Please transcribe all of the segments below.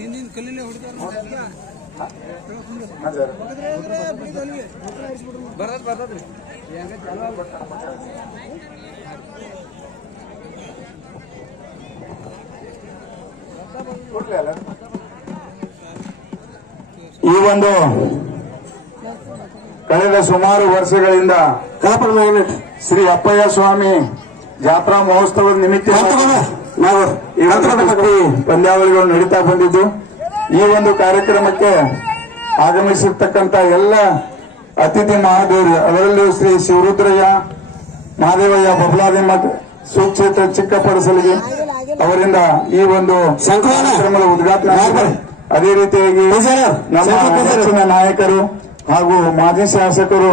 ಹಿಂದಿನ ಕಲ್ಲಿನ ಬರ್ತದ್ರಿ ಈ ಒಂದು ಕಳೆದ ಸುಮಾರು ವರ್ಷಗಳಿಂದ ಶ್ರೀ ಅಪ್ಪಯ್ಯ ಸ್ವಾಮಿ ಜಾತ್ರಾ ಮಹೋತ್ಸವದ ನಿಮಿತ್ತ ಪಂದ್ಯಾವಳಿಗಳು ನಡೀತಾ ಬಂದಿದ್ದು, ಈ ಒಂದು ಕಾರ್ಯಕ್ರಮಕ್ಕೆ ಆಗಮಿಸಿರ್ತಕ್ಕಂಥ ಎಲ್ಲ ಅತಿಥಿ ಮಹಾದೇವರು, ಅದರಲ್ಲೂ ಶ್ರೀ ಶಿವರುದ್ರಯ್ಯ ಮಹಾದೇವಯ್ಯ ಬಬಲಾದಿಮ್ಮ ಸುಕ್ಷೇತ್ರ ಚಿಕ್ಕಪಡಸಲಿಗೆ ಅವರಿಂದ ಈ ಒಂದು ಕಾರ್ಯಕ್ರಮದ ಉದ್ಘಾಟನೆ. ಅದೇ ರೀತಿಯಾಗಿ ನಮ್ಮ ನೆಚ್ಚಿನ ನಾಯಕರು ಹಾಗೂ ಮಾಜಿ ಶಾಸಕರು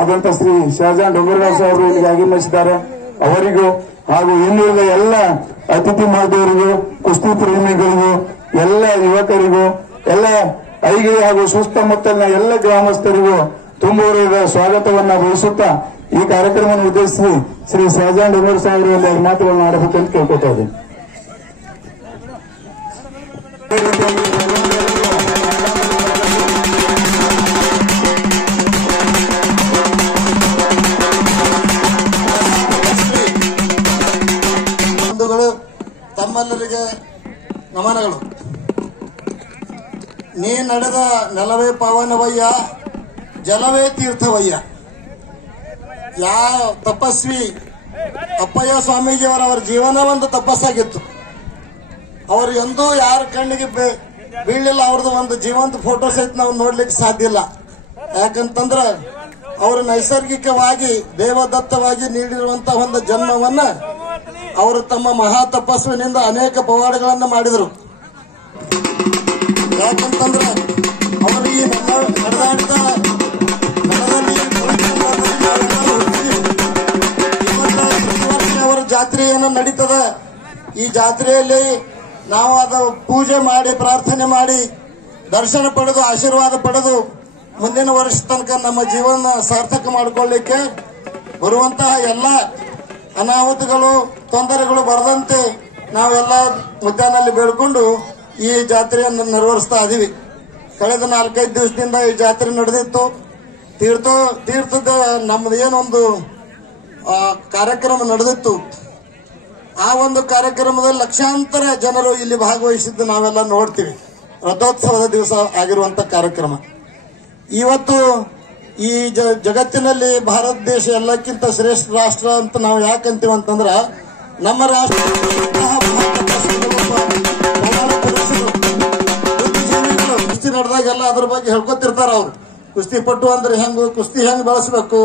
ಆದಂತ ಶ್ರೀ ಶಹಜಾನ್ ಡೊಂಗರ್ಗಾವ್ ಸಾಹೇಬರು ಇಲ್ಲಿಗೆ ಆಗಮಿಸಿದ್ದಾರೆ. ಅವರಿಗೂ ಹಾಗೂ ಇನ್ನುಳಿದ ಎಲ್ಲ ಅತಿಥಿ ಮಹಾದೇವರಿಗೂ, ಕುಸ್ತಿ ಪ್ರೇಮಿಗಳಿಗೂ, ಎಲ್ಲ ಯುವಕರಿಗೂ, ಎಲ್ಲ ಐಗಿರಿ ಹಾಗೂ ಸುತ್ತಮುತ್ತಲಿನ ಎಲ್ಲ ಗ್ರಾಮಸ್ಥರಿಗೂ ತುಂಬ ಸ್ವಾಗತವನ್ನ ಬಯಸುತ್ತಾ ಈ ಕಾರ್ಯಕ್ರಮವನ್ನು ಉದ್ದೇಶಿಸಿ ಶ್ರೀ ಶಹಜಾನ್ ಡೊಂಗರ್ ಸಾಹೇಬರು ಒಂದು ಮಾತುಗಳನ್ನು ಆಡಬೇಕಂತ ಕೇಳ್ಕೊತಾ ಇದ್ದೀನಿ. ತಮ್ಮೆಲ್ಲರಿಗೆ ನಮನಗಳು. ನೀ ನಡೆದ ನೆಲವೇ ಪಾವನವಯ್ಯ, ಜಲವೇ ತೀರ್ಥವಯ್ಯ. ತಪಸ್ವಿ ಅಪ್ಪಯ್ಯ ಸ್ವಾಮೀಜಿಯವರ ಜೀವನ ಒಂದು ತಪಸ್ಸಾಗಿತ್ತು. ಅವರು ಎಂದೂ ಯಾರ ಕಣ್ಣಿಗೆ ಬೀಳಲಿಲ್ಲ. ಅವ್ರದ್ದು ಒಂದು ಜೀವಂತ ಫೋಟೋ ಸಹಿತ ನಾವು ನೋಡ್ಲಿಕ್ಕೆ ಸಾಧ್ಯ ಇಲ್ಲ. ಯಾಕಂತಂದ್ರೆ ಅವರು ನೈಸರ್ಗಿಕವಾಗಿ ದೇವದತ್ತವಾಗಿ ನೀಡಿರುವಂತಹ ಒಂದು ಜನ್ಮವನ್ನ ಅವರು ತಮ್ಮ ಮಹಾ ತಪಸ್ವಿನಿಂದ ಅನೇಕ ಪವಾಡಗಳನ್ನು ಮಾಡಿದರು. ಯಾಕಂತಂದ್ರೆ ಅವರು ಈ ನಡೆದಾಡಿದ ಅವರ ಜಾತ್ರೆಯನ್ನು ನಡೀತದ. ಈ ಜಾತ್ರೆಯಲ್ಲಿ ನಾವು ಅದ ಪೂಜೆ ಮಾಡಿ, ಪ್ರಾರ್ಥನೆ ಮಾಡಿ, ದರ್ಶನ ಪಡೆದು, ಆಶೀರ್ವಾದ ಪಡೆದು ಮುಂದಿನ ವರ್ಷ ತನಕ ನಮ್ಮ ಜೀವನ ಸಾರ್ಥಕ ಮಾಡಿಕೊಳ್ಳಿಕ್ಕೆ ಬರುವಂತಹ ಎಲ್ಲ ಅನಾಹುತಗಳು, ತೊಂದರೆಗಳು ಬರದಂತೆ ನಾವೆಲ್ಲ ಮುದ್ದಾನಲ್ಲಿ ಬೇಡ್ಕೊಂಡು ಈ ಜಾತ್ರೆಯನ್ನು ನೆರವೇರಿಸ್ತಾ ಇದೀವಿ. ಕಳೆದ 4-5 ದಿವಸದಿಂದ ಈ ಜಾತ್ರೆ ನಡೆದಿತ್ತು. ತೀರ್ಥದ ನಮ್ದು ಏನೊಂದು ಕಾರ್ಯಕ್ರಮ ನಡೆದಿತ್ತು. ಆ ಒಂದು ಕಾರ್ಯಕ್ರಮದಲ್ಲಿ ಲಕ್ಷಾಂತರ ಜನರು ಇಲ್ಲಿ ಭಾಗವಹಿಸಿದ್ದು ನಾವೆಲ್ಲ ನೋಡ್ತೀವಿ. ರಥೋತ್ಸವದ ದಿವಸ ಆಗಿರುವಂತ ಕಾರ್ಯಕ್ರಮ. ಇವತ್ತು ಈ ಜಗತ್ತಿನಲ್ಲಿ ಭಾರತ ದೇಶ ಎಲ್ಲಕ್ಕಿಂತ ಶ್ರೇಷ್ಠ ರಾಷ್ಟ್ರ ಅಂತ ನಾವು ಯಾಕಂತೀವಿ ಅಂತಂದ್ರ ನಮ್ಮ ರಾಷ್ಟ್ರ ಕುಸ್ತಿ ನಡೆದಾಗೆಲ್ಲ ಅದ್ರ ಬಗ್ಗೆ ಹೇಳ್ಕೊತಿರ್ತಾರ ಅವ್ರು. ಕುಸ್ತಿ ಪಟ್ಟು ಅಂದ್ರೆ ಹೆಂಗು, ಕುಸ್ತಿ ಹೆಂಗ್ ಬೆಳೆಸಬೇಕು,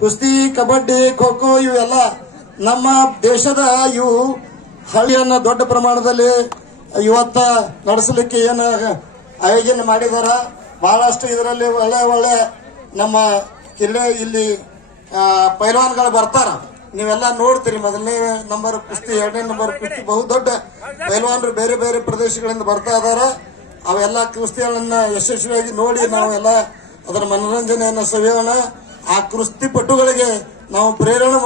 ಕುಸ್ತಿ, ಕಬಡ್ಡಿ, ಖೋ ಖೋ ಇವೆಲ್ಲ ನಮ್ಮ ದೇಶದ ಇವು ಹಳ್ಳಿಯನ್ನ ದೊಡ್ಡ ಪ್ರಮಾಣದಲ್ಲಿ ಇವತ್ತ ನಡೆಸಲಿಕ್ಕೆ ಏನು ಆಯೋಜನೆ ಮಾಡಿದಾರ. ಬಹಳಷ್ಟು ಇದರಲ್ಲಿ ಒಳ್ಳೆ ನಮ್ಮ ಇಲ್ಲಿ ಪೈಲ್ವಾನ್ಗಳು ಬರ್ತಾರ. ನೀವೆಲ್ಲ ನೋಡ್ತೀರಿ. ಮೊದಲನೇ ನಂಬರ್ ಕುಸ್ತಿ, 2ನೇ ನಂಬರ್ ಕುಸ್ತಿ ಬಹುದೊಡ್ಡ ಪೈಲ್ವಾನರು ಬೇರೆ ಬೇರೆ ಪ್ರದೇಶಗಳಿಂದ ಬರ್ತಾ ಇದಾರ. ಅವೆಲ್ಲ ಕುಸ್ತಿಗಳನ್ನ ಯಶಸ್ವಿಯಾಗಿ ನೋಡಿ ನಾವೆಲ್ಲ ಅದರ ಮನೋರಂಜನೆಯನ್ನು ಸವಿಯೋಣ. ಆ ಕುಸ್ತಿ ಪಟುಗಳಿಗೆ ನಾವು ಪ್ರೇರಣೆ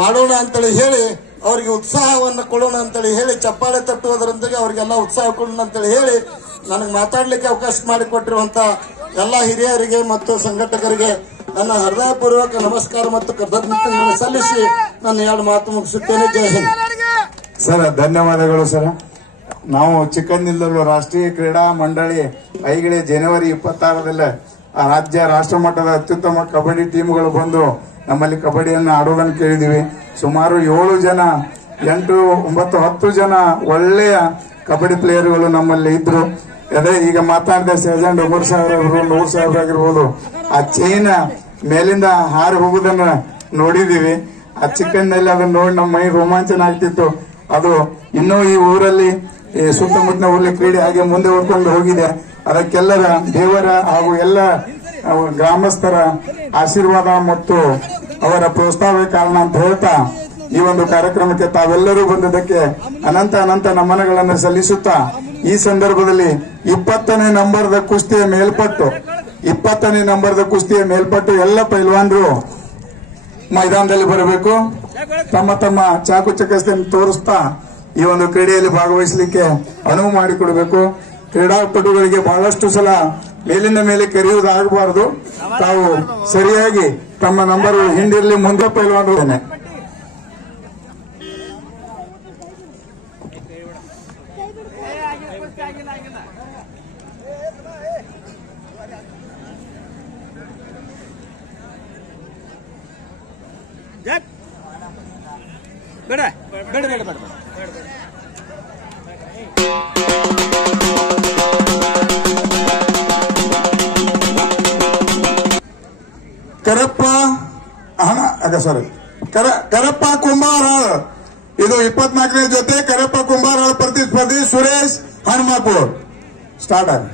ಮಾಡೋಣ ಅಂತೇಳಿ ಹೇಳಿ ಅವರಿಗೆ ಉತ್ಸಾಹವನ್ನು ಕೊಡೋಣ ಅಂತೇಳಿ ಹೇಳಿ ಚಪ್ಪಾಳೆ ತಟ್ಟುವುದರೊಂದಿಗೆ ಅವರಿಗೆಲ್ಲ ಉತ್ಸಾಹ ಕೊಡೋಣ ಅಂತೇಳಿ ಹೇಳಿ ನನಗೆ ಮಾತಾಡ್ಲಿಕ್ಕೆ ಅವಕಾಶ ಮಾಡಿಕೊಟ್ಟಿರುವಂತ ಎಲ್ಲ ಹಿರಿಯರಿಗೆ ಮತ್ತು ಸಂಘಟಕರಿಗೆ ನನ್ನ ಹೃದಯಪೂರ್ವಕ ನಮಸ್ಕಾರ ಮತ್ತು ಕೃತಜ್ಞತೆಗಳನ್ನು ಸಲ್ಲಿಸಿ ನಾನು 2 ಮಾತು ಮುಗಿಸುತ್ತೇನೆ. ಜೈ ಹಿಂದ್. ಸರ್, ಧನ್ಯವಾದಗಳು ಸರ್. ನಾವು ಚಿಕ್ಕಂದಿನಲ್ಲೂ ರಾಷ್ಟ್ರೀಯ ಕ್ರೀಡಾ ಮಂಡಳಿ ಐಗಳೆ ಜನವರಿ 26ರಲ್ಲಿ ರಾಜ್ಯ ರಾಷ್ಟ್ರ ಮಟ್ಟದ ಅತ್ಯುತ್ತಮ ಕಬಡ್ಡಿ ಟೀಮ್ಗಳು ಬಂದು ನಮ್ಮಲ್ಲಿ ಕಬಡ್ಡಿಯನ್ನು ಆಡೋದನ್ನು ಕೇಳಿದೀವಿ. ಸುಮಾರು 7 ಜನ 8, 9, 10 ಜನ ಒಳ್ಳೆಯ ಕಬಡ್ಡಿ ಪ್ಲೇಯರ್ಗಳು ನಮ್ಮಲ್ಲಿ ಇದ್ರು. ಅದೇ ಈಗ ಮಾತಾಡಿದ ಸರ್ಜೆಂಟ್ 100 ಸಾವಿರ ಆಗಿರ್ಬೋದು, ಆ ಚೈನ್ ಮೇಲಿಂದ ಹಾರಿ ಹೋಗುದನ್ನ ನೋಡಿದೀವಿ. ಆ ಚಿಕ್ಕಂದಲ್ಲಿ ಅದನ್ನ ನೋಡಿ ನಮ್ಮ ಮೈ ರೋಮಾಂಚನ ಆಗ್ತಿತ್ತು. ಅದು ಇನ್ನೂ ಈ ಊರಲ್ಲಿ ಸುತ್ತಮುತ್ತಲಿನ ಊರಲ್ಲಿ ಕ್ರೀಡೆ ಹಾಗೆ ಮುಂದೆ ಹೊರ್ಕೊಂಡು ಹೋಗಿದೆ. ಅದಕ್ಕೆಲ್ಲರ ದೇವರ ಹಾಗೂ ಎಲ್ಲ ಗ್ರಾಮಸ್ಥರ ಆಶೀರ್ವಾದ ಮತ್ತು ಅವರ ಪ್ರೋತ್ಸಾಹವೇ ಕಾರಣ ಅಂತ ಹೇಳ್ತಾ ಈ ಒಂದು ಕಾರ್ಯಕ್ರಮಕ್ಕೆ ತಾವೆಲ್ಲರೂ ಬಂದದಕ್ಕೆ ಅನಂತ ಅನಂತ ನಮನಗಳನ್ನು ಸಲ್ಲಿಸುತ್ತಾ ಈ ಸಂದರ್ಭದಲ್ಲಿ 20ನೇ ನಂಬರ್ದ ಕುಸ್ತಿಯ ಮೇಲ್ಪಟ್ಟು ಎಲ್ಲ ಪೈಲ್ವಾನರು ಮೈದಾನದಲ್ಲಿ ಬರಬೇಕು. ತಮ್ಮ ತಮ್ಮ ಚಾಕು ಚಕಸ್ತೆಯನ್ನು ತೋರಿಸ್ತಾ ಈ ಒಂದು ಕ್ರೀಡೆಯಲ್ಲಿ ಭಾಗವಹಿಸಲಿಕ್ಕೆ ಅನುವು ಮಾಡಿಕೊಡಬೇಕು. ಕ್ರೀಡಾಪಟುಗಳಿಗೆ ಬಹಳಷ್ಟು ಸಲ ಮೇಲಿಂದ ಮೇಲೆ ಕರೆಯುವುದಾಗಬಾರದು. ತಾವು ಸರಿಯಾಗಿ ತಮ್ಮ ನಂಬರ್ ಹಿಂದಿರಲಿ, ಮುಂದೆ ಪೈಲ್ವಾನರು. ಬೇಡ ಬೇಡ ಬೇಡ ಬೇಡ ಕರಪ್ಪ ಕುಂಬಾರಾಳ್, ಇದು 24ನೇ ಜೊತೆ. ಕರಪ್ಪ ಕುಂಬಾರಾಳ್ ಪ್ರತಿಸ್ಪರ್ಧಿ ಸುರೇಶ್ ಹನುಮಾಪುರ್. ಸ್ಟಾರ್ಟ್ ಆಗ.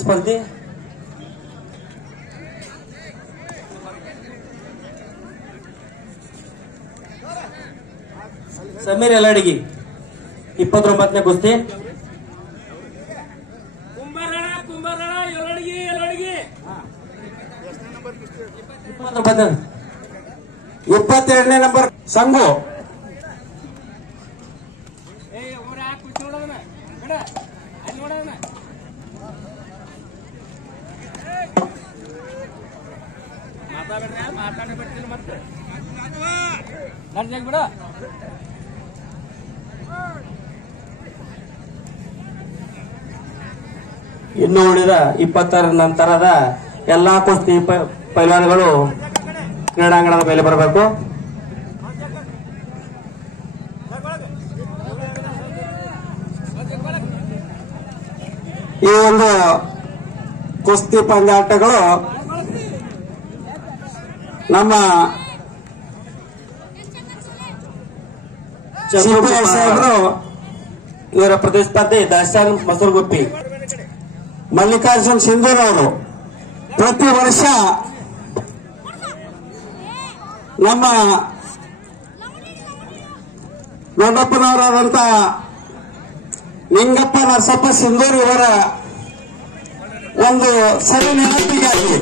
ಸ್ಪರ್ಧಿ ಸಮೀರ್ ಯಲಡಗಿ 29ನೇ ಕುಸ್ತಿ. ಕುಂಬಾರಣ ಯಲಡಗಿ 22ನೇ ನಂಬರ್ ಸಂಗು. ಇನ್ನು ಉಳಿದ 20ರ ನಂತರದ ಎಲ್ಲಾ ಕುಸ್ತಿ ಪೈಲ್ವಾನ್ಗಳು ಕ್ರೀಡಾಂಗಣದ ಮೇಲೆ ಬರಬೇಕು. ಈ ಒಂದು ಕುಸ್ತಿ ಪಂದ್ಯಾಟಗಳು ನಮ್ಮ ಸಾಹೇಬರು ಇವರ ಪ್ರತಿಸ್ಪರ್ಧಿ ದರ್ಶನ್ ಮಸೂರ್ಗುಪ್ಪಿ. ಮಲ್ಲಿಕಾರ್ಜುನ್ ಸಿಂಧೂರ್ ಅವರು ಪ್ರತಿ ವರ್ಷ ನಮ್ಮ ದೊಡ್ಡಪ್ಪನವರಾದಂತ ನಿಂಗಪ್ಪ ನರಸಪ್ಪ ಸಿಂಧೂರ್ ಇವರ ಒಂದು ಸರಿ ನೆನಪಿಗಾಗಿ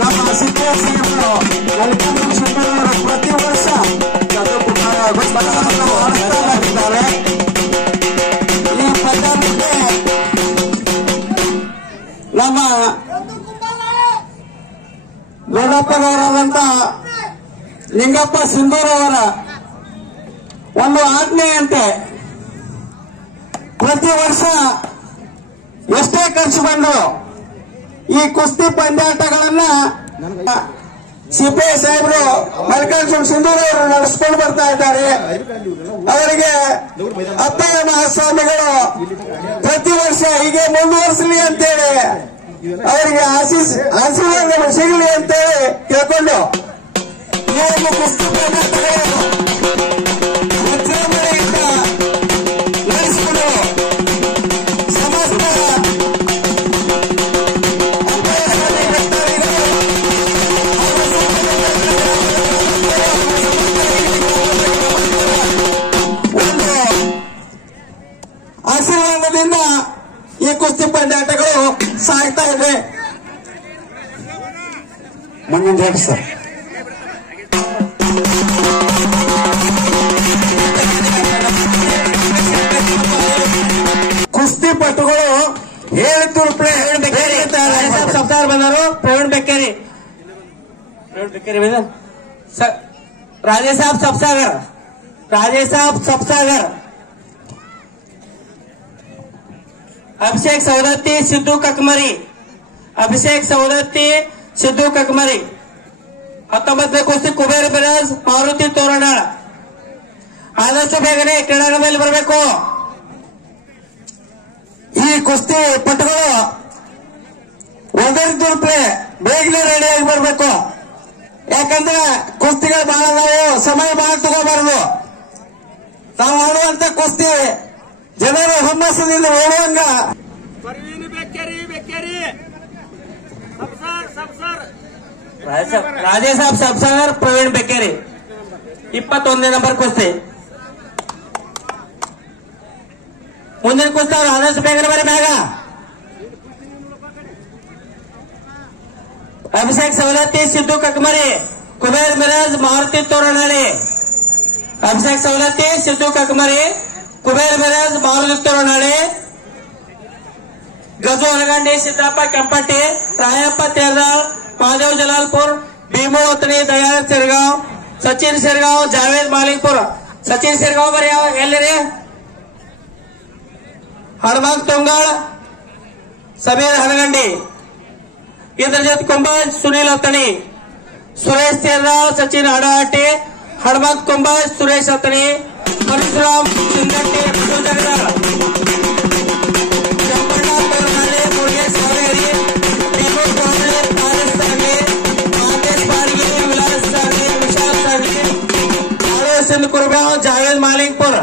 ನಮ್ಮ ಸಿದ್ದೇಶ್ವರ ಸಾಹೇಬರು ಮಲ್ಲಿಕಾರ್ಜುನ್ ಸಿಂಧೂರ್ ಅವರು ಪ್ರತಿ ವರ್ಷ ಮಾಡಿದ್ದಾರೆ. ಈ ಪಂದ್ಯಾಟಕ್ಕೆ ನಮ್ಮ ದೊಡ್ಡಪ್ಪನವರಾದಂತ ನಿಂಗಪ್ಪ ಸಿಂಧೂರ್ ಅವರ ಒಂದು ಆಜ್ಞೆಯಂತೆ ಪ್ರತಿ ವರ್ಷ ಎಷ್ಟೇ ಖರ್ಚು ಬಂದು ಈ ಕುಸ್ತಿ ಪಂದ್ಯಾಟಗಳನ್ನ ಸಿಪಿಐ ಸಾಹೇಬರು ಮಲ್ಲಿಕಾರ್ಜುನ್ ಸಿಂಧೂರ್ ಅವರು ನಡೆಸಿಕೊಂಡು ಬರ್ತಾ ಇದ್ದಾರೆ. ಅವರಿಗೆ ಅಪ್ಪಯ್ಯ ಮಹಾಸ್ವಾಮಿಗಳು ಪ್ರತಿ ವರ್ಷ ಹೀಗೆ ಮುಂದುವರಿಸಲಿ ಅಂತೇಳಿ ಅವರಿಗೆ ಆಶೀರ್ವಾದ ಸಿಗಲಿ ಅಂತೇಳಿ ಕೇಳ್ಕೊಂಡು ಈ ಒಂದು ಕುಸ್ತಿ ಪಂದ್ಯಾಟಗಳು ವಿಜೃಂಭಣೆಯಿಂದ ನಡೆಸಿಕೊಂಡು ಸಮಸ್ತ ಆಶೀರ್ವಾದದಿಂದ ಈ ಕುಸ್ತಿ ಪಂದ್ಯಾಟಗಳು ಸಾಗ್ತಾ ಇದೆ. ಮುಂದಿನ ಜಾಗ ಸರ್. ಕುಸ್ತಿಪಟುಗಳು ಹೇಳಿದ್ರು ಸಪ್ತಾಹ ಬಂದರು. ಪ್ರವೀಣ್ ಬೆಕ್ಕೇರಿ ರಾಜೇಶ್ ಸಾಬ್ ಸಬ್ಸಾಗರ್ अभिषेक सवदत्ती सिद्धू ककमरी 19ನೇ ಕುಸ್ತಿ ಕುಬೇರ್ ಬಿರಾಜ್ ಮಾರುತಿ ತೋರಣಾಳ. ಆದಷ್ಟು ಬೇಗನೆ ಕ್ರೀಡಾಂಗಣದಲ್ಲಿ ಬರಬೇಕು. ಈ ಕುಸ್ತಿ ಪಟುಗಳು ಒಂದರಿಂದ ಬೇಗನೆ ರೆಡಿಯಾಗಿ ಬರಬೇಕು. ಯಾಕಂದ್ರೆ ಕುಸ್ತಿಗಳು ಬಹಳ ನಾವು ಸಮಯ ಬಹಳ ತಗೋಬಾರದು. ನಾವು ಆಡುವಂತ ಕುಸ್ತಿ ಜನರು ಹುಮ್ಮಸ್ಸದಿಂದ ಓಡುವಂಗ. ರಾಜೇಶ್ ಸಾಬ್ ಸಬ್ಸಾಗರ್ ಪ್ರವೀಣ್ ಬೆಕ್ಕೇರಿ 21ನೇ ನಂಬರ್ ಕುಸ್ತಿ. ಮುಂದಿನ ಕುಸ್ತಿ ಅವರು ಆದಷ್ಟು ಬೇಗನೆ ಬರೀ ಬೇಗ. ಅಭಿಷೇಕ್ ಸವದತ್ತಿ ಸಿದ್ದು ಕಕಮರಿ ಕುಬೇರ್ ಮಿರಾಜ್ ಮಾರುತಿ ತೋರಣಾಳಿ. ಅಭಿಷೇಕ್ ಸವದತ್ತಿ ಸಿದ್ದು ಕಕಮರಿ ಕುಬೇರ್ ಮಿರಾಜ್ ಮಾರುತಿ ತೋರಣಾಳಿ. ಗಜು ಹನಗಂಡಿ ಸಿದ್ದಪ್ಪ ಕೆಂಪಟ್ಟಿ ರಾಯಪ್ಪ ತೇರ್ದಾಳ್ महादेव जलालपुर भीमो अतनी दयाल सिरगांव सचिन सिरगांव जावेद मालिकपुर सचिन सिरगांव बरे एल्ले हनुमंत तुंगाळ समीर हनगंडी इंद्रजीत कुंभाज सुनील अतनी सुरेश तेरराव सचिन हडाहट्टी हनुमंत कुंभाज सुरेश अतनी परशुराम सिंगट्टी जगदाळ जावेद मालिकपुर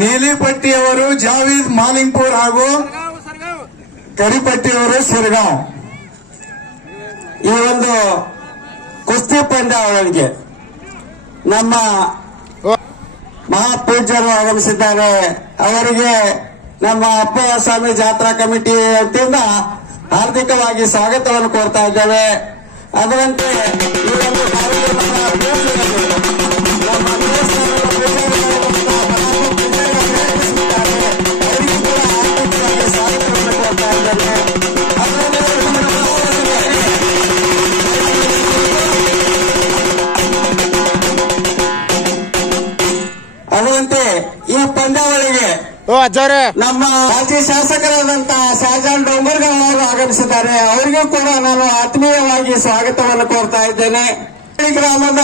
ನೀಲಿಪಟ್ಟಿಯವರು ಜಾವೀದ್ ಮಾಲಿಂಗ್ಪುರ್ ಹಾಗೂ ಕರಿಪಟ್ಟಿಯವರು ಸಿರಗಾಂವ್. ಈ ಒಂದು ಕುಸ್ತಿ ಪಂದ್ಯಾವಳಿಗೆ ನಮ್ಮ ಮಹಾಪೂಜ್ಯರು ಆಗಮಿಸಿದ್ದಾರೆ. ಅವರಿಗೆ ನಮ್ಮ ಅಪ್ಪಯ್ಯ ಸ್ವಾಮಿ ಜಾತ್ರಾ ಕಮಿಟಿ ವತಿಯಿಂದ ಹಾರ್ದಿಕವಾಗಿ ಸ್ವಾಗತವನ್ನು ಕೋರ್ತಾ ಇದ್ದೇವೆ. ಅದರಂತೆ ಈ ಒಂದು ಅದರಂತೆ ಈ ಪಂದ್ಯಾವಳಿಗೆ ನಮ್ಮ ಮಾಜಿ ಶಾಸಕರಾದಂತಹ ಶಹಜಾನ್ ಡೋಂಗರ್ಗಾಂವ್ ಅವರು ಆಗಮಿಸಿದ್ದಾರೆ. ಅವರಿಗೂ ಕೂಡ ನಾನು ಆತ್ಮೀಯವಾಗಿ ಸ್ವಾಗತವನ್ನು ಕೋರ್ತಾ ಇದ್ದೇನೆ. ಈ ಗ್ರಾಮದ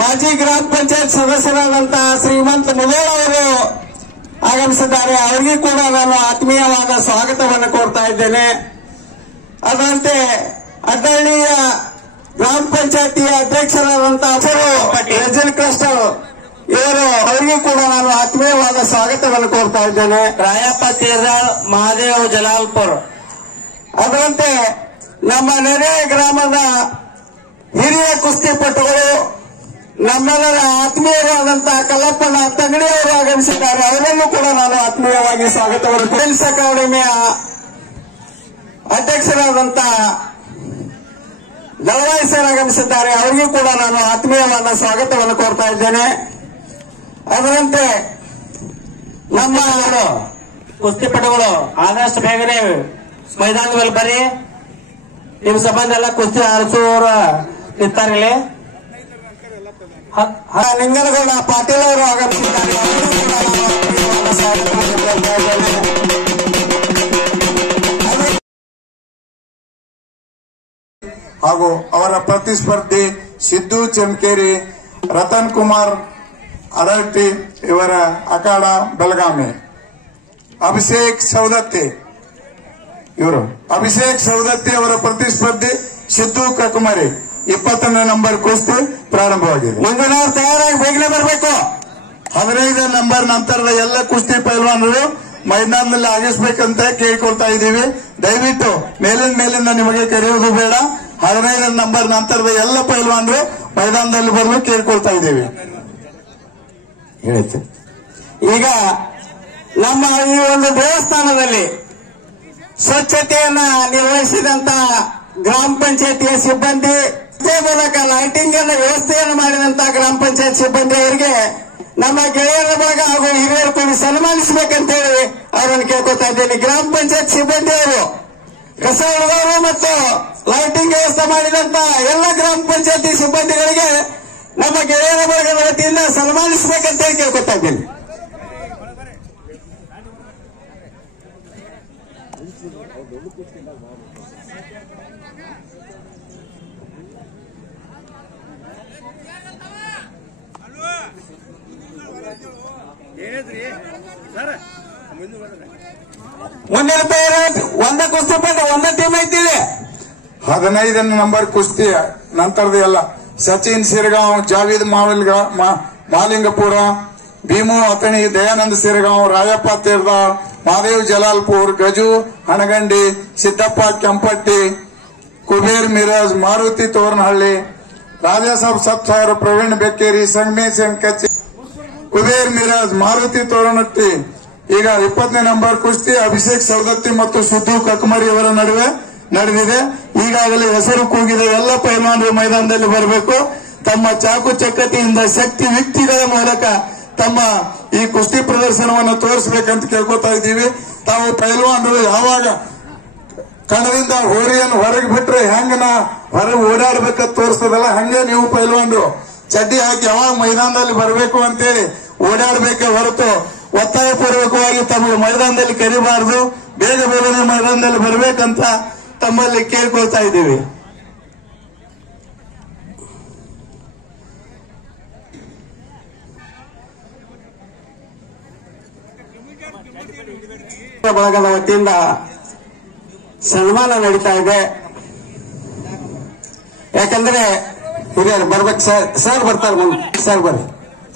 ಮಾಜಿ ಗ್ರಾಮ ಪಂಚಾಯತ್ ಸದಸ್ಯರಾದಂತಹ ಶ್ರೀಮಂತ ಮುದೇಳ್ ಅವರು ಆಗಮಿಸಿದ್ದಾರೆ. ಅವರಿಗೂ ಕೂಡ ನಾನು ಆತ್ಮೀಯವಾದ ಸ್ವಾಗತವನ್ನು ಕೋರ್ತಾ ಇದ್ದೇನೆ. ಅದರಂತೆ ಅಡ್ಡಹಳ್ಳಿಯ ಗ್ರಾಮ ಪಂಚಾಯತಿಯ ಅಧ್ಯಕ್ಷರಾದಂತಹ ರೆಜಲ್ ಕ್ಲಸ್ಟರ್ ಇವರು ಅವರಿಗೂ ಕೂಡ ನಾನು ಆತ್ಮೀಯವಾದ ಸ್ವಾಗತವನ್ನು ಕೋರ್ತಾ ಇದ್ದೇನೆ. ರಾಯಪ್ಪ ತೇರ್ದಾಳ್, ಮಹಾದೇವ್ ಜಲಾಲ್ಪುರ್. ಅದರಂತೆ ನಮ್ಮ ನೆರೆ ಗ್ರಾಮದ ಹಿರಿಯ ಕುಸ್ತಿಪಟುಗಳು, ನಮ್ಮೆಲ್ಲರ ಆತ್ಮೀಯರಾದಂತಹ ಕಲ್ಲಪ್ಪನ ತಂಗಡಿಯವರು ಆಗಮಿಸಿದ್ದಾರೆ. ಅವರನ್ನು ಕೂಡ ನಾನು ಆತ್ಮೀಯವಾಗಿ ಸ್ವಾಗತವನ್ನು ಪೊಲೀಸ್ ಅಕಾಡೆಮಿಯ ಅಧ್ಯಕ್ಷರಾದಂತಹ ದಳವಾಯಿ ಸರ್ ಆಗಮಿಸಿದ್ದಾರೆ. ಅವರಿಗೂ ಕೂಡ ನಾನು ಆತ್ಮೀಯವಾದ ಸ್ವಾಗತವನ್ನು ಕೋರ್ತಾ ಇದ್ದೇನೆ. ಅದರಂತೆ ನಮ್ಮ ಕುಸ್ತಿಪಟುಗಳು ಆದಷ್ಟು ಬೇಗನೆ ಮೈದಾನದ ಮೇಲೆ ಬರ್ರಿ. ನಿಮ್ ಸಂಬಂಧ ಎಲ್ಲ ಕುಸ್ತಿ ಆರಿಸುವವರು ನಿಂತಾರಿಲ್ಲಿ. ನಿಂಗನಗೌಡ ಪಾಟೀಲ್ ಅವರು ಆಗಮಿಸಿದ್ದಾರೆ. ಅವರಿಗೂ ಕೂಡ ನಾನು ಆತ್ಮೀಯವಾದ ಸ್ವಾಗತವನ್ನು ಕೋರ್ತಾ ಇದ್ದೇನೆ. ಹಾಗೂ ಅವರ ಪ್ರತಿಸ್ಪರ್ಧಿ ಸಿದ್ದು ಚಮಕೇರಿ, ರತನ್ ಕುಮಾರ್ ಅಡಲ್ಟಿ ಇವರ ಅಖಾಡ ಬೆಳಗಾವಿ, ಅಭಿಷೇಕ್ ಸೌದತ್ತಿ ಅವರ ಪ್ರತಿಸ್ಪರ್ಧಿ ಸಿದ್ದು ಕಕುಮರಿ. 20ನೇ ನಂಬರ್ ಕುಸ್ತಿ ಪ್ರಾರಂಭವಾಗಿದೆ. ಮುಂದಿನ ತಯಾರಾಗಿ ಬೇಗನೆ ಬರಬೇಕು. 15 ನಂಬರ್ ನಂತರದ ಎಲ್ಲ ಕುಸ್ತಿ ಪೈಲ್ವಾನರು ಮೈದಾನದಲ್ಲಿ ಆಗಿಸ್ಬೇಕಂತ ಕೇಳ್ಕೊಳ್ತಾ ಇದ್ದೀವಿ. ದಯವಿಟ್ಟು ಮೇಲಿಂದ ನಿಮಗೆ ಕರೆಯುವುದು ಬೇಡ. 15 ನಂಬರ್ ನಂತರದ ಎಲ್ಲ ಪೈಲ್ವಾನರು ಮೈದಾನದಲ್ಲಿ ಬರಲು ಕೇಳ್ಕೊಳ್ತಾ ಇದ್ದೀವಿ. ಹೇಳಿತು. ಈಗ ನಮ್ಮ ಈ ಒಂದು ದೇವಸ್ಥಾನದಲ್ಲಿ ಸ್ವಚ್ಛತೆಯನ್ನ ನಿರ್ವಹಿಸಿದಂತ ಗ್ರಾಮ ಪಂಚಾಯತಿಯ ಸಿಬ್ಬಂದಿ, ಇದೇ ಮೂಲಕ ಲೈಟಿಂಗ್ ಅನ್ನ ವ್ಯವಸ್ಥೆಯನ್ನು ಮಾಡಿದಂತ ಗ್ರಾಮ ಪಂಚಾಯತ್ ಸಿಬ್ಬಂದಿ ಅವರಿಗೆ ನಮ್ಮ ಗೆಳೆಯರ ಬಳಗ ಹಾಗೂ ಹಿರಿಯರು ಕೂಡ ಸನ್ಮಾನಿಸಬೇಕಂತೇಳಿ ಅವರನ್ನು ಕೇಳ್ಕೊತಾ ಇದ್ದೇನೆ. ಗ್ರಾಮ ಪಂಚಾಯತ್ ಸಿಬ್ಬಂದಿ ಅವರು ಕಸ ಹೊಡೆದವರು ಮತ್ತು ಲೈಟಿಂಗ್ ವ್ಯವಸ್ಥೆ ಮಾಡಿದಂತ ಎಲ್ಲ ಗ್ರಾಮ ಪಂಚಾಯತಿ ಸಿಬ್ಬಂದಿಗಳಿಗೆ ನಮ್ಮ ಗೆಳೆಯರ ಬಳಗದ ವತಿಯಿಂದ ಸನ್ಮಾನಿಸಬೇಕಂತೇಳಿ ಕೇಳ್ಕೊತಾ ಇದ್ದೇನೆ. ಮುಂದಿನ ಪೇರೆಂಟ್ ಒಂದೇ ಕುಸ್ತಿ ಪಟ್ಟ ಒಂದೇ ಟೀಮ್ ಐತಿದೆ. 15ನೇ ನಂಬರ್ ಕುಸ್ತಿ ನಂತರದ ಎಲ್ಲ ಸಚಿನ್ ಸಿರಗಾಂವ್, ಜಾವೀದ್ ಮಾಲಿಂಗಪುರ, ಭೀಮು ಅತಣಿ, ದಯಾನಂದ್ ಸಿರಗಾಂವ್, ರಾಯಪ್ಪ ತೇರ್ದಾಳ್, ಮಹಾದೇವ್ ಜಲಾಲ್ಪುರ್, ಗಜು ಹಣಗಂಡಿ, ಸಿದ್ದಪ್ಪ ಕೆಂಪಟ್ಟಿ, ಕುಬೇರ್ ಮಿರಾಜ್, ಮಾರುತಿ ತೋರನಹಳ್ಳಿ, ರಾಜಾಸಾಬ್ ಸತ್ಸಾಗರ್, ಪ್ರವೀಣ್ ಬೆಕ್ಕೇರಿ, ಸಂಗಮೇಶ್ ಕಚ್ಚಿ, ಕುಬೇರ್ ಮಿರಾಜ್, ಮಾರುತಿ ತೋರಣಟ್ಟಿ. ಈಗ 20ನೇ ನಂಬರ್ ಕುಸ್ತಿ ಅಭಿಷೇಕ್ ಸೌದತ್ತಿ ಮತ್ತು ಸಿದ್ದು ಕಕುಮರಿ ಅವರ ನಡುವೆ ನಡೆದಿದೆ. ಈಗಾಗಲೇ ಹೆಸರು ಕೂಗಿದ ಎಲ್ಲ ಪೈಲ್ವಾನರು ಮೈದಾನದಲ್ಲಿ ಬರಬೇಕು. ತಮ್ಮ ಚಾಕು ಚಕ್ಕತಿಯಿಂದ ಶಕ್ತಿ ಯುಕ್ತಿಗಳ ಮೂಲಕ ತಮ್ಮ ಈ ಕುಸ್ತಿ ಪ್ರದರ್ಶನವನ್ನು ತೋರಿಸಬೇಕಂತ ಕೇಳ್ಕೊತಾ ಇದ್ದೀವಿ. ತಾವು ಪೈಲ್ವಾನರು ಯಾವಾಗ ಕಣದಿಂದ ಹೋರಿಯನ್ನು ಹೊರಗೆ ಬಿಟ್ರೆ ಹೆಂಗ ಹೊರಗೆ ಓಡಾಡ್ಬೇಕಂತ ತೋರಿಸ್ತದಲ್ಲ, ಹಂಗೆ ನೀವು ಪೈಲ್ವಾನರು ಚಡ್ಡಿ ಹಾಕಿ ಯಾವಾಗ ಮೈದಾನದಲ್ಲಿ ಬರಬೇಕು ಅಂತೇಳಿ ಓಡಾಡಬೇಕೆ ಹೊರತು ಒತ್ತಾಯಪೂರ್ವಕವಾಗಿ ತಮಗೆ ಮೈದಾನದಲ್ಲಿ ಕರಿಬಾರದು. ಬೇಗನೆ ಮೈದಾನದಲ್ಲಿ ಬರಬೇಕಂತ ತಮ್ಮಲ್ಲಿ ಕೇಳ್ಕೊಳ್ತಾ ಇದ್ದೀವಿ. ಬಳಗದ ವತಿಯಿಂದ ಸನ್ಮಾನ ನಡೀತಾ ಇದೆ. ಯಾಕಂದ್ರೆ ಹಿರಿಯರು ಬರ್ಬೇಕು. ಸರ್ ಬರ್ತಾರೆ, ಮುಂದೆ ಸರ್ ಬರ್ರಿ.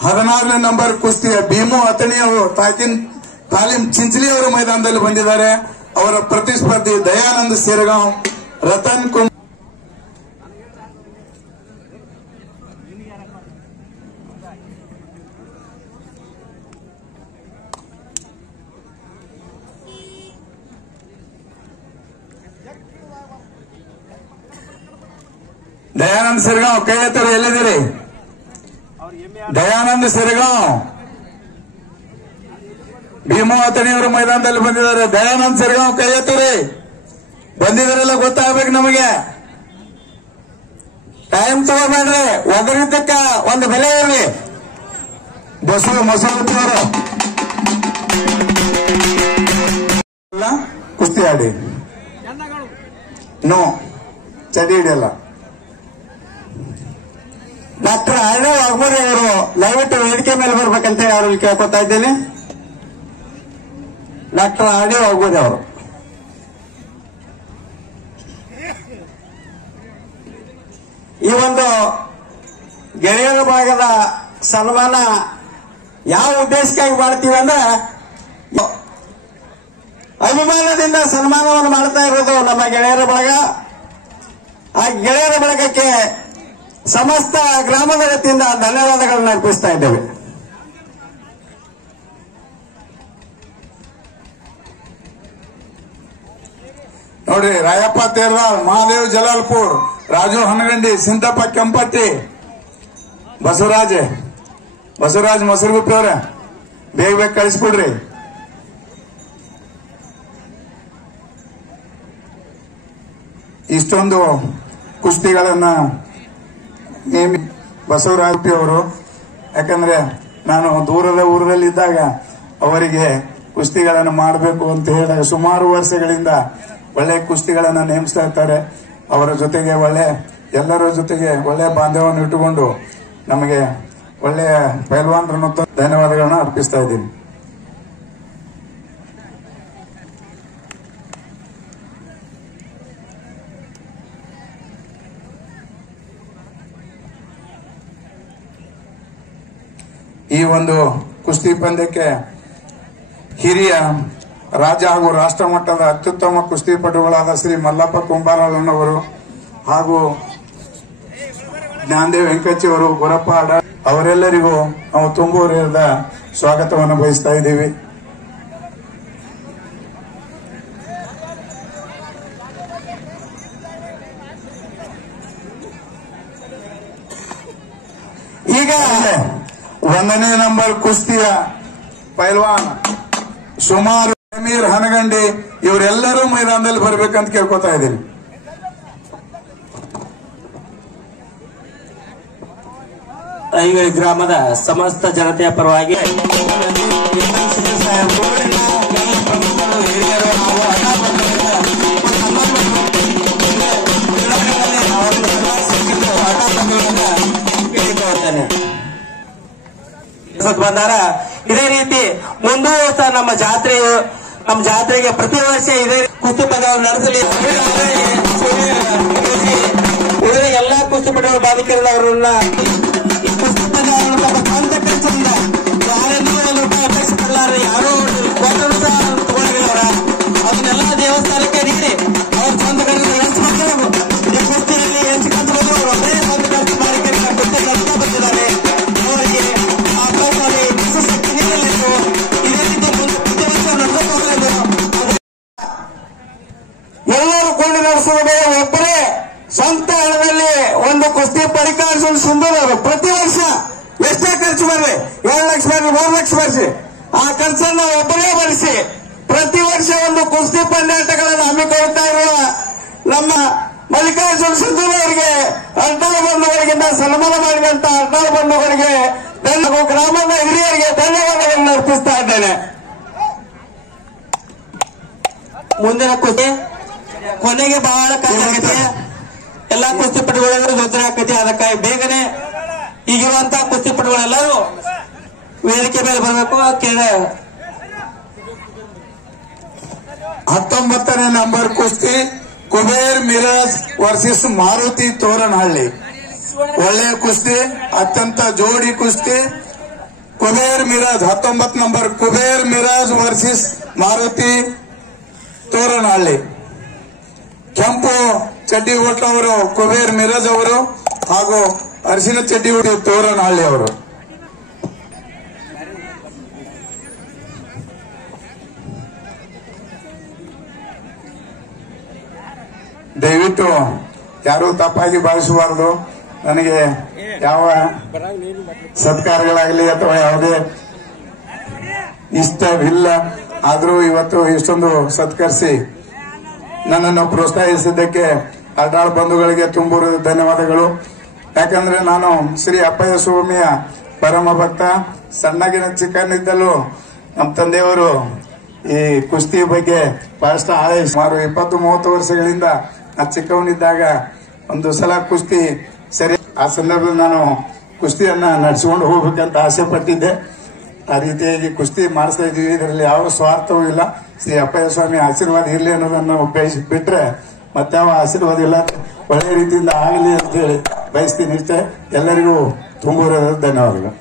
16ನೇ ನಂಬರ್ ಕುಸ್ತಿಯ ಭೀಮು ಅತಣಿ ಅವರು ತಾಲೀಂ ಚಿಂಚಲಿ ಅವರು ಮೈದಾನದಲ್ಲಿ ಬಂದಿದ್ದಾರೆ. ಅವರ ಪ್ರತಿಸ್ಪರ್ಧಿ ದಯಾನಂದ್ ಸಿರಗಾಂವ್, ರತನ್ ಕುಮಾರ್. ದಯಾನಂದ್ ಸಿರಗಾಂವ್ ಕೈ ಎತ್ತರು, ಎಲ್ಲಿದ್ದೀರಿ? ದಯಾನಂದ್ ಸಿರಗಾಂವ್, ಭೀಮು ಅತಣಿಯವರು ಮೈದಾನದಲ್ಲಿ ಬಂದಿದ್ದಾರೆ. ದಯಾನಂದ್ ಸಿರಗಾಂವ್ ಕೈ ಎತ್ತರಿ, ಬಂದಿದ್ದಾರೆಲ್ಲ ಗೊತ್ತಾಗಬೇಕು ನಮಗೆ. ಟೈಮ್ ತಗೋಬೇಡ್ರಿ, ಒಬ್ಬರಿದ್ದಕ್ಕ ಒಂದು ಬೆಲೆ ಇರಲಿ. ಮೊಸರತ್ತಿ ಅವರು ಕುಸ್ತಿ ಆಡಿ ನೋ ಚಡಿ ಹಿಡಿಯಲ್ಲ. ಡಾಕ್ಟರ್ ಅರಣ್ಯ ವಾಘಮೋರಿ ಅವರು ದಯವಿಟ್ಟು ವೇದಿಕೆ ಮೇಲೆ ಬರ್ಬೇಕಂತ ಅವ್ರಲ್ಲಿ ಕೇಳ್ಕೊತಾ ಇದ್ದೇನೆ. ಡಾಕ್ಟರ್ ಆರ್ ಡಿ ಹೋಗೋದೆ ಅವರು. ಈ ಒಂದು ಗೆಳೆಯರ ಭಾಗದ ಸನ್ಮಾನ ಯಾವ ಉದ್ದೇಶಕ್ಕಾಗಿ ಮಾಡ್ತೀವಿ ಅಂದ್ರೆ ಅಭಿಮಾನದಿಂದ ಸನ್ಮಾನವನ್ನು ಮಾಡ್ತಾ ಇರೋದು ನಮ್ಮ ಗೆಳೆಯರ ಬಳಗ. ಆ ಗೆಳೆಯರ ಬಳಗಕ್ಕೆ ಸಮಸ್ತ ಗ್ರಾಮದ ವತಿಯಿಂದ ಧನ್ಯವಾದಗಳನ್ನು ಅರ್ಪಿಸ್ತಾ ಇದ್ದೇವೆ. ನೋಡ್ರಿ, ರಾಯಪ್ಪ ತೇರ್ವಾಲ್, ಮಹಾದೇವ್ ಜಲಾಲ್ಪುರ್, ರಾಜು ಹನಗಂಡಿ, ಸಿಂತಪ್ಪ ಕೆಂಪಟ್ಟಿ, ಬಸವರಾಜ್ ಮೊಸರುಗುಪ್ಪಿ ಅವ್ರ ಬೇಗ ಬೇಗ ಕಳಿಸ್ಬಿಡ್ರಿ. ಇಷ್ಟೊಂದು ಕುಸ್ತಿಗಳನ್ನ ಬಸವರಾಜ್ ಅವರು, ಯಾಕಂದ್ರೆ ನಾನು ದೂರದ ಊರಲ್ಲಿದ್ದಾಗ ಅವರಿಗೆ ಕುಸ್ತಿಗಳನ್ನು ಮಾಡಬೇಕು ಅಂತ ಹೇಳಿದಾಗ ಸುಮಾರು ವರ್ಷಗಳಿಂದ ಒಳ್ಳೆ ಕುಸ್ತಿಗಳನ್ನ ನೇಮಿಸ್ತಾ ಇರ್ತಾರೆ. ಅವರ ಜೊತೆಗೆ ಎಲ್ಲರ ಜೊತೆಗೆ ಒಳ್ಳೆ ಬಾಂಧವ್ಯವನ್ನು ಇಟ್ಟುಕೊಂಡು ನಮಗೆ ಒಳ್ಳೆಯ ಪೈಲ್ವಾನರನ್ನು ಧನ್ಯವಾದಗಳನ್ನ ಅರ್ಪಿಸ್ತಾ ಇದ್ದೀನಿ. ಈ ಒಂದು ಕುಸ್ತಿ ಪಂದ್ಯಕ್ಕೆ ಹಿರಿಯ ರಾಜ್ಯ ಹಾಗೂ ರಾಷ್ಟ್ರ ಮಟ್ಟದ ಅತ್ಯುತ್ತಮ ಕುಸ್ತಿಪಟುಗಳಾದ ಶ್ರೀ ಮಲ್ಲಪ್ಪ ಕುಂಬಾರಣ್ಣವರು ಹಾಗೂ ಜ್ಞಾನದೇವ್ ವೆಂಕಚ್ಚಿ ಅವರು, ಗುರಪ್ಪ ಅಡ ಅವರೆಲ್ಲರಿಗೂ ನಾವು ತುಂಬೂರಿದ ಸ್ವಾಗತವನ್ನು ಬಯಸ್ತಾ ಇದ್ದೀವಿ. ಈಗ 1ನೇ ನಂಬರ್ ಕುಸ್ತಿಯ ಪೈಲ್ವಾನ್ ಸುಮಾರು ಅಮೀರ್ ಹನಗಂಡಿ ಇವರೆಲ್ಲರೂ ಮೈದಾನದಲ್ಲಿ ಬರ್ಬೇಕಂತ ಕೇಳ್ಕೊತಾ ಇದ್ದೀನಿ. ಐವೇಳಿ ಗ್ರಾಮದ ಸಮಸ್ತ ಜನತೆಯ ಪರವಾಗಿ ಬಂದಾರ. ಇದೇ ರೀತಿ ಮುಂದುವರಿತಾ ನಮ್ಮ ಜಾತ್ರೆಗೆ ಪ್ರತಿ ವರ್ಷ ಇದೇ ಕುಸ್ತಿ ಪಂದ್ಯವನ್ನು ನಡೆಸಲಿ. ಉಳಿದ ಎಲ್ಲಾ ಕುಸ್ತಿಪಟುಗಳು ಬಾಧಿಕರನ್ನ ಕುಸ್ತಿ ಪಂದ್ಯವನ್ನು ತಮ್ಮ ಸ್ವಂತ ಖರ್ಚಿನಿಂದ ಯಾರೆಲ್ಲೂ ₹1 ಅಪೇಕ್ಷೆ ಪಡಲಾರ, ಯಾರು ಕೊಟ್ಟರು ಸಹ ತಗೊಂಡಿಲ್ಲ. ಅದನ್ನೆಲ್ಲ ದೇವಸ್ಥಾನಕ್ಕೆ ನೀಡಿ ಅವ್ರ ಸ್ವಂತ ಖರ್ಚು ಹಂಚ್ಕೊಂಡು ಈ ಕುಸ್ತಿಯಲ್ಲಿ ಹೆಂಚ್ಕೊಂಡು ಬಂದು ಅವರು ಅದೇ ಸ್ವಂತ ಖರ್ಚು ಮಾಡಿ ಕುಸ್ತಿ ಕಲಿತಾ ಬಂದಿದ್ದಾರೆ. ಅವರಿಗೆ ಶಕ್ತಿ ನೀಡಲಿದ್ದು ಇದೇ ರೀತಿ ಪ್ರತಿ ವರ್ಷ ನಡೆದು ಎಲ್ಲರೂ ಕೂಡಿ ನಡೆಸುವುದು ಒಬ್ಬರೇ ಸ್ವಂತ ಹಣದಲ್ಲಿ ಒಂದು ಕುಸ್ತಿ ಪರಿಕಾರಿಸಲು ಸುಂದರರು. ಪ್ರತಿ ವರ್ಷ ಎಷ್ಟೇ ಖರ್ಚು ಬರಲಿ, 7 ಲಕ್ಷ ಬರಲಿ, 3 ಲಕ್ಷ ಬರಲಿ, ಆ ಖರ್ಚನ್ನು ಒಬ್ಬರೇ ಭರಿಸಿ ಪ್ರತಿ ವರ್ಷ ಒಂದು ಕುಸ್ತಿ ಪಂದ್ಯಾಟಗಳನ್ನು ಹಮ್ಮಿಕೊಳ್ತಾ ಇರುವ ನಮ್ಮ ಮಲ್ಲಿಕಾರ್ಜುನ ಸಿಂಧೂರು ಅವರಿಗೆ, ಅರ್ನಾಳ್ ಬಂಧುಗಳಿಗಿಂತ ಸನ್ಮಾನ ಮಾಡಿದಂತ ಅರ್ನಾಳ್ ಬಂಧುಗಳಿಗೆ ಹಾಗೂ ಗ್ರಾಮದ ಹಿರಿಯರಿಗೆ ಧನ್ಯವಾದಗಳನ್ನು ಅರ್ಪಿಸ್ತಾ ಇದ್ದೇನೆ. ಮುಂದಿನ ಕುಸ್ತಿ ಕೊನೆಗೆ ಬಹಳ ಕಷ್ಟ, ಎಲ್ಲಾ ಕುಸ್ತಿಪಟುಗಳೆಲ್ಲರೂ ತೊಂದರೆ ಆಕತಿ. ಅದಕ್ಕಾಗಿ ಬೇಗನೆ ಈಗಿರುವಂತಹ ಕುಸ್ತಿಪಟುಗಳೆಲ್ಲರೂ ವೇದಿಕೆ ಮೇಲೆ ಬರಬೇಕು. 19ನೇ ನಂಬರ್ ಕುಸ್ತಿ ಕುಬೇರ್ ಮಿರಾಜ್ ವರ್ಸಸ್ ಮಾರುತಿ ತೋರಣಹಳ್ಳಿ. ಒಳ್ಳೆಯ ಕುಸ್ತಿ, ಅತ್ಯಂತ ಜೋಡಿ ಕುಸ್ತಿ. Kuber Miraj 19 number Kuber Miraj versus Maruti Toranahalli. ಕೆಂಪು ಚಡ್ಡಿ ಹುಟ್ಟವರು ಕುಬೇರ್ ಮಿರಾಜ್ ಅವರು ಹಾಗೂ ಅರಿಶಿನ ಚಡ್ಡಿ ಹುಟ್ಟಿ ತೋರಣಹಳ್ಳಿ ಅವರು. ದಯವಿಟ್ಟು ಯಾರು ತಪ್ಪಾಗಿ ಭಾವಿಸಬಾರದು. ನನಗೆ ಯಾವ ಸತ್ಕಾರಗಳಾಗಲಿ ಅಥವಾ ಯಾವುದೇ ಇಷ್ಟವಿಲ್ಲ. ಆದರೂ ಇವತ್ತು ಇಷ್ಟೊಂದು ಸತ್ಕರಿಸಿ ನನ್ನನ್ನು ಪ್ರೋತ್ಸಾಹಿಸಿದ್ದಕ್ಕೆ ಅರ್ನಾಳ್ ಬಂಧುಗಳಿಗೆ ತುಂಬು ಧನ್ಯವಾದಗಳು. ಯಾಕಂದ್ರೆ ನಾನು ಶ್ರೀ ಅಪ್ಪಯ್ಯ ಸ್ವಾಮಿಯ ಪರಮ ಭಕ್ತ. ಸಣ್ಣಗಿನ ಚಿಕ್ಕನಿದ್ದಲು ನಮ್ಮ ತಂದೆಯವರು ಈ ಕುಸ್ತಿ ಬಗ್ಗೆ ಬಹಳಷ್ಟು ಆಳೈ ಸುಮಾರು 20-30 ವರ್ಷಗಳಿಂದ ನಾ ಚಿಕ್ಕವನಿದ್ದಾಗ ಒಂದು ಸಲ ಕುಸ್ತಿ ಸರಿ, ಆ ಸಂದರ್ಭದಲ್ಲಿ ನಾನು ಕುಸ್ತಿಯನ್ನ ನಡೆಸಿಕೊಂಡು ಹೋಗ್ಬೇಕಂತ ಆಸೆ ಪಟ್ಟಿದ್ದೆ. ಆ ರೀತಿಯಾಗಿ ಕುಸ್ತಿ ಮಾಡಿಸ್ತಾ ಇದೀವಿ. ಇದರಲ್ಲಿ ಯಾವ ಸ್ವಾರ್ಥವೂ ಇಲ್ಲ. ಶ್ರೀ ಅಪ್ಪಯ್ಯ ಸ್ವಾಮಿ ಆಶೀರ್ವಾದ ಇರಲಿ ಅನ್ನೋದನ್ನ ಬಿಟ್ರೆ ಮತ್ತೆ ಯಾವ ಆಶೀರ್ವಾದ ಇಲ್ಲ. ಒಳ್ಳೆ ರೀತಿಯಿಂದ ಆಗಲಿ ಅಂತ ಹೇಳಿ ಬಯಸ್ತೀನಿ. ಇಷ್ಟೇ. ಎಲ್ಲರಿಗೂ ತುಂಬ ಧನ್ಯವಾದಗಳು.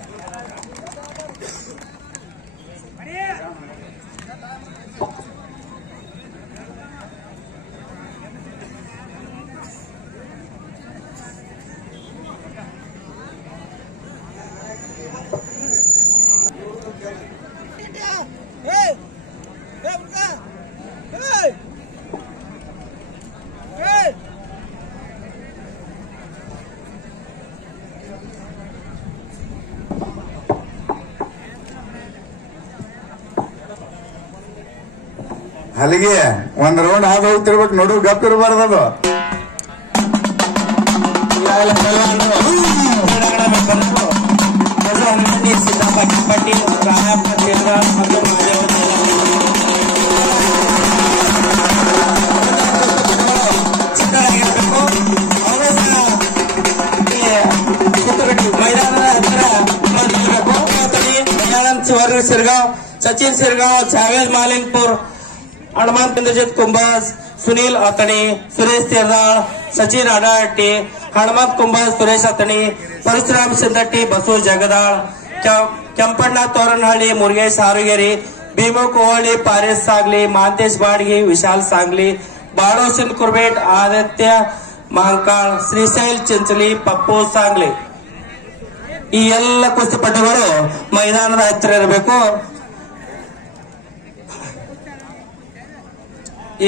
ಅಲ್ಲಿಗೆ ಒಂದ್ ರೌಂಡ್ ಹಾದು ಹೋಗ್ತಿರ್ಬೇಕು. ನೋಡು, ಗಪ್ ಇರಬಾರ್ದದು. सिरगाव, सचिन सिरगाव, जावेद मालिंगपूर, हनुमंत इंद्रजित कुंभस, सुनील अतणी, सुरेश तेरदाळ, सचिन अडाहट्टी, हनुमंत कुंभस, सुरेश अतणी, परशुराम सिंदट्टी, बसू जगदाळ, ಕೆಂಪಣ್ಣ ತೋರನಹಳ್ಳಿ, ಮುರುಗೇಶ್ ಹಾರುಗೇರಿ, ಭೀಮು ಕೋಹಳ್ಳಿ, ಪಾರೇಶ್ ಸಾಗ್ಲಿ, ಮಾಂತೇಶ್ ಬಾಡ್ಗಿ, ವಿಶಾಲ್ ಸಾಂಗ್ಲಿ, ಬಾಳೋಶನ್ ಕುರ್ಬೇಟ್, ಆದಿತ್ಯ ಮಾಂಕಾಳ್, ಶ್ರೀಶೈಲ್ ಚಿಂಚಲಿ, ಪಪ್ಪು ಸಾಂಗ್ಲಿ. ಈ ಎಲ್ಲ ಕುಸ್ತಿಪಟುಗಳು ಮೈದಾನದ ಹತ್ತಿರ ಇರಬೇಕು.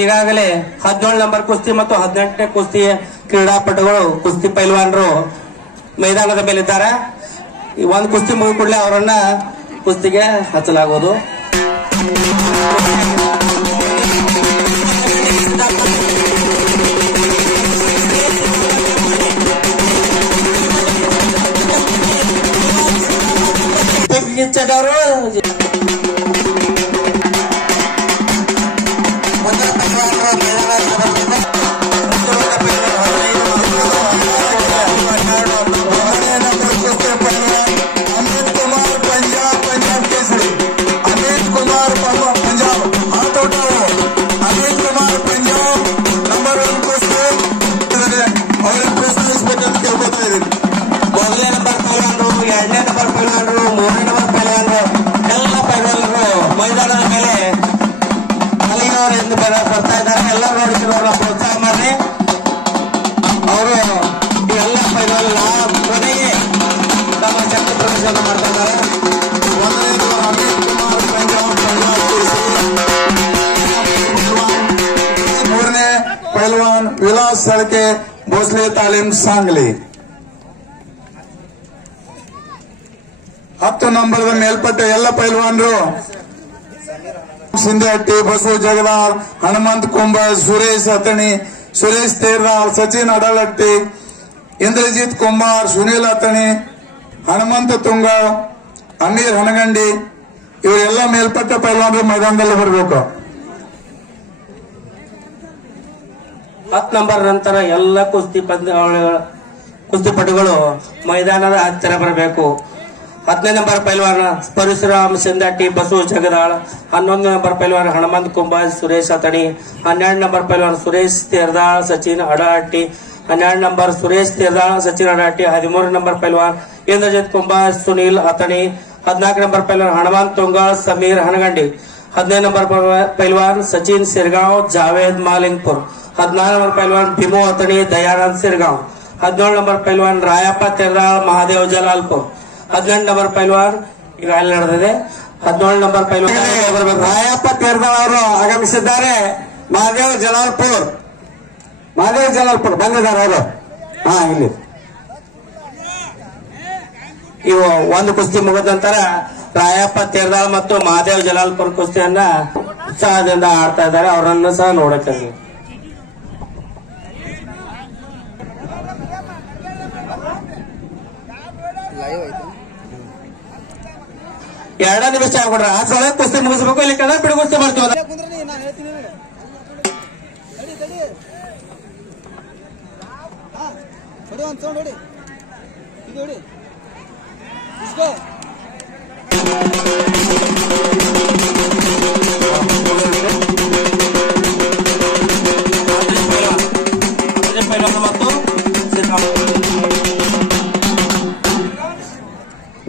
ಈಗಾಗಲೇ 17 ನಂಬರ್ ಕುಸ್ತಿ ಮತ್ತು 18ನೇ ಕುಸ್ತಿ ಕ್ರೀಡಾಪಟುಗಳು, ಕುಸ್ತಿ ಪೈಲ್ವಾನರು ಮೈದಾನದ ಮೇಲಿದ್ದಾರೆ. ಒಂದು ಕುಸ್ತಿ ಮುಗಿದ ಕೂಡಲೇ ಅವರನ್ನ ಕುಸ್ತಿಗೆ ಹಚ್ಚಲಾಗುವುದು. ಮೊದಲನೇ ನಂಬರ್ ಪೈಲ್ವಾನರು, 2ನೇ ನಂಬರ್ ಪೈಲ್ವಾನರು, 3ನೇ ನಂಬರ್ ಪೈಲ್ವಾನರು, ಎಲ್ಲ ಪೈಲ್ವಾನರು ಮೈದಾನದ ಮೇಲೆ ಅಲ್ಲಿನವರಿಂದ ಬರ್ತಾ ಇದ್ದಾರೆ. ಎಲ್ಲ ನೋಡಿಸಿರೋರ ಪ್ರೋತ್ಸಾಹ ಮಾಡಿ. ಅವರು ಎಲ್ಲ ಪೈಲ್ವಾನ ಕೊನೆಗೆ ತಮ್ಮ ಶಕ್ತಿ ಪ್ರದರ್ಶನ ಮಾಡ್ತಾ ಇದ್ದಾರೆ. ಒಂದನೇದು ಅಮಿತ್ ಕುಮಾರ್ ಪಂಜಾಬ್, ಮೂರನೇ ಪೈಲ್ವಾನ್ ವಿಲಾಸ್ ಸಳಕೆ, ಭೋಸ್ಲೆ ತಾಲೀಮ್, ಸಾಂಗ್ಲಿ. 10 ನಂಬರ್ದ ಮೇಲ್ಪಟ್ಟ ಎಲ್ಲ ಪೈಲ್ವಾನರು ಸಿಂಧಹಟ್ಟಿ, ಬಸವ ಜಗದಾಳ್, ಹನುಮಂತ್ ಕುಂಬಸ್, ಸುರೇಶ್ ಅತಣಿ, ಸುರೇಶ್ ತೇರ್ದಾಳ್, ಸಚಿನ್ ಅಡಲಟ್ಟಿ, ಇಂದ್ರಜಿತ್ ಕುಮಾರ್, ಸುನೀಲ್ ಅತಣಿ, ಹನುಮಂತ ತುಂಗ, ಅಮೀರ್ ಹನಗಂಡಿ, ಇವರೆಲ್ಲ ಮೇಲ್ಪಟ್ಟ ಪೈಲ್ವಾನರು ಮೈದಾನದಲ್ಲಿ ಬರಬೇಕು. 10 ನಂಬರ್ ನಂತರ ಎಲ್ಲ ಕುಸ್ತಿಪಟುಗಳು ಮೈದಾನದ ಹತ್ತಿರ ಬರಬೇಕು. 10ನೇ ನಂಬರ್ ಪೈಲ್ವಾನ ಪರಶುರಾಮ್ ಸಿಂದಟ್ಟಿ, ಬಸವ ಜಗದಾಳ್, 11ನೇ ನಂಬರ್ ಪೈಲ್ವಾನ ಹನುಮಂತ್ ಕುಂಬಾಜ್, ಸುರೇಶ್ ಅತಣಿ, 12ನೇ ನಂಬರ್ ಪೈಲ್ವಾನ ಸುರೇಶ್ ತೇರ್ದಾಳ್, ಸಚಿನ್ ಅಡಹಟ್ಟಿ, 12 ನಂಬರ್ ಸುರೇಶ್ ತೇರ್ದಾಳ್, ಸಚಿನ್ ಅಡಹಟ್ಟಿ, 13ನೇ ನಂಬರ್ ಪೈಲ್ವಾನ್ ಇಂದ್ರಜಿತ್ ಕುಂಬಾಜ್, ಸುನೀಲ್ ಅತಣಿ, 14ನೇ ನಂಬರ್ ಪೈಲ್ವಾನ್ ಹನುಮಂತ್ ತುಂಗ, ಸಮೀರ್ ಹನಗಂಡಿ, 15ನೇ ನಂಬರ್ ಪೈಲ್ವಾನ್ ಸಚಿನ್ ಸಿರ್ಗಾಂವ್, ಜಾವೇದ್ ಮಾಲಿಂಗ್ಪುರ್, 14ನೇ ನಂಬರ್ ಪೈಲ್ವಾನ್ ಭೀಮು ಅತಣಿ, ದಯಾನಂದ್ ಸಿರ್ಗಾಂವ್, 17ನೇ ನಂಬರ್ ಪೈಲ್ವಾನ್ ರಾಯಪ್ಪ ತೆರ್ದಾಳ್, ಮಹಾದೇವ್ ಜಲಾಲ್ಪುರ್, 18 ನಂಬರ್ ಪೈಲ್ವಾನ್ ಈಗ ಅಲ್ಲಿ ನಡೆದಿದೆ. 17 ನಂಬರ್ ಪೈಲ್ವಾನ್ ರಾಯಪ್ಪ ತೇರ್ದಾಳ್ ಅವರು ಆಗಮಿಸಿದ್ದಾರೆ. ಮಹಾದೇವ್ ಜಲಾಲ್ಪುರ್ ಬಂದಿದ್ದಾರೆ ಅವರು. ಇಲ್ಲಿ ಇವು ಒಂದು ಕುಸ್ತಿ ಮುಗಿದ ನಂತರ ರಾಯಪ್ಪ ತೇರ್ದಾಳ್ ಮತ್ತು ಮಹಾದೇವ್ ಜಲಾಲ್ಪುರ್ ಕುಸ್ತಿಯನ್ನ ಉತ್ಸಾಹದಿಂದ ಆಡ್ತಾ ಇದ್ದಾರೆ. ಅವರನ್ನು ಸಹ ನೋಡಕ್ಕೆ 2 ನಿಮಿಷ ಆಗ್ಬಿಡ್ರ. ಆ ಸಲ ಕುಸ್ತಿ ಮುಗಿಸ್ಬೇಕು. ಇಲ್ಲಿ ಕದ ಬಿಡು ಕುಸ್ತಿ ಮಾಡ್ತೀವಿ. ನೋಡಿ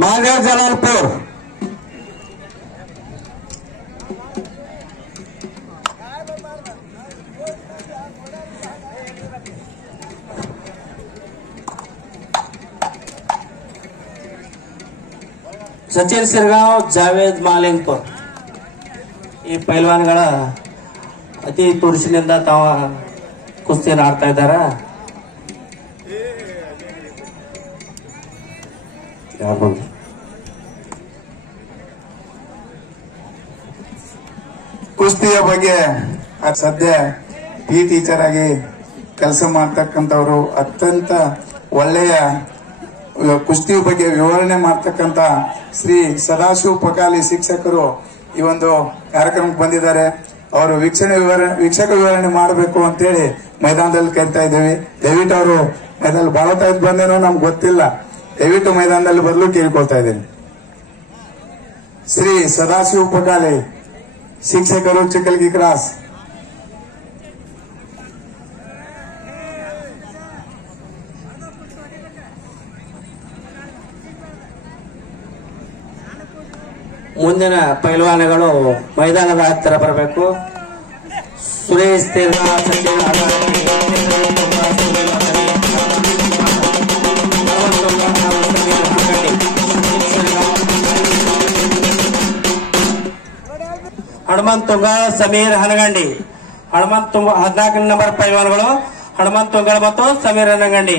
महादेव जलालपुर ಸಚಿನ್ ಸಿರ್ಗಾಂವ್ ಜಾವೇದ್ ಮಾಲಿಂಗ್ಪುರ್ ಈ ಪೈಲ್ವಾನ್ಗಳ ಅತಿ ತುರುಸಿನಿಂದ ತಾವ ಕುಸ್ತಿಯನ್ನು ಆಡ್ತಾ ಇದ್ದಾರ. ಕುಸ್ತಿಯ ಬಗ್ಗೆ ಸದ್ಯ ಪಿ ಟೀಚರ್ ಆಗಿ ಕೆಲಸ ಮಾಡ್ತಕ್ಕಂಥವ್ರು ಅತ್ಯಂತ ಒಳ್ಳೆಯ ಕುಸ್ತಿ ಬಗ್ಗೆ ವಿವರಣೆ ಮಾಡ್ತಕ್ಕಂಥ ಶ್ರೀ ಸದಾಶಿವ ಪಕಾಲಿ ಶಿಕ್ಷಕರು ಈ ಒಂದು ಕಾರ್ಯಕ್ರಮಕ್ಕೆ ಬಂದಿದ್ದಾರೆ. ಅವರು ವೀಕ್ಷಕ ವಿವರಣೆ ಮಾಡಬೇಕು ಅಂತೇಳಿ ಮೈದಾನದಲ್ಲಿ ಕರಿತಾ ಇದ್ದೇವೆ. ದಯವಿಟ್ಟು ಅವರು ಮೈದಾನದಲ್ಲಿ ಬಹಳ ತಾಯ್ದು ಬಂದೇನೋ ನಮ್ಗೆ ಗೊತ್ತಿಲ್ಲ, ದಯವಿಟ್ಟು ಮೈದಾನದಲ್ಲಿ ಬರಲು ಕೇಳ್ಕೊಳ್ತಾ ಇದ್ದೇನೆ. ಶ್ರೀ ಸದಾಶಿವ ಪಕಾಲಿ ಶಿಕ್ಷಕರು, ಚಿಕ್ಕಲ್ಗಿ ಕ್ರಾಸ್. ಮುಂದಿನ ಪೈಲ್ವಾನಗಳು ಮೈದಾನದ ಹತ್ತಿರ ಬರಬೇಕು. ಸುರೇಶ್ ತೇರ್ನಾ, ಸಚಿನ್ ಹನುಮಂತುಂಗ, ಸಮೀರ್ ಹನಗಂಡಿ. ಹನುಮಂತುಂಗ 14 ನಂಬರ್ ಪೈಲ್ವಾನ್ಗಳು ಹನುಮಂತುಂಗ ಮತ್ತು ಸಮೀರ್ ಹನಗಂಡಿ.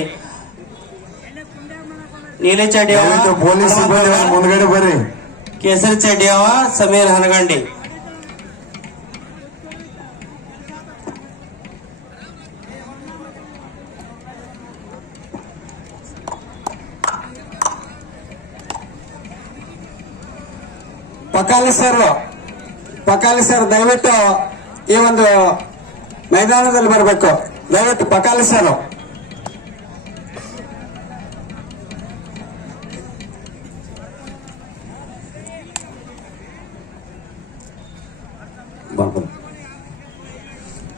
ನೀಲಿ ಚಡ್ಡಿ ಪೊಲೀಸ್ ಮುಂದ್ಗಡೆ ಬರ್ರಿ. ಕೇಸರಿ ಚಡ್ಡಿಯವ ಸಮೀರ್ ಹನಗಂಡಿ. ಪಕಾಲಿ ಸರ್ ದಯವಿಟ್ಟು ಈ ಒಂದು ಮೈದಾನದಲ್ಲಿ ಬರಬೇಕು. ದಯವಿಟ್ಟು ಪಕಾಲಿ ಸರ್.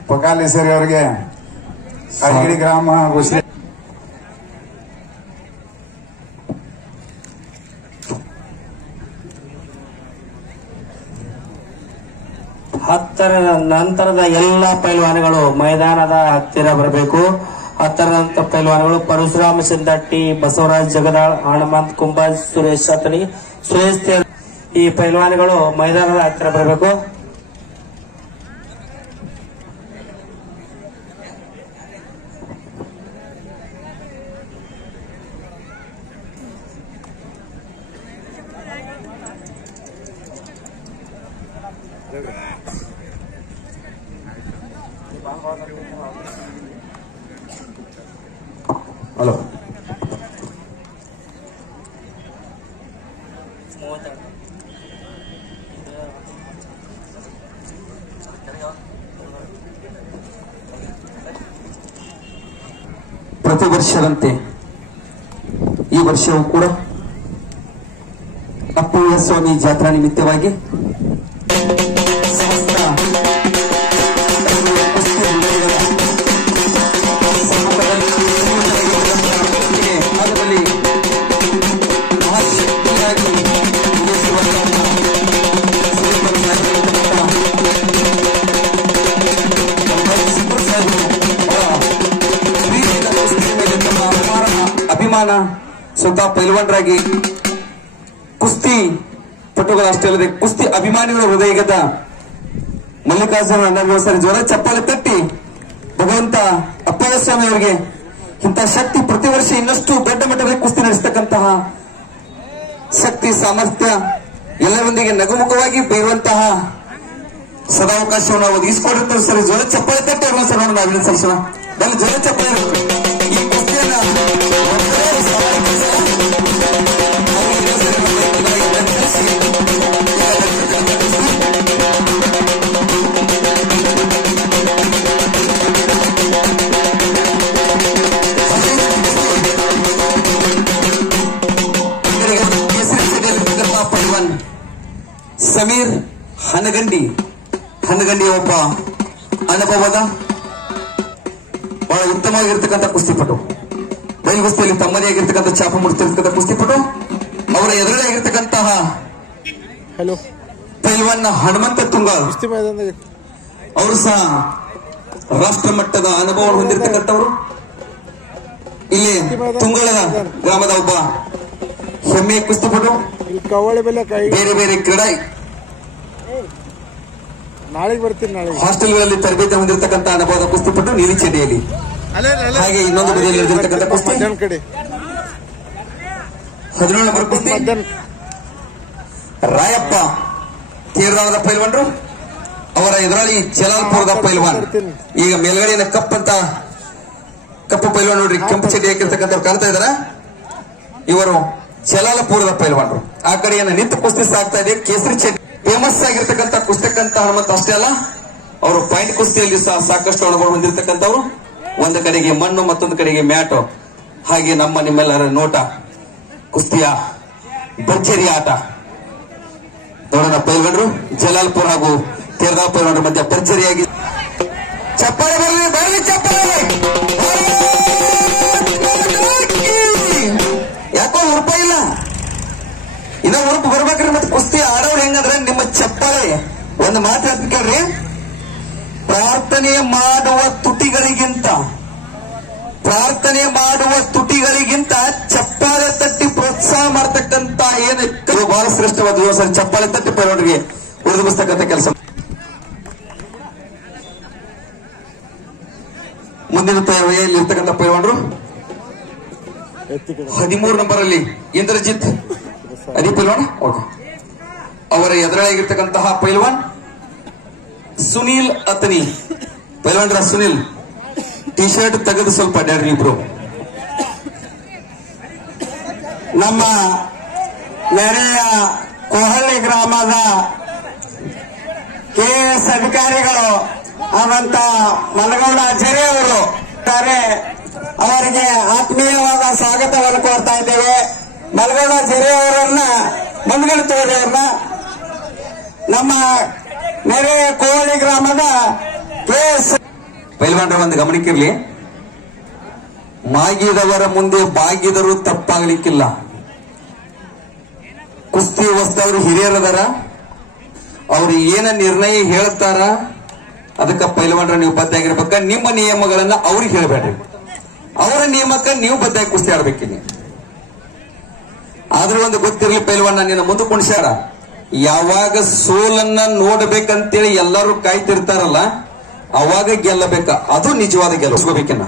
ಪಕಾಲಿ ಸರ್ ಅವರಿಗೆ ಅರಗಿಡಿ ಗ್ರಾಮ ಘೋಷಣೆ. ನಂತರದ ಎಲ್ಲ ಪೈಲ್ವಾನಗಳು ಮೈದಾನದ ಹತ್ತಿರ ಬರಬೇಕು. ಹತ್ತಿರ ಪೈಲ್ವಾನಗಳು ಪರಶುರಾಮ ಸಿಂದಟ್ಟಿ, ಬಸವರಾಜ್ ಜಗದಾಳ್, ಹನುಮಂತ್ ಕುಂಬಾಜ್, ಸುರೇಶ್ ಅತನಿ, ಸುರೇಶ್ ತೇರ್. ಈ ಪೈಲ್ವಾನಗಳು ಮೈದಾನದ ಹತ್ತಿರ ಬರಬೇಕು. ಹಲೋ, ಪ್ರತಿ ವರ್ಷದಂತೆ ಈ ವರ್ಷವೂ ಕೂಡ ಅಪ್ಪಯ್ಯ ಸ್ವಾಮಿ ಜಾತ್ರಾ ನಿಮಿತ್ತವಾಗಿ ಸಮಸ್ತ ಭಾಗದಲ್ಲಿ ಮಹಾಶಕ್ತಿಯಾಗಿ ಅಭಿಮಾನ ಸ್ವತಃ ಪೈಲ್ವಾನರಾಗಿ ಕುಸ್ತಿ ಪಟುಗಳಷ್ಟೇ ಅಲ್ಲದೆ ಕುಸ್ತಿ ಅಭಿಮಾನಿಗಳ ಹೃದಯಗತ ಮಲ್ಲಿಕಾರ್ಜುನ ಅಣ್ಣಗೋಸ್ಕರ ಜ್ವರ ಚಪ್ಪಾಳೆ ತಟ್ಟಿ ಭಗವಂತ ಅಪ್ಪಯ್ಯ ಸ್ವಾಮಿ ಅವರಿಗೆ ಇಂತಹ ಶಕ್ತಿ ಪ್ರತಿ ವರ್ಷ ಇನ್ನಷ್ಟು ದೊಡ್ಡ ಮಟ್ಟದಲ್ಲಿ ಕುಸ್ತಿ ನಡೆಸತಕ್ಕಂತಹ ಶಕ್ತಿ ಸಾಮರ್ಥ್ಯ ಎಲ್ಲರೊಂದಿಗೆ ನಗುಮುಖವಾಗಿ ಬೈರುವಂತಹ ಸದಾವಕಾಶವನ್ನು ಒದಗಿಸಿಕೊಂಡಿರ್ತಾರೆ ಸರ್. ಜ್ವರ ಚಪ್ಪಾಳೆ ತಟ್ಟಿ ಅವರ ಸರ್ ನಾವು ಅಭಿನಂದಿಸೋಣ. ನಲ್ಲಿ ಜ್ವರ ಚಪ್ಪಾಳೆ ಈ ಕುಸ್ತಿಯನ್ನ ಶಿಖಂಡಿ ಒಬ್ಬ ಅನುಭವದ ಬಹಳ ಉತ್ತಮವಾಗಿರ್ತಕ್ಕಂಥ ಕುಸ್ತಿಪಟು. ಬಯಲು ಕುಸ್ತಿಯಲ್ಲಿ ತಮ್ಮದೇ ಆಗಿರ್ತಕ್ಕಂಥ ಚಾಪ ಮುಡಿಸಿರ್ತಕ್ಕಂಥ ಕುಸ್ತಿಪಟು. ಅವರ ಎದುರುಗಡೆ ಆಗಿರ್ತಕ್ಕಂತಹ ಪೈಲ್ವಾನ್ ಹನುಮಂತ ತುಂಗಾಲ್ ಅವರು ಸಹ ರಾಷ್ಟ್ರ ಮಟ್ಟದ ಅನುಭವ ಹೊಂದಿರತಕ್ಕಂಥವರು. ಇಲ್ಲಿ ತುಂಗಳದ ಗ್ರಾಮದ ಒಬ್ಬ ಹೆಮ್ಮೆಯ ಕುಸ್ತಿಪಟು. ಬೇರೆ ಬೇರೆ ಕ್ರೀಡಾ ಹಾಸ್ಟೆಲ್ಗಳಲ್ಲಿ ತರಬೇತಿ ಹೊಂದಿರತಕ್ಕಂಥ ಅನುಭವದ ಕುಸ್ತಿಪಟು ನೀಲಿ ಚಡಿಯಲ್ಲಿ. ಹಾಗೆ ಇನ್ನೊಂದು ಬದಿಯಲ್ಲಿ ಇರತಕ್ಕಂಥ ಕುಸ್ತಿ 17 ನಂಬರ್ ಕುಸ್ತಿ ರಾಯಪ್ಪ ತೀರ್ದಾದ ಪೈಲ್ವಾನ್ರು. ಅವರ ಎದುರಾಳಿ ಜಲಾಲ್ಪುರದ ಪೈಲ್ವಾನ್. ಈಗ ಮೇಲ್ಗಡೆಯ ಕಪ್ಪು ಪೈಲ್ವಾನ್ ನೋಡ್ರಿ, ಕೆಂಪು ಚಡ್ಡಿ ಹಾಕಿರ್ತಕ್ಕಂಥವ್ರು ಕಾಣ್ತಾ ಇದಾರ. ಇವರು ಜಲಾಲ್ಪುರದ ಪೈಲ್ವಾನ್ರು. ಆ ಕಡೆಯನ್ನ ನಿಂತು ಕುಸ್ತಿ ಸಾಕ್ತಾ ಇದೆ. ಕೇಸರಿ ಚಡ್ಡಿ ಫೇಮಸ್ ಆಗಿರ್ತಕ್ಕಂಥ ಕುಸ್ತಕ್ಕಂತ ಹನುಮಂತ ಅಷ್ಟೇ ಅಲ್ಲ, ಅವರು ಪಾಯಿಂಟ್ ಕುಸ್ತಿಯಲ್ಲಿ ಸಹ ಸಾಕಷ್ಟು ಅನುಭವ ಹೊಂದಿರತಕ್ಕಂಥವ್ರು. ಒಂದು ಕಡೆಗೆ ಮಣ್ಣು, ಮತ್ತೊಂದು ಕಡೆಗೆ ಮ್ಯಾಟು. ಹಾಗೆ ನಿಮ್ಮೆಲ್ಲರ ನೋಟ ಕುಸ್ತಿಯ ಭರ್ಜರಿ ಆಟ ನೋಡೋಣ. ಪೈಲ್ವಾನ್ರು ಜಲಾಲ್ಪುರ ಹಾಗೂ ತೇರ್ದಾ ಪೈಲ್ವಾನ್ರ ಮಧ್ಯ ಭರ್ಜರಿಯಾಗಿ ಚಪ್ಪಾಳೆ ಬರಲಿ ಚಪ್ಪಾಳೆ. ಯಾಕೋ ಉರುಪ ಇಲ್ಲ, ಇನ್ನ ಉರುಪು ಬರ್ಬೇಕ್ರಿ. ಮತ್ತೆ ಕುಸ್ತಿ ಆಡೋರು ಹೆಂಗಂದ್ರೆ ನಿಮ್ಮ ಚಪ್ಪಾಳೆ ಒಂದು ಮಾತು ಹೇಳ್ತೀನಿ ಕೇಳ್ರಿ. ಪ್ರಾರ್ಥನೆ ಮಾಡುವ ತುಟಿಗಳಿಗಿಂತ ಚಪ್ಪಾಳೆ ತಟ್ಟಿ ಪ್ರೋತ್ಸಾಹ ಮಾಡತಕ್ಕಂತ ಏನಕ್ಕೆ ಬಹಳ ಶ್ರೇಷ್ಠವಾದ ಸರ್. ಚಪ್ಪಾಳೆ ತಟ್ಟಿ ಪೈಲ್ವಾನ್ರಿಗೆ ಉಳಿದುಬಿಸ್ತಕ್ಕಂಥ ಕೆಲಸ. ಮುಂದಿನ ತಯಾರಿಯಲ್ಲಿ ಇರ್ತಕ್ಕಂಥ ಪೈಲ್ವಾನ್ರು 13 ನಂಬರ್ ಅಲ್ಲಿ ಇಂದ್ರಜಿತ್ ಅದಿ ಪೈಲ್ವಾನ್. ಓಕೆ, ಅವರ ಎದುರಾಗಿರ್ತಕ್ಕಂತಹ ಪೈಲ್ವಾನ್ ಸುನೀಲ್ ಅತನಿ. ಪೈಲ್ವಾನ್ರ ಸುನೀಲ್ ಟಿ ಶರ್ಟ್ ತೆಗೆದು ಸ್ವಲ್ಪ ಅಡ್ಯಾಡ್ರಿ ಇಬ್ರು. ನಮ್ಮ ನೆರೆಯ ಕೊಹಳ್ಳಿ ಗ್ರಾಮದ ಕೆಎಸ್ ಅಧಿಕಾರಿಗಳು ಆದಂತ ಮನಗೌಡ ಜೆರೆ ಅವರು ಅವರಿಗೆ ಆತ್ಮೀಯವಾದ ಸ್ವಾಗತವನ್ನು ಕೋರ್ತಾ ಇದ್ದೇವೆ. ಮನಗೌಡ ಜೆರೆ ಅವರನ್ನ ಮುಂದ್ಗಡೆ ತೋರಿ ಅವ್ರನ್ನ. ನಮ್ಮ ನೆರೆಯ ಕೊಹಳ್ಳಿ ಗ್ರಾಮದ ಕೆಎಸ್ ಪೈಲ್ವಾನ್ರ ಒಂದು ಗಮನಕ್ಕಿರ್ಲಿ, ಮಾಗಿದವರ ಮುಂದೆ ಬಾಗಿದರೂ ತಪ್ಪಾಗಲಿಕ್ಕಿಲ್ಲ. ಕುಸ್ತಿ ಹೊಸದವ್ರು ಹಿರಿಯರದಾರ, ಅವ್ರು ಏನ ನಿರ್ಣಯ ಹೇಳ್ತಾರ ಅದಕ್ಕೆ ಪೈಲ್ವಾನ್ರ ನೀವು ಬದ್ಧಾಗಿರ್ಬೇಕ. ನಿಮ್ಮ ನಿಯಮಗಳನ್ನ ಅವ್ರಿಗೆ ಹೇಳಬೇಡ್ರಿ, ಅವರ ನಿಯಮಕ್ಕೆ ನೀವು ಬದ್ಧಾಗಿ ಕುಸ್ತಿ ಆಡ್ಬೇಕಿನಿ. ಆದ್ರೂ ಒಂದು ಗೊತ್ತಿರ್ಲಿ ಪೈಲ್ವಾನ್, ನಿನ್ನ ಮುಂದೆ ಕುಣಿಸ್ಯಾರ. ಯಾವಾಗ ಸೋಲನ್ನ ನೋಡ್ಬೇಕಂತೇಳಿ ಎಲ್ಲರೂ ಕಾಯ್ತಿರ್ತಾರಲ್ಲ, ಅವಾಗ ಗೆಲ್ಲಬೇಕ. ಅದು ನಿಜವಾದ ಗೆಲ್ಲಿಸ್ಕೋಬೇಕಿನ್ನ.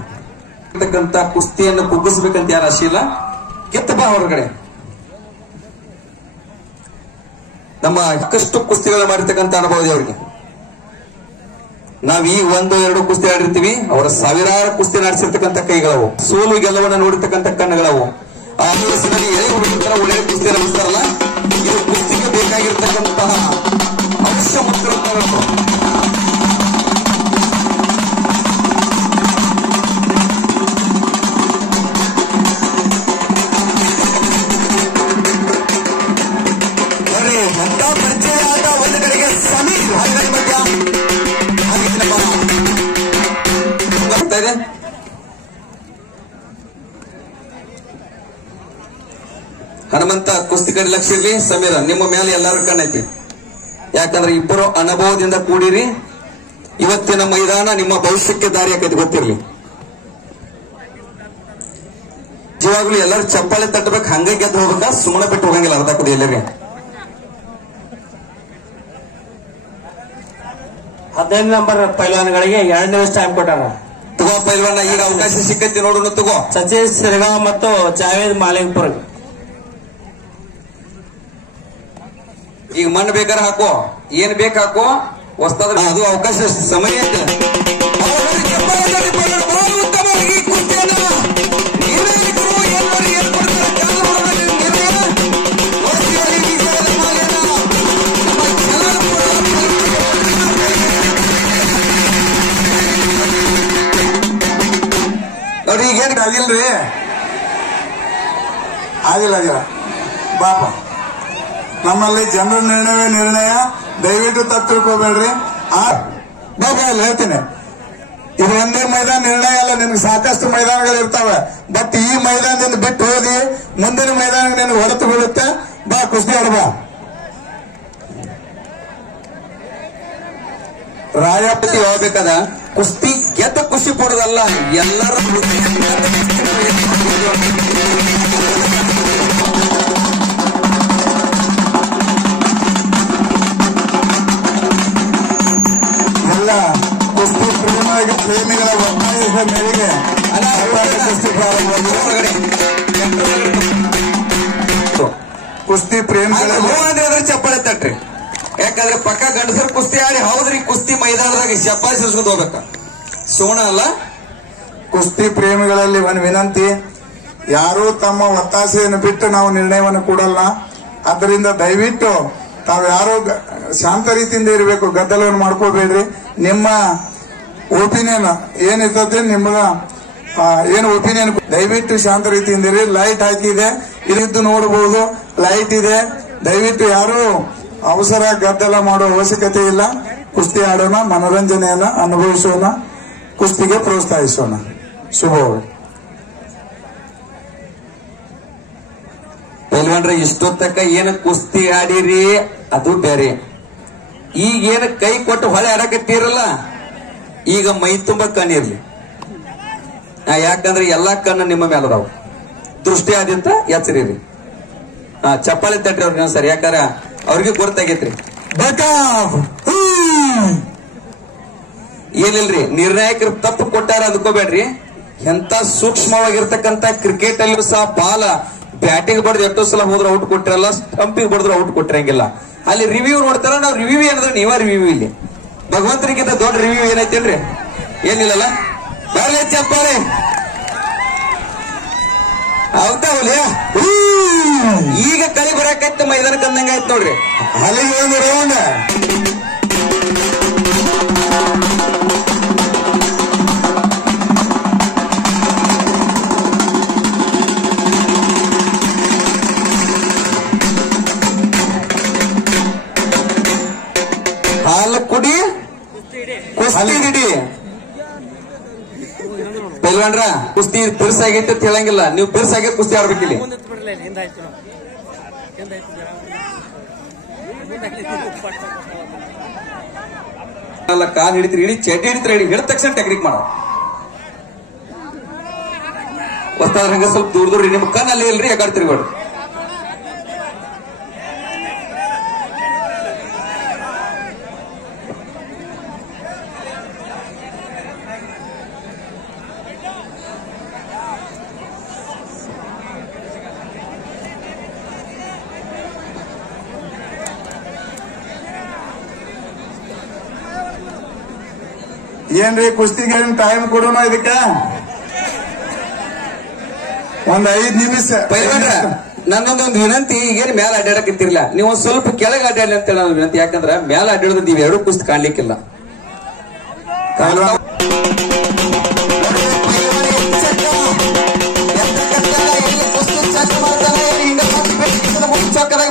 ಕುಸ್ತಿಯನ್ನು ಕುಗ್ಗಿಸ್ಬೇಕಂತ ಯಾರು ಆಶೆ ಇಲ್ಲ. ಗೆತ್ತ ಬಾ ಹೊರಗಡೆ. ನಮ್ಮ ಸಾಕಷ್ಟು ಕುಸ್ತಿಗಳು ಮಾಡಿರ್ತಕ್ಕಂಥ ಅನುಭವ ಇದೆ ಅವ್ರಿಗೆ. ನಾವ್ ಈ 1-2 ಕುಸ್ತಿ ಆಡಿರ್ತೀವಿ, ಅವರ ಸಾವಿರಾರು ಕುಸ್ತಿ ನಡೆಸಿರ್ತಕ್ಕಂಥ ಕೈಗಳವು, ಸೋಲು ಗೆಲುವನ್ನು ನೋಡಿರ್ತಕ್ಕಂಥ ಕಣ್ಣುಗಳವು. ಆ ವಯಸ್ಸಿನಲ್ಲಿ ಎಳೆ ಹುಡುಗರ ಒಳ್ಳೆಯ ಕುಸ್ತಿ ನಡೆಸ್ತಾರಲ್ಲ, ಇದು ಕುಸ್ತಿಗೆ ಬೇಕಾಗಿರ್ತಕ್ಕಂತಹ ಅವಶ್ಯ ಮುಖ್ಯರು. ಎಂತ ಪರಿಚಯ ಆಟ. ಒಂದು ಕಡೆಗೆ ಸಮೀರ್ ಹಂಗಡಿ ಮಧ್ಯ ಇದೆ. ಹನುಮಂತ ಕುಸ್ತಿ ಕಡೆ ಲಕ್ಷ ಇರ್ಲಿ. ಸಮೀರ ನಿಮ್ಮ ಮೇಲೆ ಎಲ್ಲರೂ ಕಣ್ಣೈತಿ. ಯಾಕಂದ್ರೆ ಇಬ್ಬರು ಅನುಭವದಿಂದ ಕೂಡಿರಿ. ಇವತ್ತಿನ ಮೈದಾನ ನಿಮ್ಮ ಭವಿಷ್ಯಕ್ಕೆ ದಾರಿ ಆಕೈತಿ, ಗೊತ್ತಿರ್ಲಿ. ನಿಜವಾಗ್ಲೂ ಎಲ್ಲರೂ ಚಪ್ಪಾಳೆ ತಟ್ಟಬೇಕು, ಹಂಗೆ ಗೆದ್ದು ಹೋಗ್ಬೇಕ, ಸುಮ್ಮನೆ ಬಿಟ್ಟು ಹೋಗಂಗಿಲ್ಲ ಅರ್ಧ ಕಡೆ ಎಲ್ಲರಿಗೆ. 15 ನಂಬರ್ ಪೈಲ್ವಾನ್ಗಳಿಗೆ 2 ನಿಮಿಷ ಟೈಮ್ ಕೊಟ್ಟಾರ. ತಗೋ ಪೈಲ್ವಾನ, ಈಗ ಅವಕಾಶ ಸಿಕ್ಕೈತಿ ನೋಡೋಣ. ತಗೋ ಸತೀಶ್ ಸಿರಗಾಂವ್ ಮತ್ತು ಜಾವೇದ್ ಮಾಲಿಂಗ್ಪುರ್. ಈಗ ಮಣ್ಣು ಬೇಕಾದ್ರೆ ಹಾಕೋ, ಏನ್ ಬೇಕು ಹಾಕೋ, ಹೊಸ್ತಾದ್ರೆ ಅದು ಅವಕಾಶ ಸಮಯ ಐತೆ. ನೋಡಿ ಈಗೇನ್ ಆಗಿಲ್ರಿ, ಆಗಿಲ್ಲ ಬಾಪ. ನಮ್ಮಲ್ಲಿ ಜನರ ನಿರ್ಣಯವೇ ನಿರ್ಣಯ. ದಯವಿಟ್ಟು ತಪ್ಪು ತಿಳ್ಕೋಬೇಡ್ರಿ. ಬಾಬಾ ಅಲ್ಲಿ ಹೇಳ್ತೀನಿ, ಇದು ಒಂದೇ ಮೈದಾನ ನಿರ್ಣಯ ಅಲ್ಲ, ನಿನ್ಗೆ ಸಾಕಷ್ಟು ಮೈದಾನಗಳು ಇರ್ತಾವೆ. ಬಟ್ ಈ ಮೈದಾನದಿಂದ ಬಿಟ್ಟು ಹೋದಿ ಮುಂದಿನ ಮೈದಾನ ನಿನ್ಗೆ ಹೊರತು ಬೀಳುತ್ತೆ. ಬಾ ಕುಸ್ತಿ ಆಡ ಬಾ. ರಾಯಪತಿ ಹೋಗ್ಬೇಕಾದ ಕುಸ್ತಿ ಗೆದ್ದ ಖುಷಿ ಪಡೋದಲ್ಲ, ಎಲ್ಲರ ಎಲ್ಲ ಕುಸ್ತಿ ಪ್ರೇಮಿಗಳ ಒತ್ತಾಯದ ಮೇರೆಗೆ ಕುಸ್ತಿ ಪ್ರಾರಂಭವಾಗಿದೆ. ಕುಸ್ತಿ ಪ್ರೇಮಿಗಳ ಚಪ್ಪಾಳೆ ತಟ್ರಿ. ಯಾಕಂದ್ರೆ ಪಕ್ಕ ಗಂಡಸರು ಕುಸ್ತಿ ಆಡಿ ಹೌದ್ರಿ ಕುಸ್ತಿ ಮೈದಾನದಾಗ ಚಪ್ಪಾಳೆ ಸಿರ್ಸ್ಕೊಂಡು ಹೋಗ್ಬೇಕ, ಸೋಣ ಅಲ್ಲ. ಕುಸ್ತಿ ಪ್ರೇಮಿಗಳಲ್ಲಿ ಒಂದು ವಿನಂತಿ, ಯಾರೂ ತಮ್ಮ ಒತ್ತಾಸೆಯನ್ನು ಬಿಟ್ಟು ನಾವು ನಿರ್ಣಯವನ್ನು ಕೊಡಲ್ಲ. ಆದ್ದರಿಂದ ದಯವಿಟ್ಟು ತಾವ್ಯಾರು ಶಾಂತ ರೀತಿಯಿಂದ ಇರಬೇಕು, ಗದ್ದಲವನ್ನು ಮಾಡ್ಕೋಬೇಡ್ರಿ. ನಿಮ್ಮ ಒಪಿನಿಯನ್ ಏನಿರ್ತದೆ ನಿಮ್ಗ ಏನು ಒಪಿನಿಯನ್ ದಯವಿಟ್ಟು ಶಾಂತ ರೀತಿಯಿಂದ ಇರಿ. ಲೈಟ್ ಹಾಕಿದೆ, ಇಲ್ಲಿದ್ದು ನೋಡಬಹುದು, ಲೈಟ್ ಇದೆ. ದಯವಿಟ್ಟು ಯಾರು ಅವಸರ ಗದ್ದಲ ಮಾಡೋ ಅವಶ್ಯಕತೆ ಇಲ್ಲ. ಕುಸ್ತಿ ಆಡೋಣ, ಮನೋರಂಜನೆಯನ್ನ ಅನುಭವಿಸೋಣ, ಕುಸ್ತಿಗೆ ಪ್ರೋತ್ಸಾಹಿಸೋಣ. ಶುಭವಾಗಲಿ. ಪೈಲ್ವಾನ್ರ ಇಷ್ಟೊತ್ತಕ್ಕ ಏನ ಕುಸ್ತಿ ಆಡಿರಿ ಅದು ಬೇರೆ, ಈಗ ಏನ ಕೈ ಕೊಟ್ಟು ಹೊಳೆ ಆಡಕತ್ತೀರಲ್ಲ, ಈಗ ಮೈ ತುಂಬ ಕಣ್ಣಿರ್ಲಿ. ಯಾಕಂದ್ರೆ ಎಲ್ಲಾ ಕಣ್ಣು ನಿಮ್ಮ ಮೇಲೆ ಅದಾವ, ದೃಷ್ಟಿ ಆದ್ಯಂತ ಎಚ್ಚರಿರಿ. ಚಪ್ಪಾಳೆ ತಟ್ರಿ ಅವ್ರಿಗೆ ಸರಿ, ಯಾಕಂದ್ರೆ ಅವ್ರಿಗೆ ಗೊತ್ತಾಗೈತ್ರಿ. ಏನಿಲ್ರಿ, ನಿರ್ಣಾಯಕರು ತಪ್ಪು ಕೊಟ್ಟಾರ ಅಂದ್ಕೋಬೇಡ್ರಿ. ಎಂತ ಸೂಕ್ಷ್ಮವಾಗಿರ್ತಕ್ಕಂತ ಕ್ರಿಕೆಟ್ ಅಲ್ಲೂ ಸಹ ಬಾಲ ಬ್ಯಾಟಿಂಗ್ ಬಡ್ದು ಎಷ್ಟೋ ಸಲ ಹೋದ್ರೆ ಔಟ್ ಕೊಟ್ಟಿರಲ್ಲ, ಸ್ಟಂಪಿಗೆ ಬಡಿದ್ರೆ ಔಟ್ ಕೊಟ್ಟಿರಂಗಿಲ್ಲ. ಅಲ್ಲಿ ರಿವ್ಯೂ ನೋಡ್ತಾರ, ನಾವು ರಿವ್ಯೂ ಏನಂದ್ರೆ ನೀವ ರಿವ್ಯೂ ಇಲ್ಲಿ. ಭಗವಂತನಿಗಿಂತ ದೊಡ್ಡ ರಿವ್ಯೂ ಏನೈತೇನ್ರಿ? ಏನಿಲ್ಲಲ್ಲ. ಬರ್ಲಿ ಚಪ್ಪಾಳೆ. ಹೌದಾ ಹುಲಿಯ? ಈಗ ಕೈ ಬರಾಕೈತ ಮೈದಾನಕ್ಕೆ ಅಂದಂಗ ಆಯ್ತು ನೋಡ್ರಿ. ಅಲ್ಲಿಗೆ ಒಂದು ರೌಂಡ್ ಹಾಲು ಕುಡಿ, ಕುಸ್ತಿ ಹಿಡಿ. ಪೈಲ್ವಾನ್ರ ಕುಸ್ತಿ ಬಿರ್ಸಾಗೈತೆ ಅಂತ ಹೇಳಂಗಿಲ್ಲ, ನೀವು ಬಿರ್ಸಾಗೈತೆ ಕುಸ್ತಿ ಆಡ್ಬೇಕಿಲ್ಲಿ. ಕಾಲ್ ಹಿಡಿತೀರಿ, ಹಿಡಿ ಚಡ್ಡಿ ಹಿಡಿತೀರಿ, ಹಿಡಿ ಹಿಡಿದ ತಕ್ಷಣ ಟೆಕ್ನಿಕ್ ಮಾಡ. ಹೊತ್ತಾದ್ರ ಹಂಗ ಸ್ವಲ್ಪ ದೂರ ದೂರ ನಿಮ್ ಕಣ್ಣಲ್ಲಿ ಇಲ್ರಿ, ಯಾಕಡೆ ತಿರ್ಬೇಡ್ರಿ. ಏನ್ರಿ ಕುಸ್ತಿಗೆ ಟೈಮ್ ಕೊಡೋಣ, ಇದಕ್ಕ ಒಂದ್ 5 ನಿಮಿಷ. ನನ್ನೊಂದೊಂದು ವಿನಂತಿ, ಈಗೇನು ಮೇಲೆ ಅಡ್ಡಾಡಕತ್ತಿರ್ಲಿಲ್ಲ, ನೀವು ಒಂದ್ ಸ್ವಲ್ಪ ಕೆಳಗೆ ಅಡ್ಡಾಡ್ಲಿ ಅಂತ ಹೇಳಿ ವಿನಂತಿ. ಯಾಕಂದ್ರೆ ಮೇಲೆ ಅಡ್ಡಾಡೋದು ನೀವು ಎರಡು ಕುಸ್ತಿ ಕಾಣ್ಲಿಕ್ಕಿಲ್ಲ.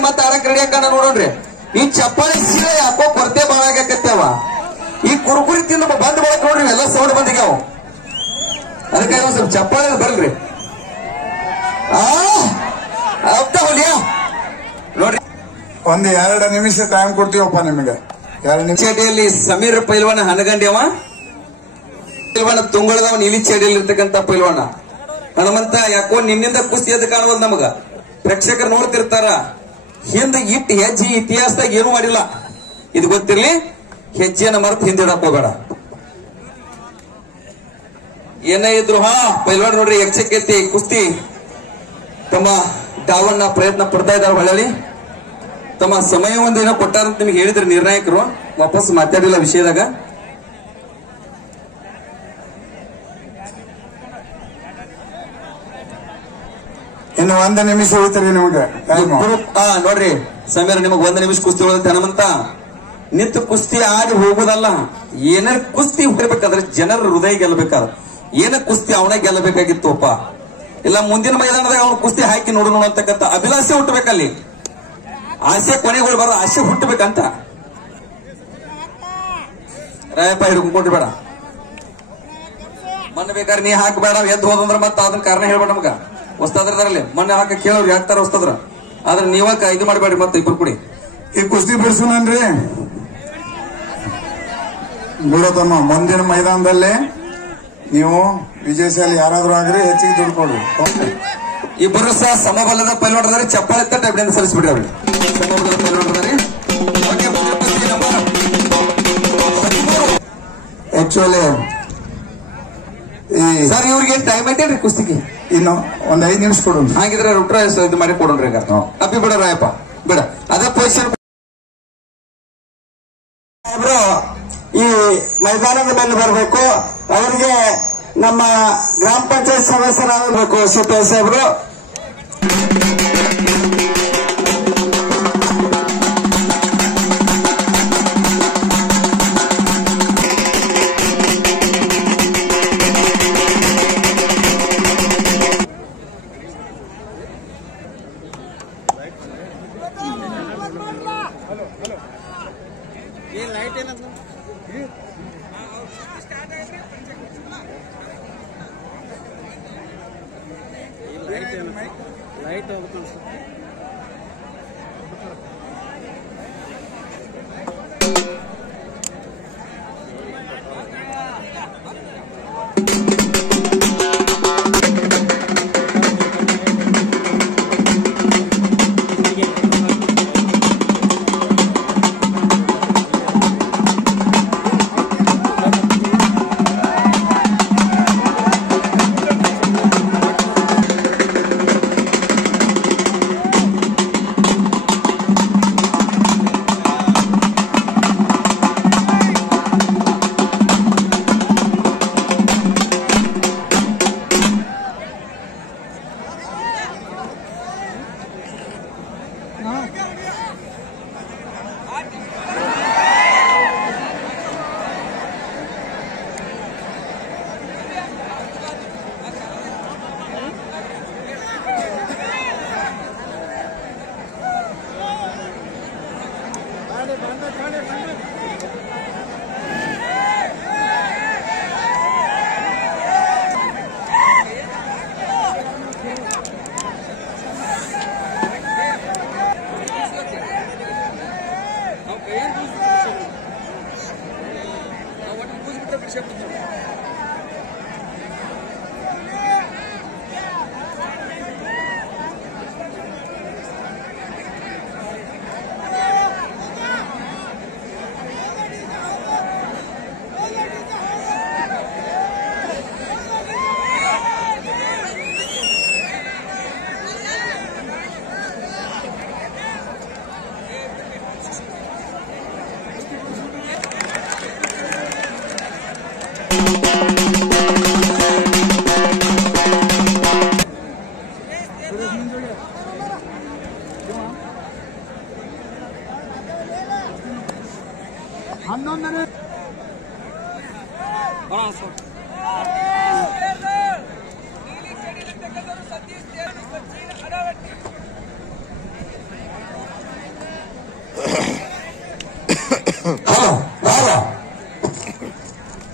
ಮತ್ತೆ ಆಡಕ್ ರೆಡಿ ಹಾಕಣ ನೋಡೋಣ್ರಿ. ಈ ಚಪ್ಪಾಳಿ ಸೀರೆ ಯಾಕೋ ಕೊರತೆ ಬಾಳ ಆಗಕತ್ತೇವ. ಈ ಕುರುಕುರಿ ತಿಂದು ಬಂದ್ ಬಳಕ್ ನೋಡ್ರಿ, ಎಲ್ಲ ಸೌಂಡ್ ಬಂದಿಗಾವ. ಅದಕ್ಕಾಗಿ ಒಂದ್ ಸ್ವಲ್ಪ ಚಪ್ಪಾಳಿ ಬರ್ಲ್ರಿ. ನೋಡ್ರಿ, ಒಂದ್ 2 ನಿಮಿಷ ಟೈಮ್ ಕೊಡ್ತೀವಪ್ಪ ನಿಮಗೆ. 2 ನಿಮಿಷ. ಚೇಟಿಯಲ್ಲಿ ಸಮೀರ್ ಪೈಲ್ವಾನ ಹನಗಂಡ್ಯವ, ಪೈಲ್ವಾನ ತುಂಗಳದವ ನೀಲಿ ಚೇಡಿಯಲ್ಲಿ ಇರ್ತಕ್ಕಂಥ ಪೈಲ್ವಾನ ಹನುಮಂತ. ಯಾಕೋ ನಿನ್ನಿಂದ ಕುಸ್ತಿ ಎದ್ದು ಕಾಣುವುದು ನಮಗ. ಪ್ರೇಕ್ಷಕರು ನೋಡ್ತಿರ್ತಾರ, ಹಿಂದೆ ಇಟ್ಟು ಹೆಜ್ಜೆ ಇತಿಹಾಸದಾಗ ಏನೂ ಮಾಡಿಲ್ಲ. ಇದು ಗೊತ್ತಿರ್ಲಿ, ಹೆಜ್ಜೆನ ಮರೆತು ಹಿಂದಿಡಕ್ ಹೋಗಬೇಡ. ಏನೇ ಇದ್ರು ಪೈಲ್ವಾನ್ ನೋಡ್ರಿ ಎಚ್ಚೆತ್ತಿ ಕುಸ್ತಿ ತಮ್ಮ ಡಾವನ್ನ ಪ್ರಯತ್ನ ಪಡ್ತಾ ಇದ್ದಾರೆ. ಹೊಳ್ಳಿ ತಮ್ಮ ಸಮಯ ಒಂದೇನೋ ಕೊಟ್ಟಾರಂತ ನಿಮ್ಗೆ ಹೇಳಿದ್ರು ನಿರ್ಣಾಯಕರು, ವಾಪಸ್ ಮಾತಾಡಿಲ್ಲ ವಿಷಯದಾಗ. ಇನ್ನು 1 ನಿಮಿಷ ಹೋಗ್ತಾರೆ ನಿಮ್ಗೆ ಟೈಮ್. ನೋಡ್ರಿ ಸಮೀರ್, ನಿಮಗ್ 1 ನಿಮಿಷ ಕುಸ್ತಿ ಹೋಗುತ್ತೆ. ಹನುಮಂತ, ನಿಂತು ಕುಸ್ತಿ ಆಡಿ ಹೋಗೋದಲ್ಲ, ಏನೇ ಕುಸ್ತಿ ಹೋಗ್ಬೇಕಾದ್ರೆ ಜನರ ಹೃದಯ ಗೆಲ್ಲಬೇಕಾದ್ರೆ ಏನ ಕುಸ್ತಿ ಅವನೇ ಗೆಲ್ಲಬೇಕಾಗಿತ್ತು ಅಪ್ಪ. ಇಲ್ಲ ಮುಂದಿನ ಮೈದಾನದಾಗ ಅವ್ನು ಕುಸ್ತಿ ಹಾಕಿ ನೋಡೋಣ ಅಂತಕ್ಕಂಥ ಅಭಿಲಾಷೆ ಹುಟ್ಟಬೇಕಲ್ಲಿ. ಆಸೆ ಕೊನೆಗಳು ಬರೋ ಆಸೆ ಹುಟ್ಟಬೇಕಂತ. ರಾಯಪ್ಪ ಹಿಡ್ಕೊಂಡ್ರಿ ಬೇಡ ಮಣ್ಣು ಬೇಕಾದ್ರೆ ನೀ ಹಾಕಬೇಡ ಎದ್ದು ಹೋದಂದ್ರ ಮತ್ತ ಅದನ್ನ ಕಾರಣ ಹೇಳ್ಬೇಡ ನಮಗ ಹೊಸ್ತದ್ರದಲ್ಲಿ ಮಣ್ಣು ಹಾಕ ಕೇಳೋರು ಯಾಕ್ತಾರ ಹೊಸ್ತದ್ರ ಆದ್ರೆ ನೀವಾಗ ಇದು ಮಾಡ್ಬೇಡ್ರಿ ಮತ್ತೆ ಇಬ್ರು ಕೂಡಿ ಈ ಕುಸ್ತಿ ಬಿಡಿಸೋಣನ್ರಿ ಬಿಡೋತಮ್ಮ ಮುಂದಿನ ಮೈದಾನದಲ್ಲಿ ನೀವು ವಿಜಯಶಾಲಿ ಯಾರಾದ್ರೂ ಆಗ್ರಿ ಹೆಚ್ಚಿಗೆ ದುಡ್ಡು ಕೊಡ್ರಿ ಇಬ್ಬರು ಸಹ ಸಮಬಲದ ಪೈಲ್ವಾನರಿ ಚಪ್ಪಾಳೆ ತಟ್ಟ ಅಭಿನಂದನೆ ಸಲ್ಲಿಸ್ಬಿಡ್ರಿ ಅವ್ರಿಗೆ ಸಮಬಲದ ಪೈಲ್ವಾನರಿ ಆಕ್ಚುಲಿ ಸರ್ ಇವ್ರಿಗೆ ಟೈಮ್ ಐತೇನ್ರಿ ಕುಸ್ತಿಗೆ ಇನ್ನು ಒಂದ್ 5 ನಿಮಿಷ ಕೊಡು ಹಾಗಿದ್ರೆ ರುಟ್ರ ಇದು ಮಾಡಿ ಕೊಡೋಣ್ರಿ ಈಗ ಅಪ್ಪಿ ಬಿಡ ರಾಯಪ್ಪ ಬಿಡ ಅದೇ ಪೊಸಿಷನ್ ಈ ಮೈದಾನದ ಮೇಲೆ ಬರಬೇಕು ಅವರಿಗೆ ನಮ್ಮ ಗ್ರಾಮ ಪಂಚಾಯತ್ ಸದಸ್ಯರಾಗಬೇಕು ಸಿಪಿಐ ಸಾಹೇಬರು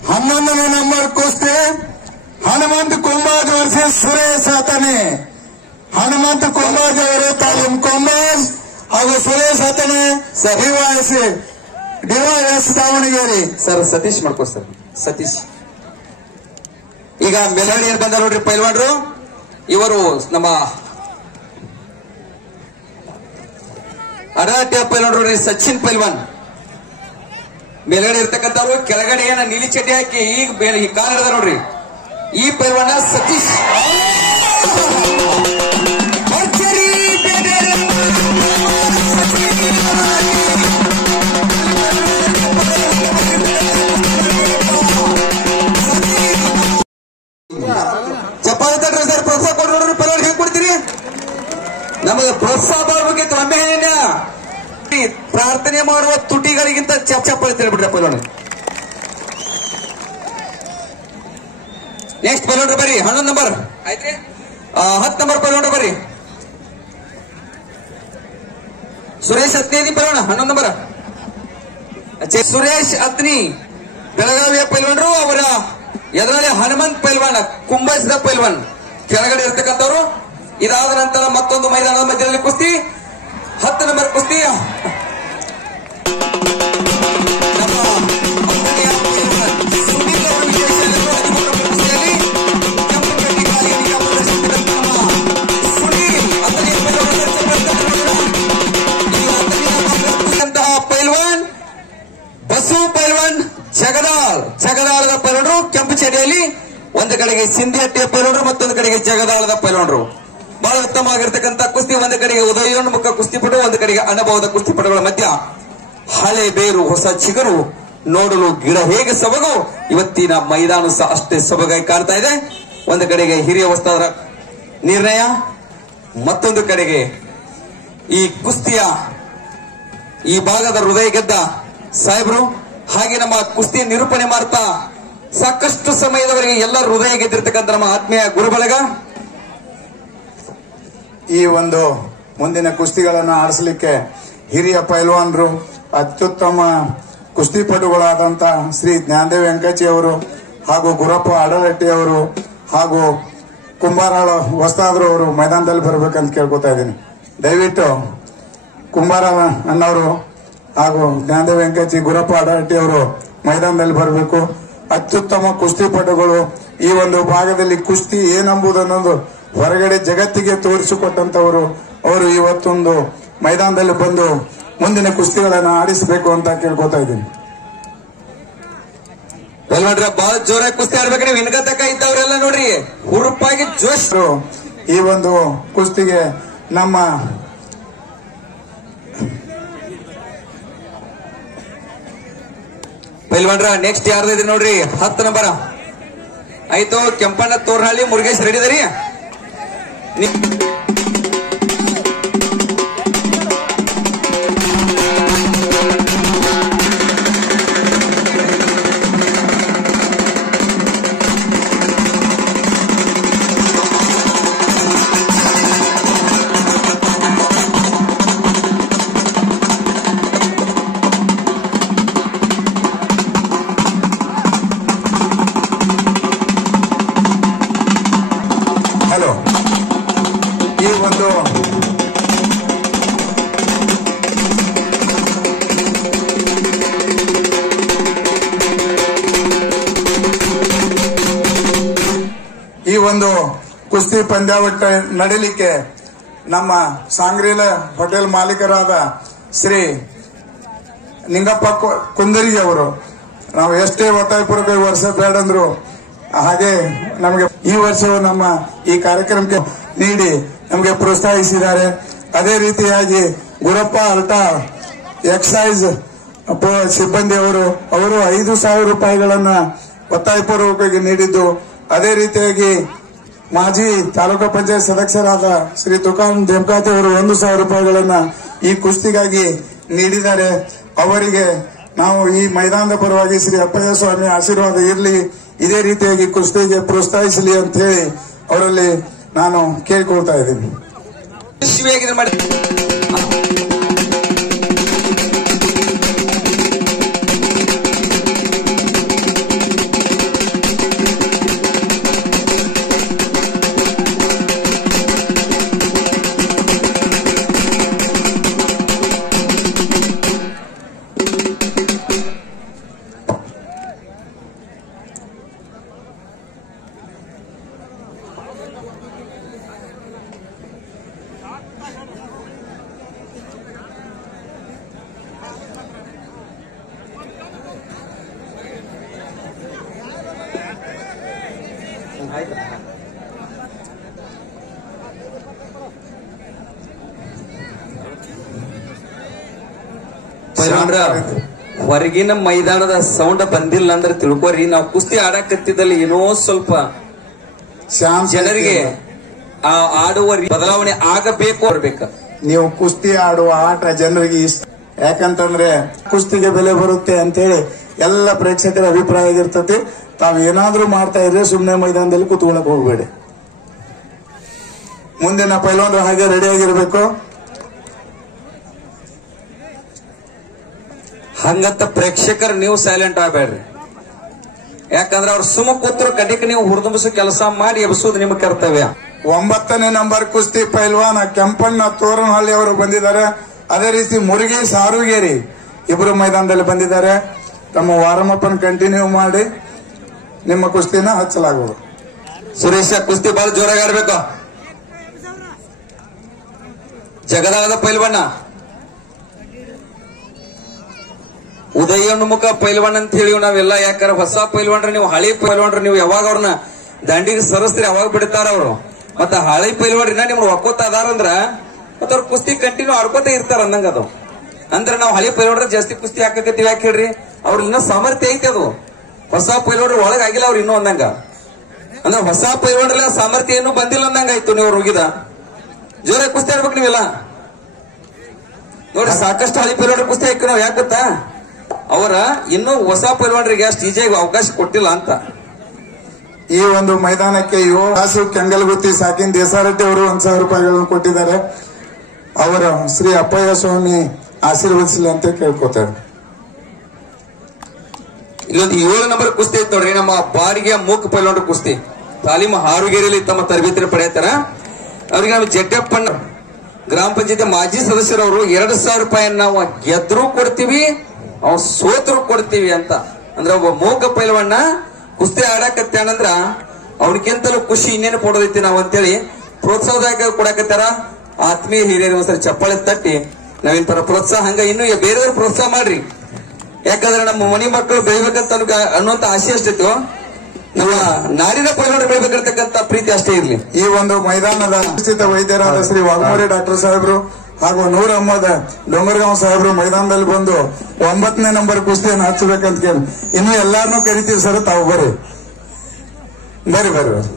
ಹನ್ನೊಂದನೇ ನಂಬರ್ ಕುಸ್ತಿ ಹನುಮಂತ ಕುಂಬಾಜ್ ವರ್ಸಸ್ ಸುರೇಶ್ ಹತನೆ. ಹನುಮಂತ ಕುಂಬಾಜ್ ಅವರು ತಾಲೀಮ್ ಕುಂಬಾಜ್ ಹಾಗೂ ಸುರೇಶ್ ಹತನೆ ಡಿವೈಎಸ್ ದಾವಣಗೆರೆ. ಸರ್ ಸತೀಶ್ ಮಾಡ್ಕೋ ಸರ್ ಸತೀಶ್. ಈಗ ಮೆಲಡಿ ಏನ್ ಬಂದಾರ ನೋಡ್ರಿ ಪೈಲ್ವಾನ್ರು, ಇವರು ನಮ್ಮ ಅಡಾಟ್ಯ ಪೈಲ್ವಾನ್ ನೋಡ್ರಿ ಸಚಿನ್ ಪೈಲ್ವಾನ್. ಮೇಲ್ಗಡೆ ಇರ್ತಕ್ಕಂಥವ್ರು ಕೆಳಗಡೆ ಏನ ನೀಲಿ ಚಡ್ಡಿ ಹಾಕಿ ಈಗ ಕಾಲ್ ಹಿಡಿದ ನೋಡ್ರಿ ಈ ಪೈಲ್ವಾನ ಸತೀಶ್. ಚಪ್ಪಾಳೆ ತಟ್ರಿ ಸರ್, ಪ್ರೋತ್ಸಾಹ ಕೊಡ್ರಿ ನೋಡ್ರಿ. ಪೈಲ್ವಾನ್ ಹೇಗ್ ಕೊಡ್ತೀರಿ? ನಮಗೆ ಪ್ರೋತ್ಸಾಹ ಬಗ್ಗೆ ಒಮ್ಮೆ ಪ್ರಾರ್ಥನೆ ಮಾಡುವ ತುಟಿಗಳಿಗಿಂತ ಚಪ್ಪಾಳೆ ತಿಳ್ಬಿಡ್ರಿ ಪೈಲ್ವಾನ್. ನೆಕ್ಸ್ಟ್ ಪೈಲ್ವಾನ್ ಬರ್ರಿ 11 ನಂಬರ್ ಆಯ್ತ್ರಿ. 10 ನಂಬರ್ ಪೈಲ್ವಾನ್ ಬರ್ರಿ ಸುರೇಶ್ ಅತ್ನಿ ಪೈಲ್ವಾನ್ 11 ನಂಬರ್ ಸುರೇಶ್ ಅತ್ನಿ ಬೆಳಗಾವಿಯ ಪೈಲ್ವಾನರು, ಅವರ ಎದುರಲ್ಲಿ ಹನುಮಂತ್ ಪೈಲ್ವಾನ್, ಕುಂಭಸಿದ ಪೈಲ್ವಾನ್ ಕೆಳಗಡೆ ಇರ್ತಕ್ಕಂಥವ್ರು. ಇದಾದ ನಂತರ ಮತ್ತೊಂದು ಮೈದಾನದ ಮಧ್ಯದಲ್ಲಿ ಕುಸ್ತಿ, 10 ನಂಬರ್ ಕುಸ್ತಿ. ಪೈಲ್ವಾನ್ ಬಸು ಪೈಲ್ವಾನ್ ಜಗದಾಳದ ಪೈಲ್ವಾನರು ಕೆಂಪು ಚಡಿಯಲ್ಲಿ, ಒಂದು ಕಡೆಗೆ ಸಿಂಧಿಹಟ್ಟಿಯ ಪೈಲ್ವಾನರು, ಮತ್ತೊಂದು ಕಡೆಗೆ ಜಗದಾಳದ ಪೈಲ್ವಾನರು. ಬಹಳ ಉತ್ತಮವಾಗಿರ್ತಕ್ಕಂಥ ಕುಸ್ತಿ. ಒಂದು ಕಡೆಗೆ ಉದಯೋನ್ಮುಖ ಕುಸ್ತಿಪಟು, ಒಂದು ಕಡೆಗೆ ಅನುಭವದ ಕುಸ್ತಿಪಟುಗಳ ಮಧ್ಯ ಹಳೆ ಬೇರು ಹೊಸ ಚಿಗುರು, ನೋಡಲು ಗಿಡ ಹೇಗೆ ಸೊಬಗು, ಇವತ್ತಿನ ಮೈದಾನ ಸಹ ಅಷ್ಟೇ ಸೊಬಗಾಗಿ ಕಾಣ್ತಾ ಇದೆ. ಒಂದು ಕಡೆಗೆ ಹಿರಿಯ ವಸ್ತಾದರ ನಿರ್ಣಯ, ಮತ್ತೊಂದು ಕಡೆಗೆ ಈ ಕುಸ್ತಿಯ ಈ ಭಾಗದ ಹೃದಯ ಗೆದ್ದ ಸಾಹೇಬ್ರು, ಹಾಗೆ ನಮ್ಮ ಕುಸ್ತಿ ನಿರೂಪಣೆ ಮಾಡ್ತಾ ಸಾಕಷ್ಟು ಸಮಯದವರೆಗೆ ಎಲ್ಲ ಹೃದಯ ಗೆದ್ದಿರ್ತಕ್ಕಂಥ ನಮ್ಮ ಆತ್ಮೀಯ ಗುರುಬಳಗ. ಈ ಒಂದು ಮುಂದಿನ ಕುಸ್ತಿಗಳನ್ನು ಆಡಿಸಲಿಕ್ಕೆ ಹಿರಿಯ ಪೈಲ್ವಾನರು, ಅತ್ಯುತ್ತಮ ಕುಸ್ತಿಪಟುಗಳಾದಂತ ಶ್ರೀ ಜ್ಞಾನದೇವ್ ವೆಂಕಚಿ ಅವರು ಹಾಗೂ ಗುರಪ್ಪ ಅಡಲಟ್ಟಿ ಅವರು ಹಾಗೂ ಕುಂಬಾರಾಳ ವಸ್ತಾದ್ರು ಅವರು ಮೈದಾನದಲ್ಲಿ ಬರಬೇಕಂತ ಕೇಳ್ಕೊತಾ ಇದ್ದೀನಿ. ದಯವಿಟ್ಟು ಕುಂಬಾರ ಅಣ್ಣವರು ಹಾಗೂ ಜ್ಞಾನದೇವ್ ವೆಂಕಚಿ, ಗುರಪ್ಪ ಅಡಲಟ್ಟಿ ಅವರು ಮೈದಾನದಲ್ಲಿ ಬರಬೇಕು. ಅತ್ಯುತ್ತಮ ಕುಸ್ತಿಪಟುಗಳು, ಈ ಒಂದು ಭಾಗದಲ್ಲಿ ಕುಸ್ತಿ ಏನಂಬುದನ್ನೊಂದು ಹೊರಗಡೆ ಜಗತ್ತಿಗೆ ತೋರಿಸಿಕೊಟ್ಟಂತವರು ಅವರು ಇವತ್ತೊಂದು ಮೈದಾನದಲ್ಲಿ ಬಂದು ಮುಂದಿನ ಕುಸ್ತಿಗಳನ್ನು ಆಡಿಸಬೇಕು ಅಂತ ಕೇಳ್ಕೊತಾ ಇದ್ದೀನಿ. ನೋಡ್ರಿ, ಬಹಳ ಜೋರಾಗಿ ಕುಸ್ತಿ ಆಡ್ಬೇಕ್ರಿ. ವಿನ್ಗತಕ ಇದ್ದವರೆಲ್ಲ ನೋಡ್ರಿ ಹುರುಪಾಗಿ ಜೋಶ್. ಈ ಒಂದು ಕುಸ್ತಿಗೆ ನಮ್ಮ ಪೈಲ್ವಾನ್ರ ನೆಕ್ಸ್ಟ್ ಯಾರ್ದಿದೆ ನೋಡ್ರಿ, 10 ನಂಬರ್ ಆಯ್ತು. ಕೆಂಪಣ್ಣ ತೋರ್ನಹಳ್ಳಿ, ಮುರುಗೇಶ್ ರೆಡಿ ಇದರಿ. ಹಲೋ, ಈ ಒಂದು ಕುಸ್ತಿ ಪಂದ್ಯಾವಟ ನಡೀಲಿಕ್ಕೆ ನಮ್ಮ ಸಾಂಗ್ರೀಲ ಹೋಟೆಲ್ ಮಾಲೀಕರಾದ ಶ್ರೀ ನಿಂಗಪ್ಪ ಕುಂದರಿಗೆ ಅವರು ನಾವು ಎಷ್ಟೇ ಒತ್ತಾಯಪೂರ್ವಕ ವರ್ಷ ಬೇಡಂದ್ರು ಹಾಗೆ ನಮಗೆ ಈ ವರ್ಷವೂ ನಮ್ಮ ಈ ಕಾರ್ಯಕ್ರಮಕ್ಕೆ ನೀಡಿ ನಮಗೆ ಪ್ರೋತ್ಸಾಹಿಸಿದ್ದಾರೆ. ಅದೇ ರೀತಿಯಾಗಿ ಗುರಪ್ಪ ಅಲ್ಟಾ ಎಕ್ಸೈಸ್ ಸಿಬ್ಬಂದಿ ಅವರು 5,000 ರೂಪಾಯಿಗಳನ್ನ ಒತ್ತಾಯಪೂರ್ವಕವಾಗಿ ನೀಡಿದ್ದು, ಅದೇ ರೀತಿಯಾಗಿ ಮಾಜಿ ತಾಲೂಕು ಪಂಚಾಯತ್ ಸದಸ್ಯರಾದ ಶ್ರೀ ತುಕಾನ್ ದೇಮಕಾತಿ ಅವರು 1,000 ರೂಪಾಯಿಗಳನ್ನ ಈ ಕುಸ್ತಿಗಾಗಿ ನೀಡಿದ್ದಾರೆ. ಅವರಿಗೆ ನಾವು ಈ ಮೈದಾನದ ಪರವಾಗಿ ಶ್ರೀ ಅಪ್ಪಯ್ಯ ಸ್ವಾಮಿ ಆಶೀರ್ವಾದ ಇರಲಿ, ಇದೇ ರೀತಿಯಾಗಿ ಕುಸ್ತಿಗೆ ಪ್ರೋತ್ಸಾಹಿಸಲಿ ಅಂತ ಹೇಳಿ ಅವರಲ್ಲಿ ನಾನು ಕೇಳ್ಕೊಳ್ತಾ ಇದ್ದೀನಿ. ಹೊರಗಿನ ಮೈದಾನದ ಸೌಂಡ್ ಬಂದಿಲ್ಲ ಅಂದ್ರೆ ತಿಳ್ಕೊರಿ, ನಾವು ಕುಸ್ತಿ ಆಡಕತ್ತಿದ್ದಲ್ಲಿ ಏನೋ ಸ್ವಲ್ಪ ಜನರಿಗೆ ಆ ಆಡುವ ಬದಲಾವಣೆ ಆಗಬೇಕು ಬರ್ಬೇಕ. ನೀವು ಕುಸ್ತಿ ಆಡುವ ಆಟ ಜನರಿಗೆ ಇಷ್ಟ, ಯಾಕಂತಂದ್ರೆ ಕುಸ್ತಿಗೆ ಬೆಲೆ ಬರುತ್ತೆ ಅಂತೇಳಿ ಎಲ್ಲ ಪ್ರೇಕ್ಷಕರ ಅಭಿಪ್ರಾಯ ಆಗಿರ್ತದೆ. ತಾವು ಏನಾದ್ರೂ ಮಾಡ್ತಾ ಇದ್ರೆ ಸುಮ್ಮನೆ ಮೈದಾನದಲ್ಲಿ ಕೂತ್ಕೊಳ್ಳಕ್ ಹೋಗ್ಬೇಡಿ. ಮುಂದಿನ ಪೈಲವಾನರು ಹಾಗೆ ರೆಡಿ ಆಗಿರ್ಬೇಕು. ಹಂಗಂತ ಪ್ರೇಕ್ಷಕರು ನೀವು ಸೈಲೆಂಟ್ ಆಗಬೇಡ್ರಿ. ಯಾಕಂದ್ರೆ ಅವ್ರು ಸುಮ್ಮ ಕೂತ್ರು ಕಡೆಗೆ ನೀವು ಹುರಿದುಂಬಿಸೋ ಕೆಲಸ ಮಾಡಿ ಎಬ್ಸೋದು ನಿಮ್ಮ ಕರ್ತವ್ಯ. 9ನೇ ನಂಬರ್ ಕುಸ್ತಿ ಪೈಲ್ವಾನ್ ಕೆಂಪಣ್ಣ ತೋರಣಹಳ್ಳಿ ಅವರು ಬಂದಿದ್ದಾರೆ. ಅದೇ ರೀತಿ ಮುರುಗೇಶ್ ಆರುಗೇರಿ ಇಬ್ರು ಮೈದಾನದಲ್ಲಿ ಬಂದಿದ್ದಾರೆ. ತಮ್ಮ ವಾರಮಪ್ಪನ್ ಕಂಟಿನ್ಯೂ ಮಾಡಿ ನಿಮ್ಮ ಕುಸ್ತಿನ ಹಚ್ಚಲಾಗುವುದು. ಸುರೇಶ ಕುಸ್ತಿ ಬಹಳ ಜೋರಾಗಿ ಆಡ್ಬೇಕು. ಜಗದಾಳದ ಪೈಲ್ವಾನ ಉದಯೋನ್ಮುಖ ಪೈಲ್ವಾನ್ ಅಂತ ಹೇಳಿ ನಾವೆಲ್ಲ. ಯಾಕಂದ್ರೆ ಹೊಸ ಪೈಲ್ವಾನ್ರ ನೀವು ಹಳಿ ಪೈಲ್ವಾನ್ರ ನೀವು ಯಾವಾಗ ಅವ್ರನ್ನ ದಂಡಿಗೆ ಸರಸ್ತ್ರಿ ಅವಾಗ ಬಿಡ್ತಾರ ಅವರು. ಮತ್ತ ಹಳಿ ಪೈಲ್ವಾನ್ರಿನ ನಿಮ್ಗೆ ಒಕ್ಕೋತ ಅದಾರಂದ್ರ ಮತ್ತ ಅವ್ರ ಕುಸ್ತಿ ಕಂಟಿನ್ಯೂ ಆಡ್ಕೋತ ಇರ್ತಾರ ಅಂದಂಗ ಅದು. ಅಂದ್ರೆ ನಾವು ಹಳಿ ಪೈಲ್ವಾನ್ರ ಜಾಸ್ತಿ ಕುಸ್ತಿ ಹಾಕಕತ್ತೀವಿ. ಯಾಕೆ ಹೇಳ್ರಿ, ಅವ್ರ ಇನ್ನೂ ಸಾಮರ್ಥ್ಯ ಐತಿ. ಅದು ಹೊಸ ಪೈಲ್ವಾನ್ರ ಒಳಗಾಗಿಲ್ಲ ಅವ್ರು ಇನ್ನೂ ಅಂದಂಗ. ಅಂದ್ರೆ ಹೊಸ ಪೈಲ್ವಾನ್ರಲ್ಲ ಸಾಮರ್ಥ್ಯ ಏನು ಬಂದಿಲ್ಲ ಅಂದಂಗ ಆಯ್ತು. ನೀವು ಹೋಗಿದ ಜೋರಾಗಿ ಕುಸ್ತಿ ಆಡ್ಬೇಕು ನೀವೆಲ್ಲ ನೋಡ್ರಿ. ಸಾಕಷ್ಟು ಹಳಿ ಪೈಲ್ವಾನ್ರ ಕುಸ್ತಿ ಹಾಕಿ ನಾವು. ಯಾಕೆ ಗೊತ್ತಾ, ಅವರ ಇನ್ನೂ ಹೊಸ ಪೈಲ್ವಾನ್ರಿಗೆ ಸ್ಟೇಜಿಗೆ ಅವಕಾಶ ಕೊಟ್ಟಿಲ್ಲ ಅಂತ. ಈ ಒಂದು ಮೈದಾನಕ್ಕೆ ಯುವ ಕೆಂಗಲ್ಗುತ್ತಿ ಸಾಕಿನ್ ದೇಸಾರೆಡ್ಡಿ ಅವರು 1,000 ರೂಪಾಯಿಗಳನ್ನು ಕೊಟ್ಟಿದ್ದಾರೆ. ಅವರ ಶ್ರೀ ಅಪ್ಪಯ್ಯ ಸ್ವಾಮಿ ಆಶೀರ್ವದಿಸಲಿ ಅಂತ ಕೇಳ್ಕೊತಾರೆ. ಇಲ್ಲೊಂದು 7 ನಂಬರ್ ಕುಸ್ತಿ ಐತ್ ನೋಡ್ರಿ. ನಮ್ಮ ಬಾರಿಗೆ ಮೂಕ ಪೈಲ್ವಾನ್ರ ಕುಸ್ತಿ ತಾಲೀಮು ಹಾರುಗೇರಿಯಲ್ಲಿ ತಮ್ಮ ತರಬೇತಿ ಪಡೆಯುತ್ತಾರ. ಅವ್ರಿಗೆ ನಾವು ಜಗ್ಗಪ್ಪಣ್ಣ ಗ್ರಾಮ ಪಂಚಾಯತಿ ಮಾಜಿ ಸದಸ್ಯರವರು 2,000 ರೂಪಾಯಿಯನ್ನ ನಾವು ಗೆದ್ರು ಕೊಡ್ತೀವಿ, ಅವ್ ಸೋತರು ಕೊಡ್ತೀವಿ ಅಂತ. ಅಂದ್ರೆ ಒಬ್ಬ ಮೂಕ ಪೈಲ್ವಾನ ಕುಸ್ತಿ ಆಡಕತ್ತಾನಂದ್ರ ಅವ್ರಿಗಿಂತಲೂ ಖುಷಿ ಇನ್ನೇನು ಕೊಡೋದೈತಿ ನಾವು ಅಂತೇಳಿ ಪ್ರೋತ್ಸಾಹದಾಯಕ ಕೊಡಕತ್ತಾರ. ಆತ್ಮೀಯ ಹಿರಿಯರು ಒಂದ್ಸರಿ ಚಪ್ಪಾಳೆ ತಟ್ಟಿ ನಾವಿಂತರ ಪ್ರೋತ್ಸಾಹ ಹಂಗ ಇನ್ನು ಬೇರೆಯವ್ರು ಪ್ರೋತ್ಸಾಹ ಮಾಡ್ರಿ. ಯಾಕಂದ್ರೆ ನಮ್ಮ ಮನಿ ಮಕ್ಕಳು ಬೆಳಿಬೇಕಂತ ಅನ್ನುವಂತ ಆಸೆ ಅಷ್ಟಿತ್ತು. ನಮ್ಮ ನಾಡಿನ ಪೈಲ್ವಾನರು ಬೆಳಿಬೇಕಿರ್ತಕ್ಕಂಥ ಪ್ರೀತಿ ಅಷ್ಟೇ ಇರ್ಲಿ. ಈ ಒಂದು ಮೈದಾನದ ನಿಶ್ಚಿತ ವೈದ್ಯರಾದ ಶ್ರೀ ವಾಘಮೋರಿ ಡಾಕ್ಟರ್ ಸಾಹೇಬರು ಹಾಗೂ ನೂರ್ ಅಹಮದ್ ಡೊಂಗರ್ಗಾಂವ್ ಸಾಹೇಬರು ಮೈದಾನದಲ್ಲಿ ಬಂದು 9ನೇ ನಂಬರ್ ಕುಸ್ತಿಯನ್ನು ಹಚ್ಚಬೇಕಂತ ಕೇಳಿ ಇನ್ನು ಎಲ್ಲಾರನ್ನೂ ಕರಿತೀವಿ ಸರ್. ತಾವು ಬರ್ರಿ ಬರ್ರಿ ಬರ್ರಿ ಬರ್ರಿ.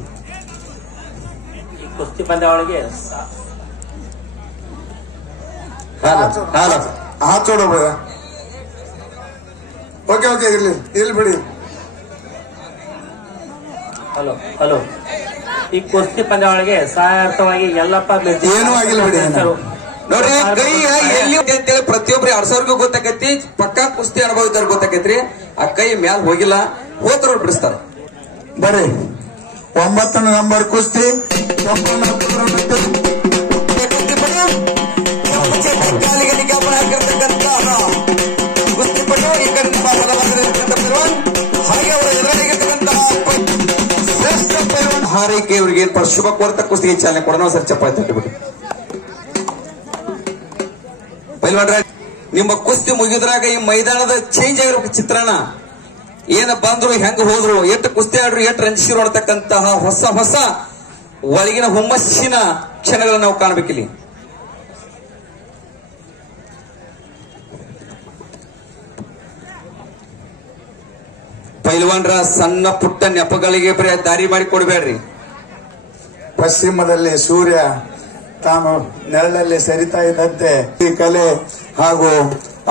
ಕುಸ್ತಿ ಪಂದ್ಯಾವಳಿಗೆ ಹಾಚೋಡ ಬರ. ಓಕೆ ಓಕೆ ಇರ್ಲಿ ಇಲ್ಲಿ ಬಿಡಿ. Hello hello. ಈ ಕುಸ್ತಿ ಪಂದ್ಯಾವಳಿಗೆ ಸಹಾಯಾರ್ಥವಾಗಿ ಯಲ್ಲಪ್ಪ ಏನೂ ಆಗಿಲ್ಲ ಬಿಡಿ. ನೋಡ್ರಿ, ಕೈ ಎಲ್ಲಿ ಅಂತೇಳಿ ಪ್ರತಿಯೊಬ್ರು 2,000 ಗೊತ್ತಾಕೈತಿ. ಪಕ್ಕಾ ಕುಸ್ತಿ ಅನುಭವಿದವ್ರು ಗೊತ್ತಾಕೈತ್ರಿ. ಆ ಕೈ ಮ್ಯಾಲ ಹೋಗಿಲ್ಲ, ಹೋತ್ರ ಬಿಡಿಸ್ತಾರ. ಬರ್ರಿ 9ನೇ ನಂಬರ್ ಕುಸ್ತಿ ಕಾಲಿಗೆ ನಿಗಾಪನ ಹಾಕಿರ್ತಕ್ಕಂಥ ಕುಸ್ತಿಪಟು ಈ ಕಡೆ ಹಾಗೆ ಅವರ ಎದುರಾಗಿರ್ತಕ್ಕಂತಹ ಶ್ರೇಷ್ಠ ಪೈಲ್ವಾನ್ ಹಾರೈಕೆ ಇವರಿಗೆ ಶುಭ ಕೋರ್ತ ಕುಸ್ತಿಗೆ ಚಾಲನೆ ಕೊಡೋಣ. ಸರ್ ಚಪ್ಪಾಳೆ ತಟ್ಟಿಬಿಟ್ಟು ಪೈಲ್ವಾನ್ರ ನಿಮ್ಮ ಕುಸ್ತಿ ಮುಗಿದ್ರಾಗ ಈ ಮೈದಾನದ ಚೇಂಜ್ ಆಗಿರೋ ಚಿತ್ರಣ ಏನ ಬಂದ್ರು, ಹೆಂಗ ಹೋದ್ರು, ಎಷ್ಟು ಕುಸ್ತಿ ಆಡ್ರು, ಎಷ್ಟು ರಂಜಿಸಿರು ಅನ್ನತಕ್ಕಂತಹ ಹೊಸ ಹೊಸ ಒಳಗಿನ ಹುಮ್ಮಸ್ಸಿನ ಕ್ಷಣಗಳನ್ನ ನಾವು ಕಾಣಬೇಕಿಲ್ಲಿ. ಪೈಲ್ವಾನ್ರ ಸಣ್ಣ ಪುಟ್ಟ ನೆಪಗಳಿಗೆ ಬರೀ ದಾರಿ ಮಾಡಿ ಕೊಡಬೇಡ್ರಿ. ಪಶ್ಚಿಮದಲ್ಲಿ ಸೂರ್ಯ ತಾನು ನೆರಳಲ್ಲಿ ಸರಿತಾ ಇದ್ದಂತೆ ಈ ಕಲೆ ಹಾಗೂ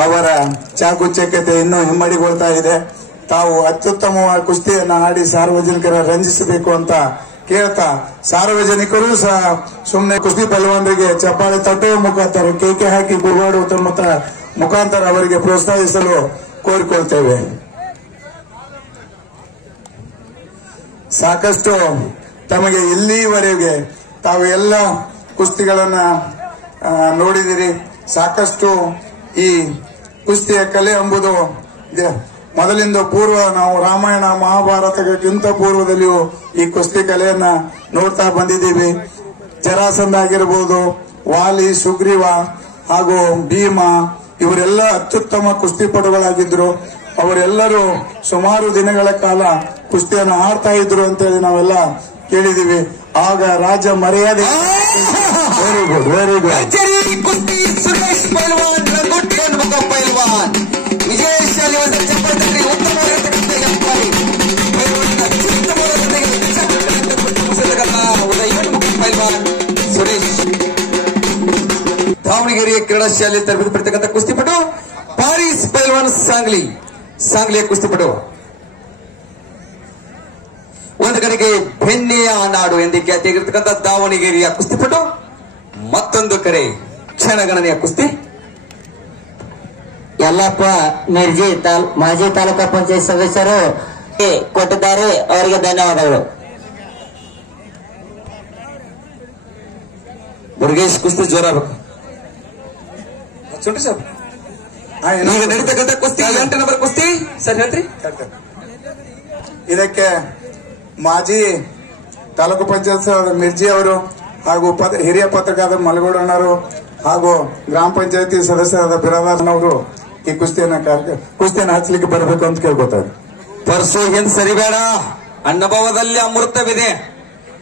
ಅವರ ಚಾಕುಚಕ್ಯತೆ ಇನ್ನೂ ಹಿಮ್ಮಡಿಗೊಳ್ತಾ ಇದೆ. ತಾವು ಅತ್ಯುತ್ತಮವಾದ ಕುಸ್ತಿಯನ್ನ ಆಡಿ ಸಾರ್ವಜನಿಕರ ರಂಜಿಸಬೇಕು ಅಂತ ಕೇಳ್ತಾ, ಸಾರ್ವಜನಿಕರು ಸಹ ಸುಮ್ಮನೆ ಕುಸ್ತಿ ಪೈಲ್ವಾನರಿಗೆ ಚಪ್ಪಾಳೆ ತಟ್ಟುವ ಮುಖಾಂತರ ಕೇಕೆ ಹಾಕಿ ಗುರುವಾಡುವ ಮುಖಾಂತರ ಅವರಿಗೆ ಪ್ರೋತ್ಸಾಹಿಸಲು ಕೋರಿಕೊಳ್ತೇವೆ. ಸಾಕಷ್ಟು ತಮಗೆ ಇಲ್ಲಿವರೆಗೆ ತಾವು ಎಲ್ಲ ಕುಸ್ತಿಗಳನ್ನ ನೋಡಿದಿರಿ. ಸಾಕಷ್ಟು ಈ ಕುಸ್ತಿಯ ಕಲೆ ಎಂಬುದು ಮೊದಲಿಂದ ಪೂರ್ವ ನಾವು ರಾಮಾಯಣ ಮಹಾಭಾರತಕ್ಕಿಂತ ಪೂರ್ವದಲ್ಲಿಯೂ ಈ ಕುಸ್ತಿ ಕಲೆಯನ್ನ ನೋಡ್ತಾ ಬಂದಿದ್ದೀವಿ. ಜರಾಸಂಧ ಆಗಿರಬಹುದು, ವಾಲಿ, ಸುಗ್ರೀವ ಹಾಗೂ ಭೀಮ ಇವರೆಲ್ಲ ಅತ್ಯುತ್ತಮ ಕುಸ್ತಿಪಟುಗಳಾಗಿದ್ರು. ಅವರೆಲ್ಲರೂ ಸುಮಾರು ದಿನಗಳ ಕಾಲ ಕುಸ್ತಿಯನ್ನು ಆಡ್ತಾ ಇದ್ರು ಅಂತೇಳಿ ನಾವೆಲ್ಲ ಕೇಳಿದೀವಿ. ಆಗ ರಾಜ ಮರ್ಯಾದೆ. Very good very good. Suresh ಪೈಲ್ವಾನ್ ಪೈಲ್ವಾನ್ ವಿಜಯಶಾಲಿ ಪೈಲ್ವಾನ್ ಸುರೇಶ್ ದಾವಣಗೆರೆಯ ಕ್ರೀಡಾ ಶಾಲೆ ತರಬೇತಿ ಪಡೆತಕ್ಕಂಥ ಕುಸ್ತಿಪಟು ಪಾರಿಸ್ ಪೈಲ್ವಾನ್ ಸಾಂಗ್ಲಿಯ ಕುಸ್ತಿಪಟು. ಒಂದು ಕಡೆಗೆ ಬೆಣ್ಣೆಯ ನಾಡು ಎಂದೇ ಖ್ಯಾತಿಯಾಗಿರ್ತಕ್ಕಂಥ ದಾವಣಗೆರೆಯ ಕುಸ್ತಿಪಟು, ಮತ್ತೊಂದು ಕಡೆ ಕ್ಷಣಗಣನೆಯ ಕುಸ್ತಿ ಯಲ್ಲಪ್ಪ ಮಿರ್ಜಿ ಮಾಜಿ ತಾಲೂಕಾ ಪಂಚಾಯತ್ ಸದಸ್ಯರು ಕೊಟ್ಟಿದ್ದಾರೆ, ಅವರಿಗೆ ಧನ್ಯವಾದಗಳು. ಮುರುಗೇಶ್ ಕುಸ್ತಿ ಜೋರಾಗಬೇಕು. ಚುಂಟಿ ಸರ್ ಈಗ ನಡೀತಕ್ಕಂಥ ಕುಸ್ತಿ 8 ನಂಬರ್ ಕುಸ್ತಿ ಸರ್ ಹೇಳ್ರಿ. ಇದಕ್ಕೆ ಮಾಜಿ ತಾಲೂಕು ಪಂಚಾಯತ್ ಮಿರ್ಜಿ ಅವರು ಹಾಗೂ ಹಿರಿಯ ಪತ್ರಕರ್ತ ಮಲಗೌಡಣ್ಣವರು ಹಾಗೂ ಗ್ರಾಮ ಪಂಚಾಯತಿ ಸದಸ್ಯರಾದ ಬಿರಾದಾರ್ನವರು ಈ ಕುಸ್ತಿಯನ್ನು ಹಚ್ಚಲಿಕ್ಕೆ ಬರಬೇಕು ಅಂತ ಕೇಳ್ಕೊತಾರೆ. ಪರ್ಸು ಹಿಂದ್ ಸರಿಬೇಡ, ಅಣ್ಣಭವದಲ್ಲಿ ಅಮೃತವಿದೆ,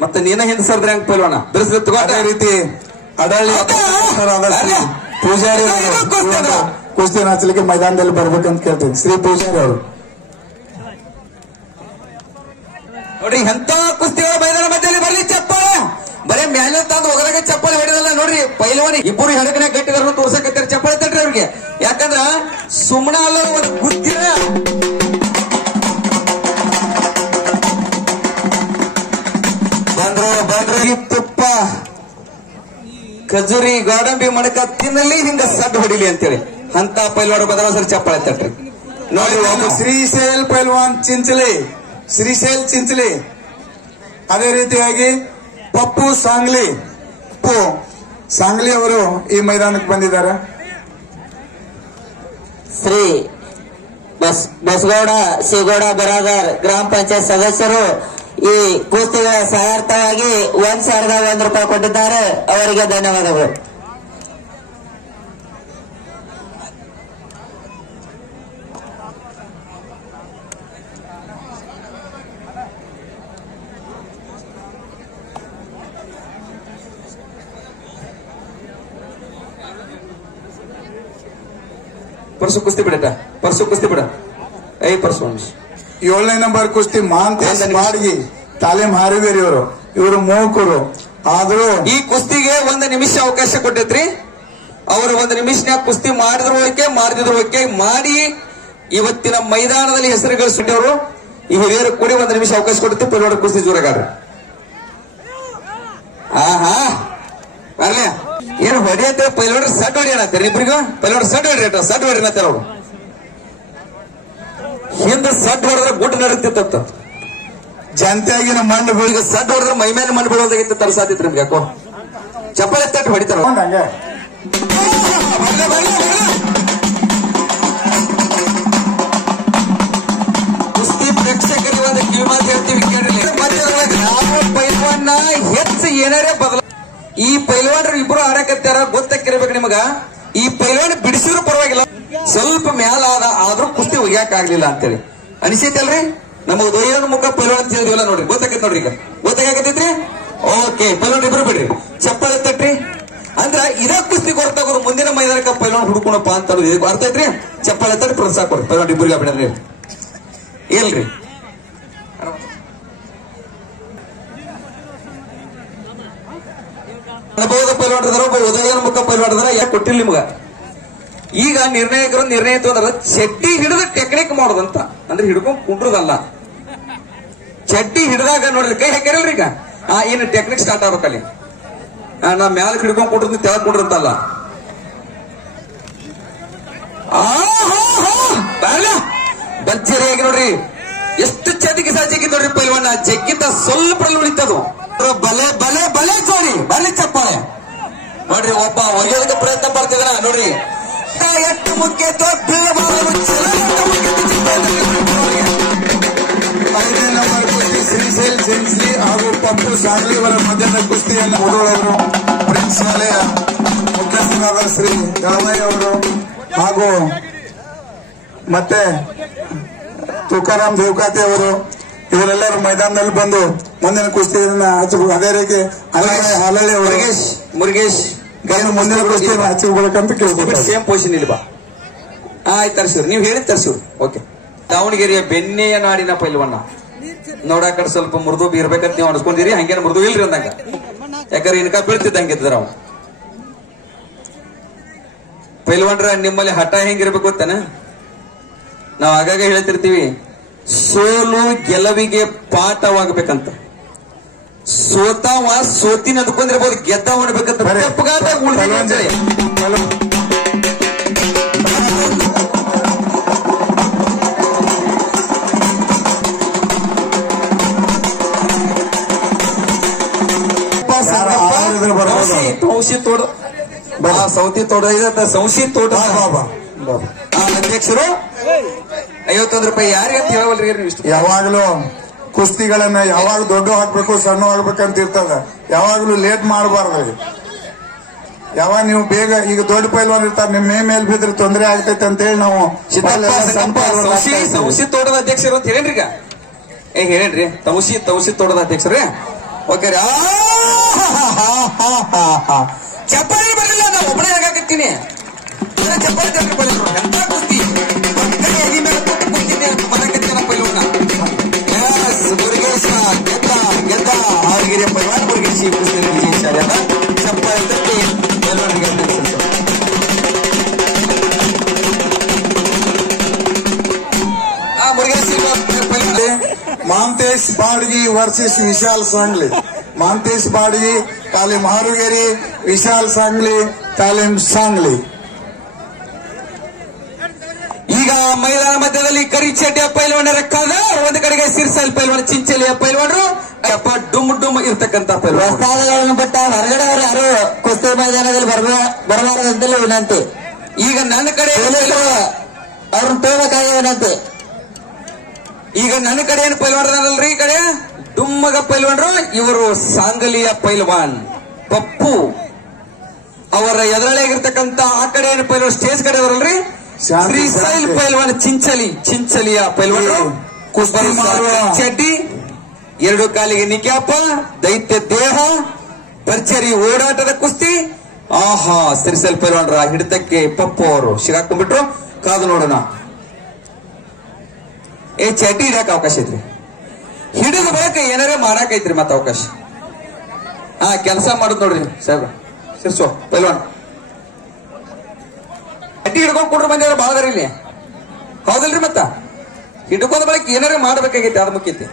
ಮತ್ತೆ ನೀನ ಹಿಂದ್ ಸರ್ದ್ರೆ ಹೆಂಗ್ ಪೈಲ್ವಾನ ಬಿಡಿಸ್ಲಿ ತಗೋ. ಅದೇ ರೀತಿ ಅಡಳ್ಳಿ ಪೂಜಾರಿ ಕುಸ್ತಿಯನ್ನು ಹಚ್ಚಲಿಕ್ಕೆ ಮೈದಾನದಲ್ಲಿ ಬರ್ಬೇಕಂತ ಕೇಳ್ತೀನಿ. ಶ್ರೀ ಪೂಜಾರಿ ಅವರು ನೋಡ್ರಿ ಎಂತ ಕುಸ್ತಿಗಳ ಮೈದಾನ ಮಧ್ಯದಲ್ಲಿ ಬರ್ಲಿ. ಚಪ್ಪಾಳೆ ಬರೀ ಮೇಲೆ ತಂದು ಹೋಗದಾಗ ಚಪ್ಪಾಳೆ ಹೊಡೆದಲ್ಲ ನೋಡ್ರಿ. ಪೈಲ್ವಾನಿ ಇಬ್ಬರು ಹೆಡಕನೆ ಗಟ್ಟಿದಾರ ತೋರ್ಸಕತ್ತಾರೆ. ಚಪ್ಪಾಳೆ ತಟ್ರಿ ಅವ್ರಿಗೆ, ಯಾಕಂದ್ರ ಸುಮ್ಮನ ಅಲ್ಲ ಒಂದು ಗುದ್ದಿನ ಬಂದ್ರು ತುಪ್ಪ ಖಜೂರಿ ಗೋಡಂಬಿ ಮಣಕ ತಿನ್ನಲಿ ಹಿಂಗ ಸಡ್ ಹೊಡಿಲಿ ಅಂತೇಳಿ ಅಂತ ಪೈಲ್ವಾರು ಬದಲ ಸರಿ ಚಪ್ಪಾಳೆ ತಟ್ರಿ. ನೋಡಿ ಒಬ್ಬ ಶ್ರೀಶೈಲ್ ಪೈಲ್ವಾನ್ ಚಿಂಚಲಿ, ಅದೇ ರೀತಿಯಾಗಿ ಪಪ್ಪು ಸಾಂಗ್ಲಿ ಅವರು ಈ ಮೈದಾನಕ್ಕೆ ಬಂದಿದ್ದಾರೆ. ಶ್ರೀ ಬಸಗೌಡ ಸಿಗೌಡ ಬರಾದರ್ ಗ್ರಾಮ ಪಂಚಾಯತ್ ಸದಸ್ಯರು ಈ ಕುಸ್ತಿಗೆ ಸಹಾರ್ಥವಾಗಿ 1,001 ರೂಪಾಯಿ ಕೊಟ್ಟಿದ್ದಾರೆ, ಅವರಿಗೆ ಧನ್ಯವಾದಗಳು. ಪರ್ಸು ಕುಸ್ತಿ ಬಿಡಟ, ಪರ್ಸು ಕುಸ್ತಿ ಬಿಡ. ಪರ್ಸು 7ನೇ ನಂಬರ್ ಕುಸ್ತಿ ಮಹಾಂತೇಶ್ ಬಾಡ್ಗಿ ತಾಲೀಮ್ ಹಾರಿದೇರಿ ಇವರು ಮೂಕರು. ಆದ್ರೂ ಈ ಕುಸ್ತಿಗೆ 1 ನಿಮಿಷ ಅವಕಾಶ ಕೊಟ್ಟೈತ್ರಿ. ಅವರು 1 ನಿಮಿಷನ್ಯಾಗ ಕುಸ್ತಿ ಮಾಡಿದ್ರು ಮಾಡಿ ಇವತ್ತಿನ ಮೈದಾನದಲ್ಲಿ ಹೆಸರು ಗಳಿಸಿಟ್ಟವರು ಈ ಹಿರಿಯರು ಕೂಡಿ 1 ನಿಮಿಷ ಅವಕಾಶ ಕೊಡುತ್ತೆ. ಪೈಲ್ವಾನ ಕುಸ್ತಿ ಜೋರಾಗಾಡ್ರಿ. ಬರ್ಲಿ ಏನು ಹೊಡೆಯತ್ತೆ ಪೈಲ್ವಾನ ಸಡ್ ಹೊಡಿಯಣತ್ತಾರೆ ಇಬ್ರಿಗೂ. ಪೈಲ್ವಾನ ಸಡ್ ಹೊಡಿನತ್ತಾರ ಅವರು. ಹಿಂದೆ ಸಡ್ ಹೊಡೆದ್ರೆ ಗುಡ್ ನಡೀತಿತ್ತ, ಜನತೆಯಾಗಿನ ಮಣ್ಣು ಈಗ ಸಡ್ ಹೊಡೆದ್ರೆ ಮೈ ಮೇಲೆ ಮಣ್ಣು ಬೀಳೋದಾಗಿತ್ತು ತರಸಾತಿತ್ತು ನಿಮ್ಗೆ. ಯಾಕೋ ಚಪ್ಪಾಳೆ ತಟ್ಟು ಹೊಡಿತಾರ. ಕುಸ್ತಿ ಪ್ರೇಕ್ಷಕರಿಗೆ ಒಂದು ಕಿವಿಮಾತು ಹೇಳ್ತೀವಿ ಕೇಳಿ. ನಾವು ಪೈಲ್ವಾನ ಹೆಚ್ಚು ಏನಾರೇ ಬದಲ ಈ ಪೈಲ್ವಾನರು ಇಬ್ರು ಆಡಕತ್ತಾರ ಗೊತ್ತಾಕಿರ್ಬೇಕು ನಿಮಗ. ಈ ಪೈಲ್ವಾನ ಬಿಡಿಸಿದ್ರು ಪರವಾಗಿಲ್ಲ, ಸ್ವಲ್ಪ ಮ್ಯಾಲ ಆದ್ರೂ ಕುಸ್ತಿ ಒಗ್ಯಾಕ ಆಗ್ಲಿಲ್ಲ ಅಂತೇಳಿ ಅನಿಸೈತಲ್ರಿ. ನಮಗ್ ದೊಯ್ಯೋನ್ ಮುಖ ಪೈಲ್ವಾನ ತಿಳಿದಿವಲ್ಲ ನೋಡ್ರಿ, ಗೊತ್ತಾಕೈತಿ ನೋಡ್ರಿ. ಈಗ ಗೊತ್ತಾಗತ್ತೈತ್ರಿ. ಓಕೆ, ಪೈಲ್ವಾನ ಇಬ್ರು ಬಿಡ್ರಿ, ಚಪ್ಪಾಳೆ ತಟ್ರಿ. ಅಂದ್ರ ಇದ ಕುಸ್ತಿ ಗೊತ್ತಾಗೋದು ಮುಂದಿನ ಮೈದಾನಕ್ಕೆ ಪೈಲ್ವಾನ ಹುಡ್ಕೊಣಪ್ಪ ಅಂತ ಅರ್ಥ ಐತ್ರಿ. ಚಪ್ಪಾಳೆ ತಟ್ಟಿ ಪ್ರೋತ್ಸಾಹ ಕೊಡ್ರಿ. ಪೈಲ್ವಾನ ಇಬ್ಬರಿಗೆ ಬಿಡ್ರಿ ಇಲ್ರಿ. ಅನುಭವದ ಪೈಲ್ವಾನರ ಉದಯನ ಮುಖ ಪೈಲ್ವಾನರ ಯಾಕೆ ಕೊಟ್ಟಿಲ್ಲ ನಿಮ್ಗ. ಈಗ ನಿರ್ಣಾಯಕರು ನಿರ್ಣಯ ತಗೊಂಡ್ರ ಚಡ್ಡಿ ಹಿಡಿದ ಟೆಕ್ನಿಕ್ ಮಾಡೋದಂತ, ಅಂದ್ರೆ ಹಿಡ್ಕೊಂಡ್ ಕುಂಡ್ರದಲ್ಲ. ಚಡ್ಡಿ ಹಿಡಿದಾಗ ನೋಡ್ರಿ ಕೈ ಹಾಕ್ಯಾರಲ್ರಿ. ಈಗ ಇನ್ನು ಟೆಕ್ನಿಕ್ ಸ್ಟಾರ್ಟ್ ಆಗ್ಬೇಕಲ್ಲಿ. ನಾ ಮ್ಯಾಲಕ್ ಹಿಡ್ಕೊಂಡ್ ಕುಂಡ್ರ ತೆಳಗ್ ಕುಂಡ್ರಂತಲ್ಲ. ಭರ್ಜರಿಯಾಗಿ ನೋಡ್ರಿ ಎಷ್ಟು ಚದಿಗೆ ಸಾಜಿಗೆ ನೋಡ್ರಿ ಪೈಲ್ವಾನ. ಜಗ್ಗಿಂತ ಸ್ವಲ್ಪ ಉಳಿತದು. ಬಲೆ ಬಲೆ ಬಲೆ ಜೋಡಿ ಬಲೆ ಚಪ್ಪಾಳೆ ನೋಡ್ರಿ. ಒಬ್ಬ ಒಯ್ಯೋದಕ್ಕೆ ಪ್ರಯತ್ನ ಪಡ್ತಿದಾರ ನೋಡ್ರಿ. ಎಷ್ಟು ಮುಖ್ಯ ಶ್ರೀಶೈಲ್ ಚಿಂಚ್ಲಿ ಹಾಗೂ ಪಪ್ಪು ಸಾಂಗ್ಲಿ ಅವರ ಮಧ್ಯದ ಕುಸ್ತಿಯನ್ನು ಮುದೋಳವರು, ಪ್ರಿನ್ಸ್ ಶಾಲೆಯ ಮುಖ್ಯಸ್ಥರಾದ ಶ್ರೀ ದಾಮಯ್ಯ ಅವರು ಹಾಗೂ ಮತ್ತೆ ತುಕಾರಾಮ್ ದೇವಕಾತಿ ಅವರು ಇವರೆಲ್ಲರೂ ಮೈದಾನದಲ್ಲಿ ಬಂದು ಮುಂದಿನ ಕುಸ್ತಿಯನ್ನ ಹಚ್ಚಬೇಕು. ಅದೇ ರೀತಿ ಹಾಲಳ್ಳಿ ಅವರು ಮುರುಗೇಶ್ ಮುಂದಿನ ಕುಸ್ತಿಯನ್ನು ಹಚ್ಚಬೇಕಂತ ಕೇಳ್ಬೋದು. ಸೇಮ್ ಪೊಸಿಷನ್ ಇಲ್ಲಿ ಬಾ. ಆಯ್ತು ತರ್ಸಿವ್ರಿ, ನೀವು ಹೇಳಿ ತರ್ಸಿವ್ರಿ. ಓಕೆ. ದಾವಣಗೆರೆಯ ಬೆಣ್ಣೆಯ ನಾಡಿನ ಪೈಲ್ವಾನ ನೋಡಾಕಡೆ ಸ್ವಲ್ಪ ಮೃದು ಇರ್ಬೇಕಂತ ನೀವು ಅನ್ಸ್ಕೊಂಡಿರಿ. ಹಂಗೇನ ಮೃದು ಇಲ್ರಿ ಅಂದಂಗ, ಯಾಕಂದ್ರೆ ಇನ್ಕ ಬೀಳ್ತಿದ್ದಂಗಿದ್ರ ಅವ ಪೈಲ್ವಾನ್ರ. ನಿಮ್ಮಲ್ಲಿ ಹಠ ಹೆಂಗಿರ್ಬೇಕು ಗೊತ್ತೇನ? ನಾವ್ ಆಗಾಗ ಹೇಳ್ತಿರ್ತೀವಿ, ಸೋಲು ಗೆಲುವಿಗೆ ಪಾಠವಾಗಬೇಕಂತ. ಸೋತಾವ ಸೋತಿನ ಅಂದ್ಕೊಂಡಿರ್ಬೋದು, ಗೆದ್ದವ ಅನ್ಬೇಕಂತ. ಸೌಸಿ ತೋಟ ಸೌತಿ ತೋಟ ಸೌಸಿ ತೋಟ ಅಧ್ಯಕ್ಷರು 51 ರೂಪಾಯಿ ಯಾರಿಗೆ ಅಂತ ಹೇಳವಲ್ರಿ ಇಷ್ಟು ಯಾವಾಗ್ಲೂ ಕುಸ್ತಿಗಳನ್ನ ಯಾವಾಗ ದೊಡ್ಡ ಹಾಕ್ಬೇಕು ಸಣ್ಣ ಹಾಕ್ಬೇಕಂತ ಇರ್ತದ. ಯಾವಾಗ್ಲೂ ಲೇಟ್ ಮಾಡಬಾರ್ದು. ಯಾವಾಗ ನೀವು ಬೇಗ ಈಗ ದೊಡ್ಡ ಪೈಲ್ವಾನ್ ಇರ್ತಾರೆ, ನಿಮ್ ಮೇಲ್ ಬಿದ್ರೆ ತೊಂದರೆ ಆಗ್ತೈತೆ ಅಂತ ಹೇಳಿ ನಾವು ತೌಸಿ ತೋಟದ ಅಧ್ಯಕ್ಷರು ಅಂತ ಹೇಳೇನ್ರಿ. ಈಗ ಹೇಳೇನ್ರಿ ತೌಸಿ ತೋಟದ ಅಧ್ಯಕ್ಷರೇ. ಓಕೆ ರೀ. ಚಪ್ಪಾಳಿ ಬರಲಿಲ್ಲ, ನಾವು ಒಬ್ಬನೇ ಹಾಕತ್ತೀನಿ. ಚಪ್ಪಾಳಿ ಜಾತ್ರೆ ಬರಲಿಲ್ಲ ಎಂತ ಕುಸ್ತಿ ಮುರುಗೇಶ ಗೆದ್ದ ಆರ್ಗಿರಿಯ ಪೈಲ್ವಾನ್ ಮುರುಗೇಶ್ ಈ ಕುಸ್ತಿಯಲ್ಲಿ ವಿಜಯಶಾಲಿಯಾದ. ಚಪ್ಪಾಳಿ ತಟ್ಟಿ ಪೈಲ್ವಾನ್ರಿಗೆ ಮಾಂತೇಶ್ ಬಾಡ್ಗಿ ವರ್ಸಸ್ ವಿಶಾಲ್ ಸಾಂಗ್ಲಿ. ಮಾಂತೇಶ್ ಬಾಡ್ಗಿ ತಾಲೀಂ ಹಾರುಗೇರಿ, ವಿಶಾಲ್ ಸಾಂಗ್ಲಿ ತಾಲೀಂ ಸಾಂಗ್ಲಿ. ಈಗ ಮಹಿಳಾ ಮಧ್ಯದಲ್ಲಿ ಕರಿಚೆಟ್ಟಿಯ ಪೈಲ್ವಾನರ ಕಾದ, ಒಂದು ಕಡೆಗೆ ಸಿರ್ಸಲ್ ಪೈಲ್ವಾನ ಚಿಂಚಲಿಯ ಪೈಲ್ವಾನರು ಡುಮ್ ಡುಮ್ ಇರ್ತಕ್ಕಂಥ ಪೈಲ್ವಾನ. ಪ್ರಸ್ತಾವಗಳನ್ನು ಬಿಟ್ಟ ಹೊರಗಡೆ ಯಾರು ಕುಸ್ತಿ ಮೈದಾನದಲ್ಲಿ ಬರಬಾರದಂತಲೂ ವಿನಂತಿ. ಈಗ ನನ್ನ ಕಡೆ ಅವ್ರನ್ನ ತೋಬೇಕಾಗಿ ವಿನಂತಿ. ಈಗ ನನ್ನ ಕಡೆ ಏನು ಪೈಲ್ವಾನರಲ್ರಿ, ಈ ಕಡೆ ಡುಮ್ಮಗ ಪೈಲ್ವಾನರು. ಇವರು ಸಾಂಗಲಿಯ ಪೈಲ್ವಾನ್ ಪಪ್ಪು ಅವರ ಎದುರಳೆಯಾಗಿರ್ತಕ್ಕಂಥ ಆ ಕಡೆ ಏನು ಪೈಲ್ವಾನ್ ಸ್ಟೇಜ್ ಕಡೆ ಅವರಲ್ರಿ ಶ್ರೀಶೈಲ್ ಪೈಲ್ವಾನ್ ಚಿಂಚಲಿಯ ಪೈಲ್ವಾನರು. ಕುಸ್ತಿ ಚಡ್ಡಿ, 2 ಕಾಲಿಗೆ ನಿಕ್ಯಾಪ, ದೈತ್ಯ ದೇಹ, ಭರ್ಜರಿ ಓಡಾಟದ ಕುಸ್ತಿ. ಆಹಾ, ಶ್ರೀಶೈಲ್ ಪೈಲ್ವಾನರ ಹಿಡಿತಕ್ಕೆ ಪಪ್ಪು ಅವರು ಸಿಗಾಕೊಂಡ್ಬಿಟ್ರು. ಕಾದು ನೋಡೋಣ. ಚಡ್ಡಿ ಹಿಡಿಯಕ್ಕೆ ಅವಕಾಶ ಐತ್ರಿ, ಹಿಡಿದ ಬಳಿಕ ಏನಾರ ಮಾಡಾಕೈತ್ರಿ ಮತ್ತ ಅವಕಾಶ. ಕೆಲಸ ಮಾಡುದ್ ನೋಡ್ರಿ ಸಾಹೇಬ್ರ. ಸಿರ್ಸೋ ಪೈಲ್ವಾನ್ ಚಡ್ಡಿ ಹಿಡ್ಕೊಂಡ್ ಕೊಡ್ರು ಬಂದಿದ್ರು ಬಾಳದಾರ ಇಲ್ಲಿ, ಹೌದಲ್ರಿ? ಮತ್ತ ಹಿಡ್ಕೊಂಡ ಬಳಿಕ ಏನಾರ ಮಾಡ್ಬೇಕಾಗೈತಿ, ಅದ್ ಮುಖ್ಯತೆ.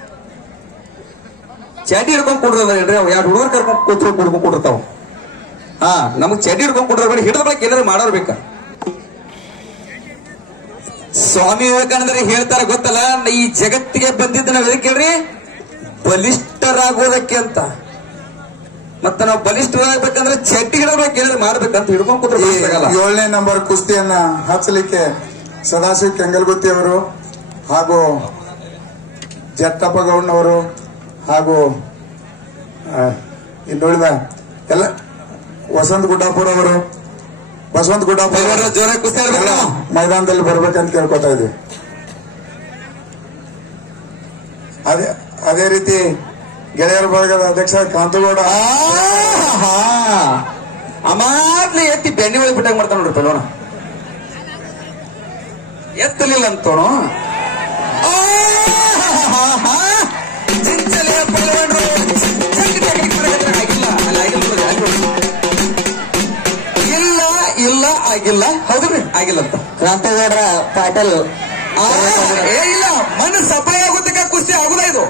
ಚಡ್ಡಿ ಹಿಡ್ಕೊಂಡ್ ಕೊಡ್ರಿ, ಅವ್ 2 ಹುಡುಗರು ಕರ್ಕೊಂಡ್ ಕುಡ್ಕೊಂಡ್ ಕೊಡಿರ್ತಾವ. ನಮಗ್ ಚಡ್ಡಿ ಹಿಡ್ಕೊಂಡ್ ಕೊಡ್ರಿ, ಹಿಡಿದ ಬಳಿಕ ಏನಾರ ಮಾಡೋರ್ಬೇಕ. ಸ್ವಾಮಿ ವಿವೇಕಾನಂದರು ಹೇಳ್ತಾರ ಗೊತ್ತಲ್ಲ, ಈ ಜಗತ್ತಿಗೆ ಬಂದಿದ್ದು ನಾವ್ ಎದಕ್ಕೆ ಹೇಳ್ರಿ? ಬಲಿಷ್ಠರಾಗೋದಕ್ಕೆ ಅಂತ. ಮತ್ತೆ ನಾವು ಬಲಿಷ್ಠರಾಗಬೇಕಂದ್ರೆ ಚಡ್ಡಿ ಹಿಡಬೇಕು, ಏನಾದ್ರು ಮಾಡ್ಬೇಕಂತ ಹಿಡ್ಕೊಂಡ್ ಕೂತ್ರೆ 7ನೇ ನಂಬರ್ ಕುಸ್ತಿಯನ್ನ ಹಚ್ಚಲಿಕ್ಕೆ ಸದಾಶಿವ ಕೆಂಗಲ್ಗುತ್ತಿ ಅವರು ಹಾಗೂ ಜಟ್ಟಪ್ಪ ಗೌಡ್ನವರು ಹಾಗೂ ಇನ್ನುಳಿದ ಎಲ್ಲ ವಸಂತ ಗುಡ್ಡಾಪುರ ಅವರು, ಬಸವಂತ ಗುಡ್ಡಾಪುರ ಜೋರ ಕುಸ್ತಿ ಮೈದಾನದಲ್ಲಿ ಬರ್ಬೇಕಂತ ಕೇಳ್ಕೊತಾ ಇದ್ವಿ. ಅದೇ ರೀತಿ ಗೆಳೆಯರ ಬಳಗದ ಅಧ್ಯಕ್ಷ ಕಾಂತಗೌಡ ಅಮಾದ್ಲಿ ಎತ್ತಿ ಬೆನ್ನಿ ಒಳಗೆ ಬಿಟ್ಟಾಗ ಮಾಡ್ತಾನ ನೋಡ್ರಿ ಪೈಲ್ವಾನ. ಎತ್ತಲಿಲ್ಲ ಅಂತೋಣ. ಚಿಂಚಲಿಯ ಪೈಲ್ವಾನರು ಇಲ್ಲ ಆಗಿಲ್ಲ, ಹೌದ್ರಿ? ಆಗಿಲ್ಲ ಅಂತ ಕ್ರಾಂತಿಗೌಡರ ಪಾಟೀಲ್ ಇಲ್ಲ, ಮನಸ್ಸು ಸಫಾಯಿ ಆಗೋದಕ್ಕೆ ಕುಸ್ತಿ ಆಗುದ ಇದು.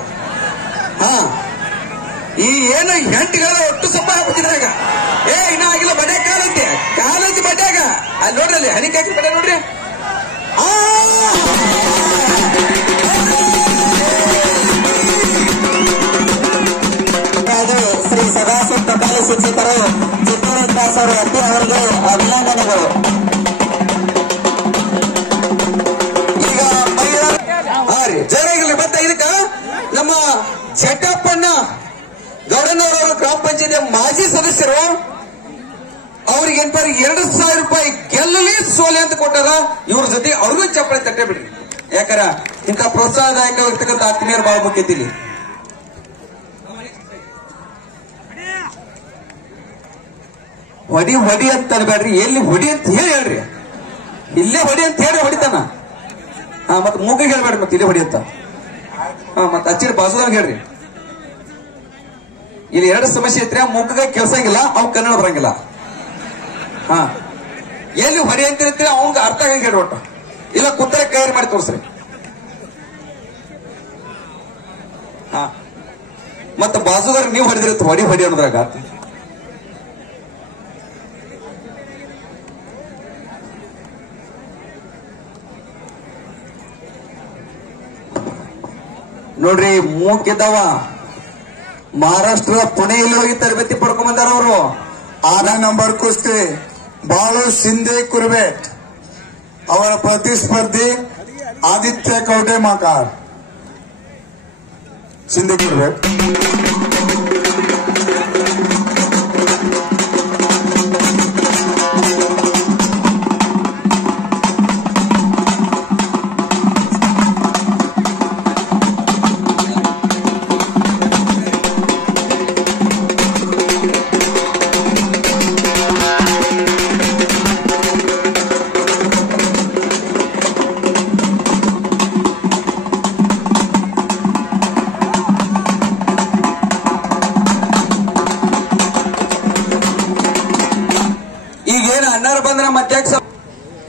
ಈ ಏನು ಹೆಂಟಿಗಳ ಒಟ್ಟು ಸಫಾಯಿ ಆಗ್ಬಿಟ್ಟಿದ್ರೆ ಈಗ. ಇನ್ನ ಆಗಿಲ್ಲ, ಬಡ್ಯಾಗ ಕಾಲೈತಿ ಬಡ್ಯಾಗ. ಅಲ್ಲಿ ನೋಡ್ರಿ, ಅಲ್ಲಿ ಹನಿ ಕಾಕಿ ಬಡ್ಯಾಗ ನೋಡ್ರಿ. ಶ್ರೀ ಸದಾಶಿವ ಕಪಾಲಿ ಶಿಕ್ಷಕರು ಚಿತ್ತೂರು ಕ್ರಾಸ್ ಅವರು ಎತ್ತಿ ಅವರಿಗೆ ಅಭಿನಂದನೆಗಳು. ಈಗ ಜಯರಾಗಿರ್ಲಿ. ಮತ್ತೆ ಇದಕ್ಕ ನಮ್ಮ ಜಟ್ಟಪ್ಪಣ್ಣ ಗೌಡನವರವರು ಗ್ರಾಮ ಪಂಚಾಯತಿ ಮಾಜಿ ಸದಸ್ಯರು, ಅವ್ರಿಗೆ ಏನಪ್ಪ 2,000 ರೂಪಾಯಿ ಗೆಲ್ಲಲಿ ಸೋಲಿ ಅಂತ ಕೊಟ್ಟಾರ. ಇವ್ರ ಜೊತೆ ಅವ್ರಿಗೂ ಚಪ್ಪಳೆ ತಟ್ಟೆ ಬಿಡ್ರಿ, ಯಾಕಂದ್ರ ಇಂಥ ಪ್ರೋತ್ಸಾಹದಾಯಕವಾಗಿರ್ತಕ್ಕಂಥ ಆತ್ಮೀಯರು ಬಹಳ ಮುಖ್ಯತಿಲಿ. ಹೊಡಿ ಅಂತ ಅನ್ಬೇಡ್ರಿ, ಎಲ್ಲಿ ಹೊಡಿ ಅಂತ ಹೇಳ್ರಿ, ಇಲ್ಲೇ ಹೊಡಿ ಅಂತ ಹೇಳಿ ಹೊಡಿತಾನ. ಮತ್ ಮೂಗಿಗೆ ಹೇಳ್ಬೇಡ್ರಿ, ಮತ್ತೆ ಇಲ್ಲೇ ಹೊಡಿ ಅಂತ. ಮತ್ ಹಚ್ಚಿರಿ ಬಾಜುದಾಗ ಹೇಳ್ರಿ. ಇಲ್ಲಿ 2 ಸಮಸ್ಯೆ ಐತ್ರಿ, ಮೂಗಿಗೆ ಕೆಲ್ಸಂಗಿಲ್ಲ, ಅವ್ ಕನ್ನಡ ಬರಂಗಿಲ್ಲ. ಎಲ್ಲಿ ಹೊಡಿ ಅಂತ ಇರ್ತೀರಿ ಅವಂಗ ಅರ್ಥ ಆಗಂಗ ಹೇಳಿ ಒಟ್ಟು, ಇಲ್ಲ ಕುತ್ತರ ಕೈರಿ ಮಾಡಿ ತೋರ್ಸ್ರಿ. ಮತ್ತ ಬಾಜುದಾರ ನೀವು ಹೊಡಿದಿರತ್ತ ಹೊಡಿ ಅನ್ನೋದ್ರಾಗ. ನೋಡ್ರಿ, ಮೂಕಿದ್ದವ ಮಹಾರಾಷ್ಟ್ರದ ಪುಣೆಯಲ್ಲಿ ಹೋಗಿ ತರಬೇತಿ ಪಡ್ಕೊಂಡ್ ಬಂದಾರ ಅವರು. 6ನೇ ನಂಬರ್ ಕುಸ್ತಿ ಬಾಳು ಸಿಂಧೆ ಕುರ್ಬೇಟ್ ಅವರ ಪ್ರತಿಸ್ಪರ್ಧಿ ಆದಿತ್ಯ ಕೌಟೆ ಮಾಕಾರ್. ಸಿಂಧೆ ಕುರ್ಬೇಟ್. ಈಗೇನು ಅಣ್ಣಾರು ಬಂದ್ರ ಮತ್ತೆ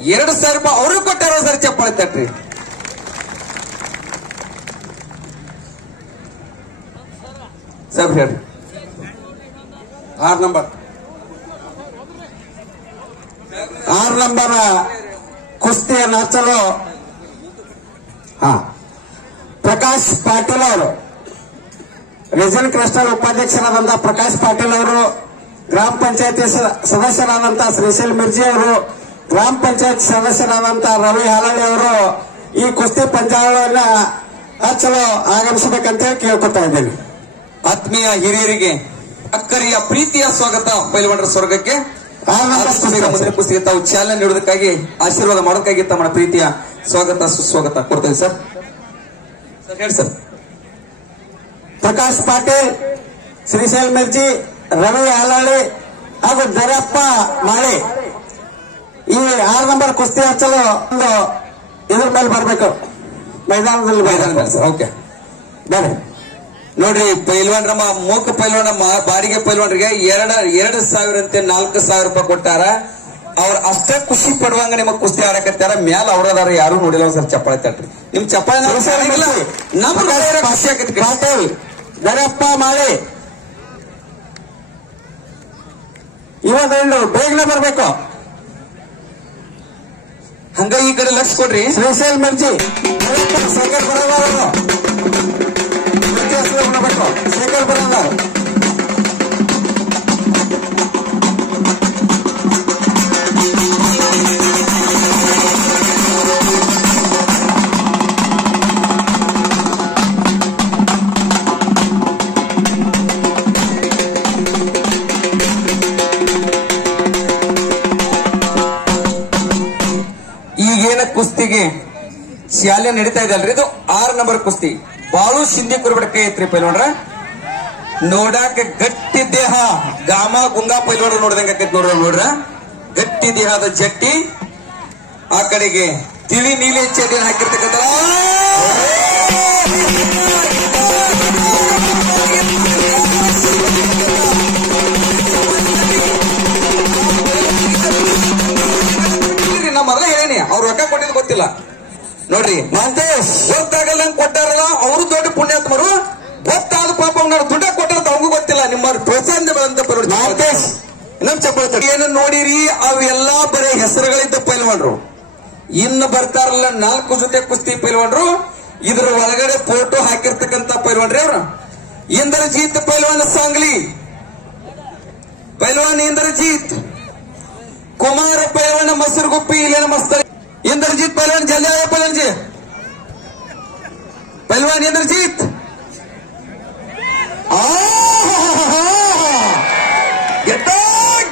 2,000 ರೂಪಾಯಿ ಅವರು ಕೊಟ್ಟಾರ ಸರ್. ಚಪ್ಪಾಳೆ ತಟ್ರಿ. ಸರ್ ಹೇಳ್ರಿ. 6 ನಂಬರ್ ಕುಸ್ತಿಯನ್ನು ಹಚ್ಚಲು ಪ್ರಕಾಶ್ ಪಾಟೀಲ್ ಅವರು, ರೀಜನ್ ಕ್ಲಸ್ಟರ್ ಉಪಾಧ್ಯಕ್ಷರಾದಂತಹ ಪ್ರಕಾಶ್ ಪಾಟೀಲ್ ಅವರು, ಗ್ರಾಮ ಪಂಚಾಯತಿ ಸದಸ್ಯರಾದಂತಹ ಶ್ರೀಶೈಲ್ ಮಿರ್ಜಿ ಅವರು, ಗ್ರಾಮ ಪಂಚಾಯತ್ ಸದಸ್ಯರಾದಂತಹ ರವಿ ಹಾಲಳ್ಳಿ ಅವರು ಈ ಕುಸ್ತಿ ಪಂದ್ಯಾವಳಿಯನ್ನ ಹಚ್ಚಲು ಆಗಮಿಸಬೇಕಂತ ಕೇಳ್ಕೊತಾ ಇದ್ದೇನೆ. ಆತ್ಮೀಯ ಹಿರಿಯರಿಗೆ ಅಕ್ಕರಿಯ ಪ್ರೀತಿಯ ಸ್ವಾಗತ. ಪೈಲ್ವಾನರ ಸ್ವರ್ಗಕ್ಕೆ ಮುಂದಿನ ಕುಸ್ತಿಗೆ ತಾವು ಚಾಲನೆ ನೀಡುವುದಕ್ಕಾಗಿ, ಆಶೀರ್ವಾದ ಮಾಡೋದಕ್ಕಾಗಿ ತಮ್ಮ ಪ್ರೀತಿಯ ಸ್ವಾಗತ ಸುಸ್ವಾಗತ ಕೊಡ್ತೇವೆ ಸರ್. ಹೇಳಿ ಸರ್. ಪ್ರಕಾಶ್ ಪಾಟೀಲ್, ಶ್ರೀಶೈಲ್ ಮಿರ್ಜಿ, ರವಿ ಹಾಲಳ್ಳಿ ಹಾಗೂ ದರಪ್ಪ ಮಾಳಿ ಈ 6 ನಂಬರ್ ಕುಸ್ತಿ ಹಚ್ಚಲು ಒಂದು ಇದ್ರ ಮೇಲೆ ಬರಬೇಕು, ಮೈದಾನದಲ್ಲಿ ಸರ್. ಓಕೆ ಬೇರೆ ನೋಡ್ರಿ, ಪೈಲ್ವಾನ್ರ ಮೂಕ ಪೈಲ್ವಾನ ಬಾಡಿಗೆ ಪೈಲ್ವಾನ್ರಿಗೆ 2,000 ಅಂತೆ 4,000 ರೂಪಾಯಿ ಕೊಟ್ಟಾರ. ಅವ್ರ ಅಷ್ಟೇ ಖುಷಿ ಪಡುವಂಗ ನಿಮಗ್ ಕುಸ್ತಿ ಆಡಕತ್ತಾರ. ಮ್ಯಾಲ ಅವ್ರದಾರ ಯಾರು ನೋಡಿಲ್ಲ ಸರ್. ಚಪ್ಪಾಳೆ ತಟ್ರಿ. ನಿಮ್ ಚಪ್ಪಾಳೆ ಪಾಟೀಲ್, ದರಪ್ಪ ಮಾಳಿ ಇವತ್ತು ಬೇಗನೆ ಬರಬೇಕು. ಹಂಗ ಈ ಕಡೆ ಲಕ್ಷ ಕೊಡ್ರಿ. ಶ್ರೀಶೈಲ್ ಮಿರ್ಜಿ, ಶೇಖರ್ ಬರೋದವರು ಬರಬೇಕು. ಶೇಖರ್ ಬರೋದವರು ಈಗೇನ ಕುಸ್ತಿಗೆ ಶಾಲೆ ನಡೀತಾ ಇದೆ ಅಲ್ರಿ, ಇದು 6 ನಂಬರ್ ಕುಸ್ತಿ. ಬಾಳು ಸಿಂಧಿ ಕುರ್ಬೇಟ್ ಕೈ ಐತ್ರಿ ಪೈಲ್ವಾನ್ರ. ನೋಡಾಕ ಗಟ್ಟಿ ದೇಹ, ಗಾಮ ಗುಂಗಾ ಪೈಲ್ವಾನ್ರ ನೋಡ್ದಂಗ ಆಕೈತಿ ನೋಡ್ರ. ಗಟ್ಟಿ ದೇಹದ ಜಟ್ಟಿ, ಆ ಕಡೆಗೆ ತಿಳಿ ನೀಲಿ ಚಡ್ಡಿಯನ್ನು ಹಾಕಿರ್ತಕ್ಕಂಥ ನಾ ಮೊದಲೇ ಹೇಳೇನಿ, ಅವ್ರು ರೊಕ್ಕ ಕೊಟ್ಟಿದ್ದು ಗೊತ್ತಿಲ್ಲ ನೋಡ್ರಿ. ಮಂತೇಶ್ ಗೊತ್ತಾಗಲ್ಲ ಕೊಟ್ಟಾರಲ್ಲ, ಅವರು ದೊಡ್ಡ ಪುಣ್ಯಾತ್ಮರು. ಗೊತ್ತಾದ ಪಾಪ ಅವ್ರು ದುಡ್ಡ ಕೊಟ್ಟಾರ ಅವಂಗೂ ಗೊತ್ತಿಲ್ಲ. ನಿಮ್ಮ ಪ್ರೋತ್ಸಾಹ ಮಂತೇಶ್ ನಮ್ ಚಪ್ಪಾಳೆ ಏನು ನೋಡಿರಿ, ಅವೆಲ್ಲಾ ಬರೀ ಹೆಸರುಗಳಿದ್ದ ಪೈಲ್ವಾನ್ರು. ಇನ್ನು ಬರ್ತಾರಲ್ಲ 4 ಜೊತೆ ಕುಸ್ತಿ ಪೈಲ್ವಾನ್ರು, ಇದ್ರ ಒಳಗಡೆ ಫೋಟೋ ಹಾಕಿರ್ತಕ್ಕಂತ ಪೈಲ್ವಾನ್ರಿ ಅವ್ರ. ಇಂದ್ರಜೀತ್ ಪೈಲ್ವಾನ್ ಸಾಂಗ್ಲಿ, ಪೈಲ್ವಾನ್ ಇಂದ್ರಜೀತ್. ಕುಮಾರ ಪೈಲ್ವಾನ್ ಮಸರುಗುಪ್ಪಿ, ಇಲ್ಲೇನ ಮಸ್ತ. ಇಂದ್ರಜೀತ್ ಪೈಲ್ವಾನ್ ಜಲ್ದಿ ಆಯ ಪೈಲ್ವಾನ್ಜಿ, ಪೈಲ್ವಾನ್ ಇಂದ್ರಜೀತ್.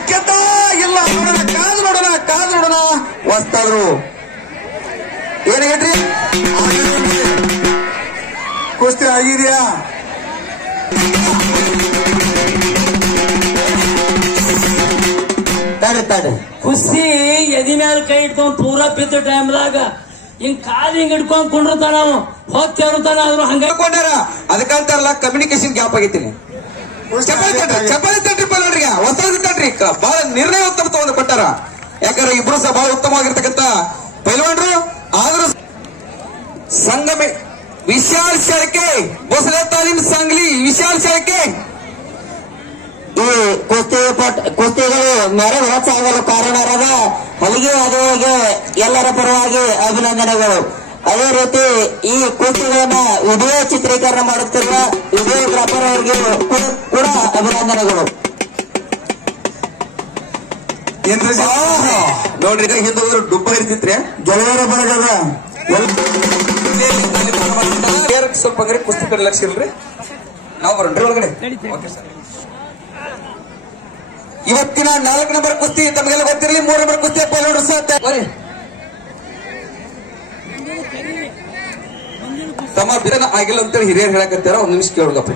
ಗೆದ್ದ ಇಲ್ಲ, ನೋಡೋಣ ಕಾದು ನೋಡೋಣ. ಹೊಸ್ತಾದ್ರು ಏನ್ ಹೇಳ್ರಿ, ಕುಸ್ತಿ ಆಗಿದೆಯಾ? ತಡೆ ಕುಸ್ತಿ ಎದಿ ಮ್ಯಾಲ ಕೈ ಇಟ್ಕೊಂಡ್ ಪೂರಾ ಬಿದ್ದ ಟೈಮ್ದಾಗ ಹಿಂಗ್ ಕಾಲ್ ಹಿಂಗ್ ಇಟ್ಕೊಂಡ್ ಕುಂಡಿರ್ತಾನ, ಹೋಗ್ತಿರ್ತಾನ. ಆದ್ರೂ ಹಂಗ ಕೊಂಡಾರ. ಅದಕ್ಕಂತಾರಲ್ಲ ಕಮ್ಯುನಿಕೇಶನ್ ಗ್ಯಾಪ್ ಆಗೈತೀನಿ. ಚಪಾತಿ ತಟ್ರಿ ಪೈಲ್ವಾನ್ರಿಗೆ, ಹೊಸದು ತಟ್ರಿ. ಬಹಳ ನಿರ್ಣಯ ತಗೊಂಡು ಕೊಟ್ಟಾರ. ಯಾಕಂದ್ರೆ ಇಬ್ರು ಸಹ ಬಹಳ ಉತ್ತಮವಾಗಿರ್ತಕ್ಕಂಥ ಪೈಲ್ವಾನ್ರು. ಆದ್ರೂ ಸಂಗಮೆ ವಿಶಾಲ್ ಶೆಳಕೆ, ಭೋಸಲೆ ತಾಲೀಮ್ ಸಾಂಗ್ಲಿ ವಿಶಾಲ್ ಶೆಳಕೆ. ಈ ಕುಸ್ತಿಗಳು ನೆರೆ ಹೆಚ್ಚಾಗಲು ಕಾರಣರಾದ ಹಲಿಗೆ ಅದುವಿಗೆ ಎಲ್ಲರ ಪರವಾಗಿ ಅಭಿನಂದನೆಗಳು. ಅದೇ ರೀತಿ ಈ ಕುಸ್ತಿಗಳನ್ನ ವಿಡಿಯೋ ಚಿತ್ರೀಕರಣ ಮಾಡುತ್ತಿರುವ ವಿಡಿಯೋಗ್ರಾಫರ್ ಅವರಿಗೆ ಕೂಡ ಅಭಿನಂದನೆಗಳು. ಏನ್ರಿ ನೋಡ್ರಿ ಹಿಂದೆ ಹೋದ್ರೆ ಡುಬ್ಬ ಇರ್ತಿತ್ರಿ ಗೆಳೆಯರ ಬಳಗದ ಸ್ವಲ್ಪ ಅಂದ್ರೆ ಕುಸ್ತಿ ಕಡೆ ಲಕ್ಷ ಇಲ್ರಿ ನಾವು ಬರೋಣ್ರಿ ಒಳಗಡೆ. ಇವತ್ತಿನ 4 ನಂಬರ್ ಕುಸ್ತಿ ತಮಗೆಲ್ಲ ಗೊತ್ತಿರಲಿ. 3 ನಂಬರ್ ಕುಸ್ತಿ ನೋಡ್ರಿ ಸರ್ ತಮ್ಮ ಬಿಡನ ಆಗಿಲ್ಲ ಅಂತೇಳಿ ಹಿರಿಯರು ಹೇಳಕತ್ತಾರ. ಒಂದ್ ನಿಮಿಷ ಕೇಳೋದಪ್ಪ.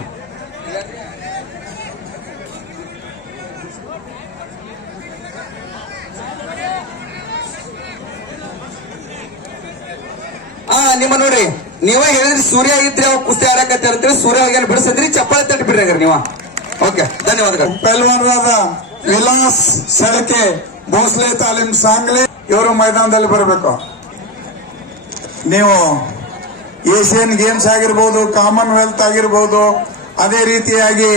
ನಿಮ್ಮ ನೋಡ್ರಿ ನೀವ ಹೇಳಿದ್ರಿ ಸೂರ್ಯ ಆಗಿದ್ರಿ ಅವ್ ಕುಸ್ತಿ ಆಡಕತ್ತಾರ ಅಂತೇಳಿ ಸೂರ್ಯ ಏನ್ ಬಿಡಿಸಿದ್ರಿ ಚಪ್ಪಾಳೆ ತಟ್ಟಿ ಬಿಡ್ರಿ ನೀವ. ಓಕೆ ಧನ್ಯವಾದಗಳು. ಪೈಲ್ವಾನರಾದ ವಿಲಾಸ್ ಸೆಳಕೆ ಭೋಸ್ಲೆ ತಾಲೀಮ್ ಸಾಂಗ್ಲಿ ಇವರು ಮೈದಾನದಲ್ಲಿ ಬರಬೇಕು. ನೀವು ಏಷ್ಯನ್ ಗೇಮ್ಸ್ ಆಗಿರ್ಬೋದು, ಕಾಮನ್ವೆಲ್ತ್ ಆಗಿರ್ಬೋದು, ಅದೇ ರೀತಿಯಾಗಿ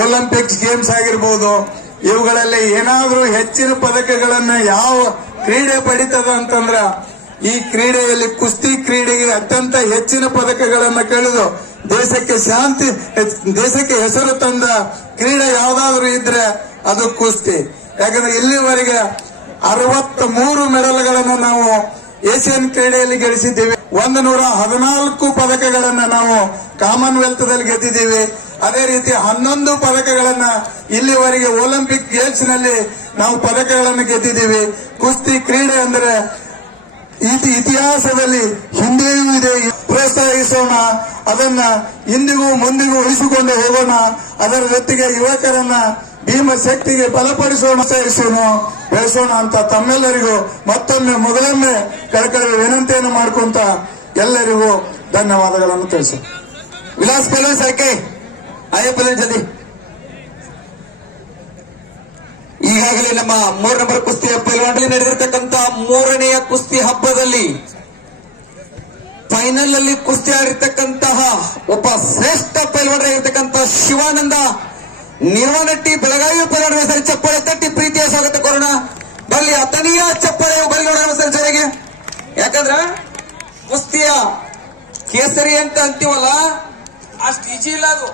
ಒಲಿಂಪಿಕ್ಸ್ ಗೇಮ್ಸ್ ಆಗಿರ್ಬೋದು, ಇವುಗಳಲ್ಲಿ ಏನಾದ್ರೂ ಹೆಚ್ಚಿನ ಪದಕಗಳನ್ನ ಯಾವ ಕ್ರೀಡೆ ಪಡಿತದ ಅಂತಂದ್ರ ಈ ಕ್ರೀಡೆಯಲ್ಲಿ ಕುಸ್ತಿ ಕ್ರೀಡೆಗೆ ಅತ್ಯಂತ ಹೆಚ್ಚಿನ ಪದಕಗಳನ್ನು ಕಳೆದು ದೇಶಕ್ಕೆ ಶಾಂತಿ, ದೇಶಕ್ಕೆ ಹೆಸರು ತಂದ ಕ್ರೀಡೆ ಯಾವ್ದಾದ್ರು ಇದ್ರೆ ಅದು ಕುಸ್ತಿ. ಯಾಕಂದ್ರೆ ಇಲ್ಲಿವರೆಗೆ 63 ಮೆಡಲ್ಗಳನ್ನು ನಾವು ಏಷ್ಯನ್ ಕ್ರೀಡೆಯಲ್ಲಿ ಗಳಿಸಿದ್ದೇವೆ. 114 ಪದಕಗಳನ್ನ ನಾವು ಕಾಮನ್ವೆಲ್ತ್ ದಲ್ಲಿ ಗೆದ್ದಿದ್ದೀವಿ. ಅದೇ ರೀತಿ 11 ಪದಕಗಳನ್ನ ಇಲ್ಲಿವರೆಗೆ ಒಲಿಂಪಿಕ್ ಗೇಮ್ಸ್ ನಲ್ಲಿ ನಾವು ಪದಕಗಳನ್ನು ಗೆದ್ದಿದ್ದೀವಿ. ಕುಸ್ತಿ ಕ್ರೀಡೆ ಅಂದ್ರೆ ಇತಿಹಾಸದಲ್ಲಿ ಹಿಂದೆಯೂ ಇದೆ. ಪ್ರೋತ್ಸಾಹಿಸೋಣ, ಅದನ್ನ ಇಂದಿಗೂ ಮುಂದಿಗೂ ಉಳಿಸಿಕೊಂಡು ಹೋಗೋಣ. ಅದರ ಜೊತೆಗೆ ಯುವಕರನ್ನ ಭೀಮ ಶಕ್ತಿಗೆ ಬಲಪಡಿಸೋಣ, ಬೆಳೆಸೋಣ ಅಂತ ತಮ್ಮೆಲ್ಲರಿಗೂ ಮತ್ತೊಮ್ಮೆ ಮೊದಲೊಮ್ಮೆ ಕಳಕಳಿ ವಿನಂತಿಯನ್ನು ಮಾಡ್ಕೊಂತ ಎಲ್ಲರಿಗೂ ಧನ್ಯವಾದಗಳನ್ನು ತಿಳಿಸಿ. ವಿಲಾಸ್ ಪೈಲ್ವಾನ್ ಸಾಕೆ ಆಯ ಪೈಲ್ವಾನ್ ಜೊತೆ ಈಗಾಗಲೇ ನಮ್ಮ 3 ನಂಬರ್ ಕುಸ್ತಿಯ ಪೈಲ್ವಾನ್ರಲ್ಲಿ ನಡೆದಿರ್ತಕ್ಕಂಥ 3ನೇ ಕುಸ್ತಿ ಹಬ್ಬದಲ್ಲಿ ಫೈನಲ್ ಅಲ್ಲಿ ಕುಸ್ತಿ ಆಡಿರ್ತಕ್ಕಂತಹ ಒಬ್ಬ ಶ್ರೇಷ್ಠ ಪೈಲ್ವಾನರಾಗಿರ್ತಕ್ಕಂಥ ಶಿವಾನಂದ ನಿರ್ವಾಣಟ್ಟಿ ಬೆಳಗಾವಿ ಪೈಲ್ವಾನ್ ಹೆಸರು ಚಪ್ಪಾಳೆ ತಟ್ಟಿ ಪ್ರೀತಿಯ ಸ್ವಾಗತ ಕೋರೋಣ. ಬಲ್ಲಿ ಅತನೀಯ ಚಪ್ಪಾಳೆ ಬಲ್ಲಿ ನೋಡೋಣ ಸರ್ ಜೊತೆಗೆ. ಯಾಕಂದ್ರ ಕುಸ್ತಿಯ ಕೇಸರಿ ಅಂತ ಅಂತೀವಲ್ಲ ಅಷ್ಟು ಈಜಿ ಇಲ್ಲ ಅದು.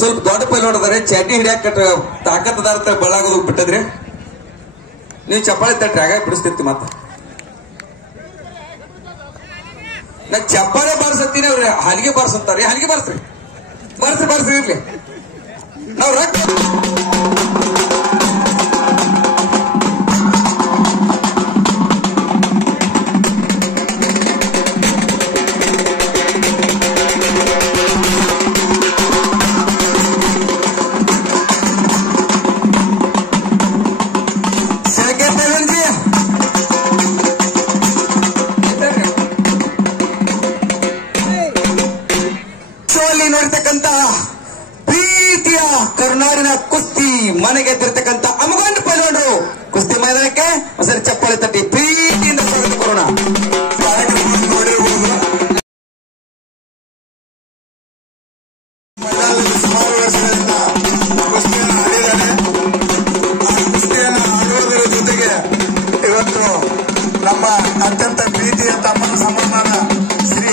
ಸ್ವಲ್ಪ ದೊಡ್ಡ ಪೈಲ್ವಾನ್ ಅದಾರೆ, ಚಾಟಿ ಹಿಡಿಯಾಕ ತಾಕತ್ತದಾರ ಬಳಾಗೋದು ಬಿಟ್ಟದ್ರಿ. ನೀವು ಚಪ್ಪಾಳೆ ತಟ್ರಿ ಆಗ ಬಿಡಿಸ್ತಿರ್ತಿ. ಮತ್ತ ನಾ ಚಪ್ಪಾಳೆ ಬಾರಿಸತ್ತೀನಿ, ಅವ್ರಿ ಹಲಿಗೆ ಬಾರಿಸಂತಾರ. ಹಲಿಗೆ ಬಾರಿಸ್ರಿ, ಬಾರಿಸ್ರಿ ಇರ್ಲಿ. ನಾವ್ ರೊಕ್ಕ ನೋಡಿರ್ತಕ್ಕಂತ ಪ್ರೀತಿಯ ಕರುನಾಡಿನ ಕುಸ್ತಿ ಮನೆಗೆ ಎದ್ದಿರ್ತಕ್ಕಂಥ ಅಮಗೊಂಡ ಪೈಲ್ವಾನರು ಕುಸ್ತಿ ಮೈದಾನಕ್ಕೆ ಸರಿ ಚಪ್ಪಾಳೆ ತಟ್ಟಿ ಪ್ರೀತಿಯಿಂದ ಸ್ವಾಗತ ಕೋರೋಣ. ಸುಮಾರು ವರ್ಷಗಳಿಂದ ಕುಸ್ತಿಯನ್ನು ಆಡಿದ್ದಾರೆ. ಆ ಕುಸ್ತಿಯನ್ನು ಆಡುವುದರ ಜೊತೆಗೆ ಇವತ್ತು ನಮ್ಮ ಅತ್ಯಂತ ಪ್ರೀತಿಯ ತಮ್ಮನ ಸಂಬಂಧದ ಶ್ರೀ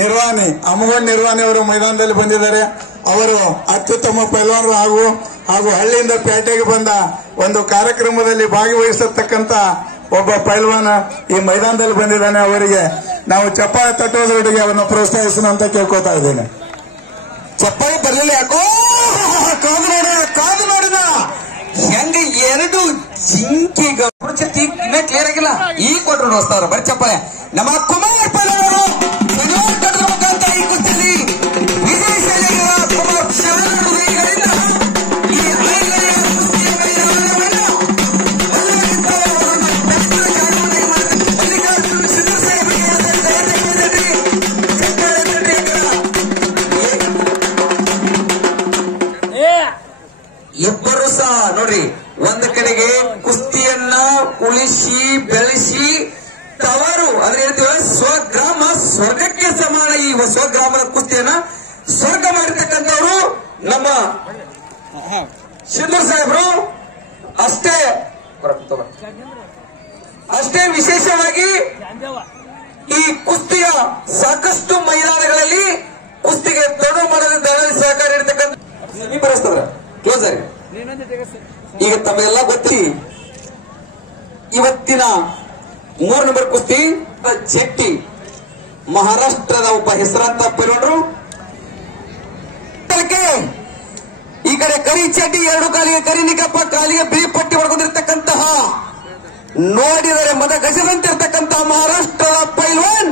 ನಿರ್ವಾಣಿ ಅಮಗೊಂಡ್ ನಿರ್ವಾಣಿ ಅವರು ಮೈದಾನದಲ್ಲಿ ಬಂದಿದ್ದಾರೆ. ಅವರು ಅತ್ಯುತ್ತಮ ಪೈಲ್ವಾನರು ಹಾಗೂ ಹಳ್ಳಿಯಿಂದ ಪೇಟೆಗೆ ಬಂದ ಒಂದು ಕಾರ್ಯಕ್ರಮದಲ್ಲಿ ಭಾಗವಹಿಸತಕ್ಕಂತ ಒಬ್ಬ ಪೈಲ್ವಾನ ಈ ಮೈದಾನದಲ್ಲಿ ಬಂದಿದ್ದಾನೆ. ಅವರಿಗೆ ನಾವು ಚಪ್ಪಾಳೆ ತಟ್ಟೋದ್ರೊಟ್ಟಿಗೆ ಅವರನ್ನು ಪ್ರೋತ್ಸಾಹಿಸೋಣ ಅಂತ ಕೇಳ್ಕೊತಾ ಇದ್ದೇನೆ. ಚಪ್ಪಾಳೆ ಬರಲಿಲ್ಲ ಯಾಕೋ ಕಾದು ನೋಡಿದ ಹೆಂಗ 2 ಜಿಂಕಿಗ ಇನ್ನೇ ಕ್ಲಿಯರ್ ಆಗಿಲ್ಲ. ಈಗ ಕೊಟ್ಟರು ನೋಡ್ತಾವ್ರ ಬರೀ ಚಪ್ಪಾಳೆ. ನಮ್ಮ ಕುಮಾರ್ ಪೈಲ್ವಾನರು ಮುಖಾಂತರ ಈ ಕುಸ್ತಿಯಲ್ಲಿ ವಿಜಯ ಶೈಲಿಗಳ ಕುಮಾರ್ ಶಾಲೆಗಳಿಂದ ಈ ಕುಸ್ತಿಯ ಇಬ್ಬರು ಸಹ ನೋಡ್ರಿ ಒಂದ್ ಕಡೆಗೆ ಕುಸ್ತಿಯನ್ನ ಉಳಿಸಿ ಬೆಳೆಸಿ ತವರು ಅಂದ್ರೆ ಹೇಳ್ತೀವ ಸ್ವಗ್ರಾಮ ಸ್ವರ್ಗಕ್ಕೆ ಸಮಾನ. ಈ ಸ್ವಗ್ರಾಮದ ಕುಸ್ತಿಯನ್ನ ಸ್ವರ್ಗ ಮಾಡಿರ್ತಕ್ಕಂಥವ್ರು ನಮ್ಮ ಸಿಂಧೂರ್ ಸಾಹೇಬ್ರು ಅಷ್ಟೇ. ಅಷ್ಟೇ ವಿಶೇಷವಾಗಿ ಈ ಕುಸ್ತಿಯ ಸಾಕಷ್ಟು ಮೈದಾನಗಳಲ್ಲಿ ಕುಸ್ತಿಗೆ ತೊಡಗು ಮಾಡೋದ್ರಲ್ಲಿ ಸಹಕಾರ ಇರತಕ್ಕಂಥ ಕ್ಲೋಸ್ ಆಗಿ ಈಗ ತಮಗೆಲ್ಲ ಗೊತ್ತಿ ಇವತ್ತಿನ 3 ನಂಬರ್ ಕುಸ್ತಿ ಜೆಟ್ಟಿ ಮಹಾರಾಷ್ಟ್ರದ ಒಬ್ಬ ಹೆಸರಾಂತ ಪೈಲ್ವಾನರು ಈ ಕಡೆ ಕರಿ ಚಡ್ಡಿ 2 ಕಾಲಿಗೆ ಕರಿ ನಿಕಪ್ಪ ಕಾಲಿಗೆ ಬಿಳಿ ಪಟ್ಟಿ ಹೊಡ್ಕೊಂಡಿರ್ತಕ್ಕಂತಹ ನೋಡಿದರೆ ಮದ ಗಜದಂತಿರ್ತಕ್ಕಂತಹ ಮಹಾರಾಷ್ಟ್ರದ ಪೈಲ್ವಾನ್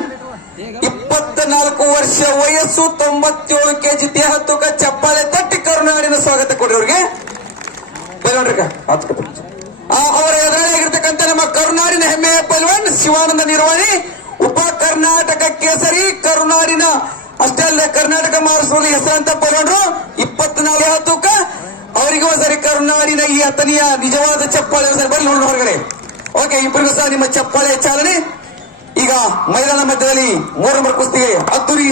24 ವರ್ಷ ವಯಸ್ಸು 97 ಕೆಜಿ ದೇಹ ತೂಕ ಚಪ್ಪಾಳೆ ತಟ್ಟಿ ಕರುನಾಡಿನ ಸ್ವಾಗತ ಕೊಡ್ರಿ ಅವ್ರಿಗೆ ಅವರ ಎದುರಾಗಿರ್ತಕ್ಕಂಥ ನಮ್ಮ ಕರುನಾಡಿನ ಹೆಮ್ಮೆಯ ಪೈಲ್ವಾನ್ ಶಿವಾನಂದ ನಿರ್ವಾಣಿ ಉಪ ಕರ್ನಾಟಕ ಕೇಸರಿ ಕರುನಾಡಿನ ಅಷ್ಟೇ ಅಲ್ಲ ಕರ್ನಾಟಕ ಮಹಾರಾಷ್ಟ್ರದಲ್ಲಿ ಹೆಸರಾಂತ ಪೈಲ್ವಾನರು 24 ದೇಹ ತೂಕ ಅವರಿಗೂ ಸರಿ ಕರುನಾಡಿನ ಈ ಅತನಿಯ ನಿಜವಾದ ಚಪ್ಪಾಳೆ ಸರಿ ಬರಲಿ ನೋಡೋಣ ಹೊರಗಡೆ. ಓಕೆ, ಇಬ್ಬರಿಗೂ ಸಹ ನಿಮ್ಮ ಚಪ್ಪಾಳೆ ಚಾಲನೆ. ಈಗ ಮೈದಾನ ಮಧ್ಯದಲ್ಲಿ 3 ನಂಬರ್ ಕುಸ್ತಿಗೆ ಅದ್ದೂರಿ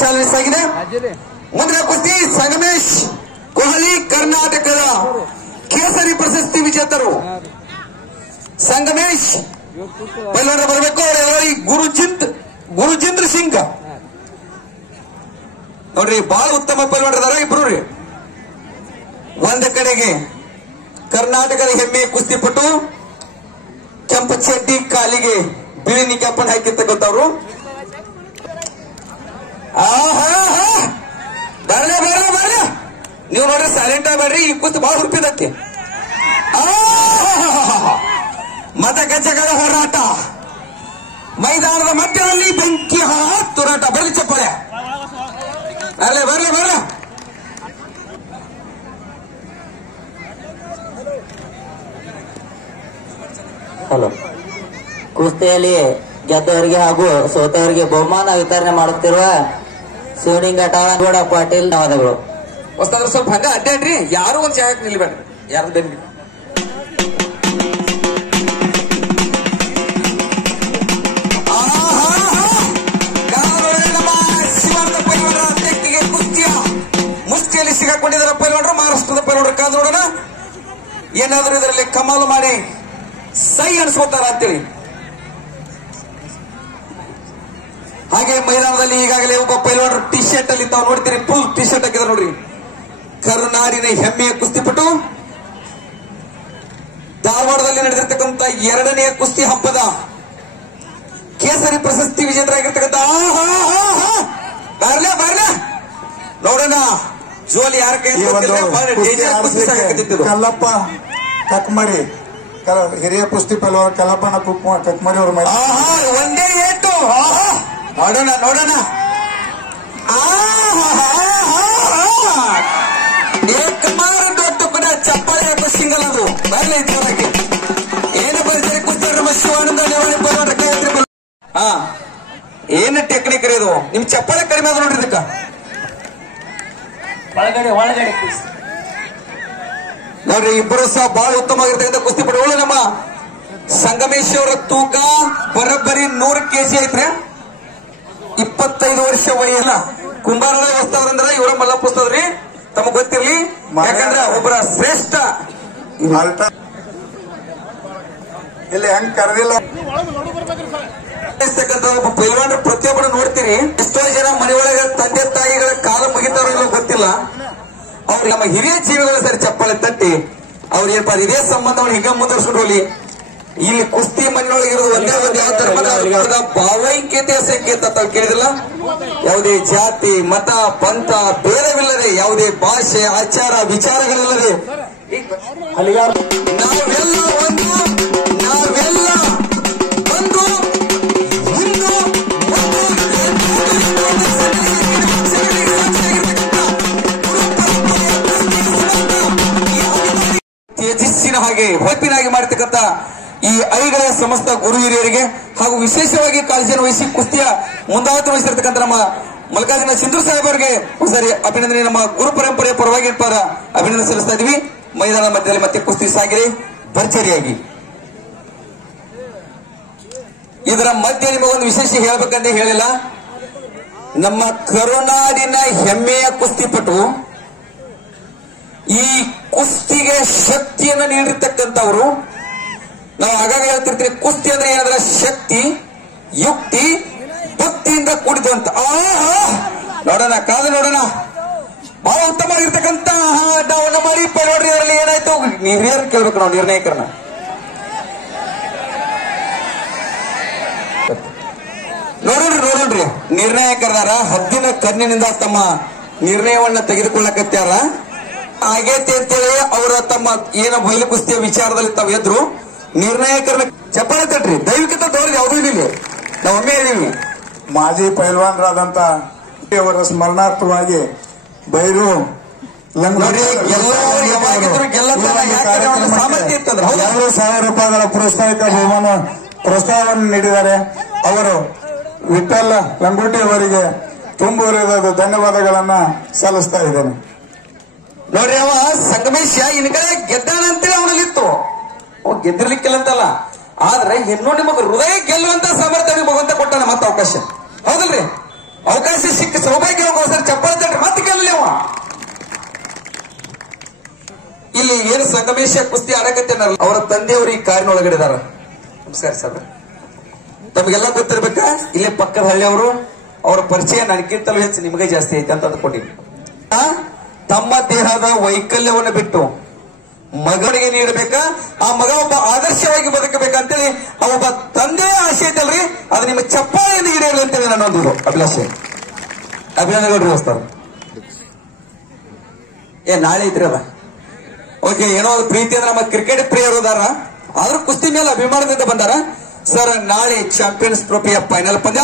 ಚಾಲನೆ ಸಾಗಿದೆ. ಮುಂದಿನ ಕುಸ್ತಿ ಸಂಗಮೇಶ್ ಕೊಹ್ಲಿ ಕರ್ನಾಟಕದ ಕೇಸರಿ ಪ್ರಶಸ್ತಿ ವಿಜೇತರು ಸಂಗಮೇಶ್ ಪೈಲ್ವಾನರು ಬರಬೇಕು. ಗುರುಜಿಂದ್ರ ಸಿಂಗ್ ನೋಡ್ರಿ, ಬಹಳ ಉತ್ತಮ ಪೈಲ್ವಾನರಿದ್ದಾರೆ ಇಬ್ರು ರೀ. ಒಂದ ಕಡೆಗೆ ಕರ್ನಾಟಕದ ಹೆಮ್ಮೆಯ ಕುಸ್ತಿಪಟು ಕೆಂಪು ಚಡ್ಡಿ ಕಾಲಿಗೆ ಬಿಳಿ ನಿಕಾಪನ್ ಹಾಕಿರ್ತಕ್ಕಂಥವ್ರು. ಬರ್ಲೆ ಬರ್ಲೆ ಬರ್ಲೆ ನೀವು ನೋಡ್ರಿ, ಸೈಲೆಂಟ್ ಆಗಬೇಡ್ರಿ, ಈ ಕುಸ್ತಿ ಬಹಳ ಹುರುಪಿದಕ್ಕೆ. ಮತ ಗಜಗಳ ಹೋರಾಟ ಮೈದಾನದ ಮಧ್ಯದಲ್ಲಿ ಬೆಂಕಿ ತೂರಾಟ. ಬರಲಿ ಚಪ್ಪಾಳೆ, ಬರ್ಲೆ ಬರ್ಲೆ ಬರ್ಲೆ. ಹಲೋ, ಕುಸ್ತಿಯಲ್ಲಿ ಗೆದ್ದವರಿಗೆ ಹಾಗೂ ಸೋತವರಿಗೆ ಬಹುಮಾನ ವಿತರಣೆ ಮಾಡುತ್ತಿರುವ ಶಿವಲಿಂಗಟಾಳ ಗೌಡ ಪಾಟೀಲ್ ಧನ್ಯವಾದಗಳು. ಹೊಸದಾದ್ರೆ ಸ್ವಲ್ಪ ಹಂಗ ಅಡ್ಡಾಡ್ರಿ, ಯಾರು ಒಂದ್ ಜಾಗಕ್ಕೆ ನಿಲ್ಬೇಡ್ರಿ, ಯಾರು ಬೆನ್ನಿ. ನಮ್ಮ ಶಿವಾನಂದ ಪೈಲ್ವಾನರ ತೆಕ್ಕಿಗೆ ಕುಸ್ತಿಯ ಮುಷ್ಟಿಯಲ್ಲಿ ಸಿಗಾಕೊಂಡಿದ್ದಾರೆ ಪೈಲ್ವಾನರು. ಮಹಾರಾಷ್ಟ್ರದ ಪೈಲ್ವಾನರು ಕಾದು ನೋಡೋಣ ಏನಾದ್ರೂ ಇದರಲ್ಲಿ ಕಮಾಲು ಮಾಡಿ ಸೈ ಅನ್ಸ್ಕೋತಾರ ಅಂತೇಳಿ. ಹಾಗೆ ಮೈದಾನದಲ್ಲಿ ಈಗಾಗಲೇ ಒಬ್ಬ ಪೈಲ್ವಾನರು ಟಿ ಶರ್ಟ್ ಅಲ್ಲಿ ತಾವು ನೋಡ್ತೀರಿ, ಫುಲ್ ಟಿ ಶರ್ಟ್ ಹಾಕಿದ್ರೆ ನೋಡ್ರಿ. ಕರುನಾಡಿನ ಹೆಮ್ಮೆಯ ಕುಸ್ತಿಪಟು ಧಾರವಾಡದಲ್ಲಿ ನಡೆದಿರ್ತಕ್ಕಂಥ 2ನೇ ಕುಸ್ತಿ ಹಬ್ಬದ ಕೇಸರಿ ಪ್ರಶಸ್ತಿ ವಿಜೇತರಾಗಿರ್ತಕ್ಕಂಥ ಬರ್ಲೆ ಬರ್ಲೆ ನೋಡೋಣ ಜೋಲಿ ಯಾರ ಕೈ ಕಲ್ಲಪ್ಪ ಕಕ್ಮರಿ ಹಿರಿಯ ಕುಸ್ತಿ ಪೈಲ್ವಾನ ಕಲ್ಲಪ್ಪನ ಕಕ್ಮರಿ ಅವ್ರ ಒಂದೇ ಏಟು ನೋಡೋಣ ನೋಡೋಣ. ದೊಡ್ಡ ಕೂಡ ಚಪ್ಪಾಳೆ ಹಾಕೋ ಸಿಂಗಲ್ ಅದು ಬರಲಿ ಜೋರಾಗಿ. ಏನು ಬರ್ತಾರೆ ಕುಸ್ತಿ ನಮ್ಮ ಶಿವಾನಂದ ನಿರ್ವಹಣೆ ಪೈಲ್ವಾನ ಕೈ ಹತ್ರ. ಏನು ಟೆಕ್ನಿಕ್ ಇದು, ನಿಮ್ ಚಪ್ಪಾಳೆ ಕಡಿಮೆ ಆದ ನೋಡ್ರಿ. ಇದಕ್ಕ ಒಳಗಡೆ ಒಳಗಡೆ ನೋಡ್ರಿ, ಇಬ್ಬರು ಸಹ ಬಹಳ ಉತ್ತಮವಾಗಿರ್ತಕ್ಕಂಥ ಕುಸ್ತಿಪಟುಗಳು. ನಮ್ಮ ಸಂಗಮೇಶ್ ಅವರ ತೂಕ ಬರೋಬ್ಬರಿ 100 ಕೆಜಿ ಐತ್ರಿ. 25 ವರ್ಷ ವಯಸ್ಸ. ಕುಂಬಾರ ಹೊಸ್ತವ್ರಂದ್ರ ಇವರ ಮಲ್ಲಪ್ಪಸ್ತದ್ರಿ, ತಮಗ್ ಗೊತ್ತಿರ್ಲಿ. ಯಾಕಂದ್ರೆ ಒಬ್ಬರ ಶ್ರೇಷ್ಠ ಇಲ್ಲಿ ಹೆಂಗ್ ಕರೆದಿಲ್ಲ ಒಬ್ಬ ಪೈಲ್ವಾನರು ಪ್ರತಿಯೊಬ್ಬರು ನೋಡ್ತೀರಿ. ಎಷ್ಟೋ ಜನ ಮನೆಯೊಳಗೆ ತಂದೆ ತಾಯಿಗಳ ಕಾಲ ಮುಗಿತಾರೋ ಗೊತ್ತಿಲ್ಲ, ಅವ್ರು ನಮ್ಮ ಹಿರಿಯ ಜೀವಿಗಳ ಸರಿ ಚಪ್ಪಾಳೆ ತಟ್ಟಿ ಅವ್ರು ಏನಪ್ಪ ಇದೇ ಸಂಬಂಧವನ್ನು ಹಿಂಗ ಮುಂದುವರ್ಸ್ಕೊಂಡು ಹೋಗ್ಲಿ. ಇಲ್ಲಿ ಕುಸ್ತಿ ಮನೆಯೊಳಗಿರೋದು ಒಂದೇ ಒಂದು ಯಾವ ಧರ್ಮದ ಭಾವೈಕ್ಯತೆಯ ಸಂಕೇತ ತಾವು ಕೇಳಿದಿಲ್ಲ. ಯಾವುದೇ ಜಾತಿ ಮತ ಪಂಥ ಭೇದವಿಲ್ಲದೆ, ಯಾವುದೇ ಭಾಷೆ ಆಚಾರ ವಿಚಾರಗಳಿಲ್ಲದೆ ನಾವೆಲ್ಲ ಒಂದು, ನಾವೆಲ್ಲ ಒಂದು ತೇಜಸ್ಸಿನ ಹಾಗೆ ಹೊಪ್ಪಿನಾಗಿ ಮಾಡತಕ್ಕಂಥ ಈ ಐಗಳ ಸಮಸ್ತ ಗುರು ಹಿರಿಯರಿಗೆ ಹಾಗೂ ವಿಶೇಷವಾಗಿ ಕಾಳಜಿಯನ್ನು ವಹಿಸಿ ಕುಸ್ತಿಯ ಮುಂದಾಳತ್ವ ವಹಿಸಿರ್ತಕ್ಕಂಥ ನಮ್ಮ ಮಲ್ಲಿಕಾರ್ಜುನ ಸಿಂಧೂರ್ ಸಾಹೇಬ್ ಅವರಿಗೆ ಒಂದ್ಸರಿ ಅಭಿನಂದನೆ. ನಮ್ಮ ಗುರು ಪರಂಪರೆಯ ಪರವಾಗಿ ಅಭಿನಂದನೆ ಸಲ್ಲಿಸ್ತಾ ಇದ್ವಿ. ಮೈದಾನ ಮಧ್ಯದಲ್ಲಿ ಮತ್ತೆ ಕುಸ್ತಿ ಸಾಗಿದೆ ಭರ್ಜರಿಯಾಗಿ. ಇದರ ಮಧ್ಯೆ ನಿಮಗೊಂದು ವಿಶೇಷ ಹೇಳ್ಬೇಕಂತ ಹೇಳಿಲ್ಲ. ನಮ್ಮ ಕರುನಾಡಿನ ಹೆಮ್ಮೆಯ ಕುಸ್ತಿಪಟು, ಈ ಕುಸ್ತಿಗೆ ಶಕ್ತಿಯನ್ನು ನೀಡಿರ್ತಕ್ಕಂಥವರು ನಾವು ಆಗಾಗ ಹೇಳ್ತಿರ್ತೀವಿ ಕುಸ್ತಿ ಅಂದ್ರೆ ಏನಾದ್ರ ಶಕ್ತಿ ಯುಕ್ತಿ ಭಕ್ತಿಯಿಂದ ಕೂಡಿದು ಅಂತ. ನೋಡೋಣ ಕಾದು ನೋಡೋಣ. ಬಹಳ ಉತ್ತಮವಾಗಿರ್ತಕ್ಕಂತ ನಮ್ಮ ನೋಡ್ರಿ ಅವರಲ್ಲಿ ಏನಾಯ್ತು ಹಿರಿಯರು ಕೇಳ್ಬೇಕು ನಾವು ನಿರ್ಣಾಯಕರನ್ನ. ನೋಡ್ರಿ ನಿರ್ಣಾಯಕರಾರ ಹದ್ದಿನ ಕಣ್ಣಿನಿಂದ ತಮ್ಮ ನಿರ್ಣಯವನ್ನ ತೆಗೆದುಕೊಳ್ಳಕತ್ಯಾರ. ಆಗೈತಿ ಅಂತೇಳಿ ಅವರ ತಮ್ಮ ಏನ ಬಯಲು ಕುಸ್ತಿಯ ವಿಚಾರದಲ್ಲಿ ತಾವು ಎದ್ರು ನಿರ್ಣಾಯಕರನ್ನ ಚಪ್ಪಾಳೆ ತಟ್ರಿ. ದೈವಿಕತೆ ತೋರಿದ ಯಾವುದೂ ಇಲ್ಲ. ನಾವು ಒಮ್ಮೆ ಹೇಳಿವಿ ಮಾಜಿ ಪೈಲ್ವಾನರಾದಂತ ಅವರ ಸ್ಮರಣಾರ್ಥವಾಗಿ ಬೈರು ಸಾಮರ್ಥ್ಯ ಇತ್ತಂದ್ರೆ 2,000 ರೂಪಾಯಿಗಳ ಪ್ರೋತ್ಸಾಹವನ್ನು ನೀಡಿದ್ದಾರೆ. ಅವರು ವಿಠಲ್ ಲಂಗೋಟಿ ಅವರಿಗೆ ತುಂಬ ಹೃದಯದ ಧನ್ಯವಾದಗಳನ್ನ ಸಲ್ಲಿಸ್ತಾ ಇದ್ದೇನೆ. ನೋಡ್ರಿ, ಅವ ಸಂಗಮೇಶ ಇನ್ ಕಡೆ ಗೆದ್ದಾನ ಅಂತೇಳಿ ಅವನಲ್ಲಿತ್ತು. ಅವ ಗೆದ್ದಿರ್ಲಿಕ್ಕಿಲ್ಲ ಅಂತಲ್ಲ, ಆದ್ರೆ ಇನ್ನೂ ನಿಮಗೆ ಹೃದಯ ಗೆಲ್ಲುವಂತ ಸಾಮರ್ಥ್ಯ ಭಗವಂತ ಕೊಟ್ಟಾನ. ಮತ್ತೆ ಅವಕಾಶ ಹೌದಲ್ರಿ? ಅವಕಾಶ ಸಿಕ್ಕ ಸೌಭಾಗ್ಯಕ್ಕೋಸ್ಕರ ಚಪ್ಪಾಳೆ ತಟ್ರಿ ಮತ್ತೆ ಗೆಲ್ಲಲಿ ಅವ. ಇಲ್ಲಿ ಏನು ಸಂಗಮೇಶ ಕುಸ್ತಿ ಆಡಕತ್ತೇನಲ್ಲ, ಅವರ ತಂದೆಯವರು ಈ ಕಾರಿನೊಳಗಡೆ ಇದಾರ. ನಮಸ್ಕಾರ ಸರ್, ತಮಗೆಲ್ಲ ಗೊತ್ತಿರ್ಬೇಕಾ? ಇಲ್ಲೇ ಪಕ್ಕದ ಹಳ್ಳಿಯವರು. ಅವರ ಪರಿಚಯ ನನಗಿಂತಲೂ ಹೆಚ್ಚು ನಿಮಗೆ ಜಾಸ್ತಿ ಐತೆ ಅಂತ ಅಂದ್ಕೊಂಡಿವಿ. ತಮ್ಮ ದೇಹದ ವೈಕಲ್ಯವನ್ನು ಬಿಟ್ಟು ಮಗನಿಗೆ ನೀಡಬೇಕಾ, ಆ ಮಗ ಒಬ್ಬ ಆದರ್ಶವಾಗಿ ಬದುಕಬೇಕಂತೇಳಿ ಒಬ್ಬ ತಂದೆಯ ಆಸೆ ಐತಲ್ರಿ, ಅದು ನಿಮ್ಮ ಚಪ್ಪಾಳೆಯನ್ನು ಈಡೇರಲಿ ಅಂತೇಳಿ ನನ್ನೊಂದು ಅಭಿಲಾಷೆ. ಅಭಿನಂದನೆಗಳು ವ್ಯವಸ್ಥೆ. ನಾಳೆ ಐತ್ರಿ ಅದ ಓಕೆ. ಏನೋ ಪ್ರೀತಿ ಅಂದ್ರೆ ನಮ್ಮ ಕ್ರಿಕೆಟ್ ಪ್ರಿಯರು ಅದಾರ, ಆದ್ರೂ ಕುಸ್ತಿ ಮೇಲೆ ಅಭಿಮಾನದಿಂದ ಬಂದಾರ. ಸರ್, ನಾಳೆ ಚಾಂಪಿಯನ್ಸ್ ಟ್ರೋಫಿಯ ಫೈನಲ್ ಪಂದ್ಯ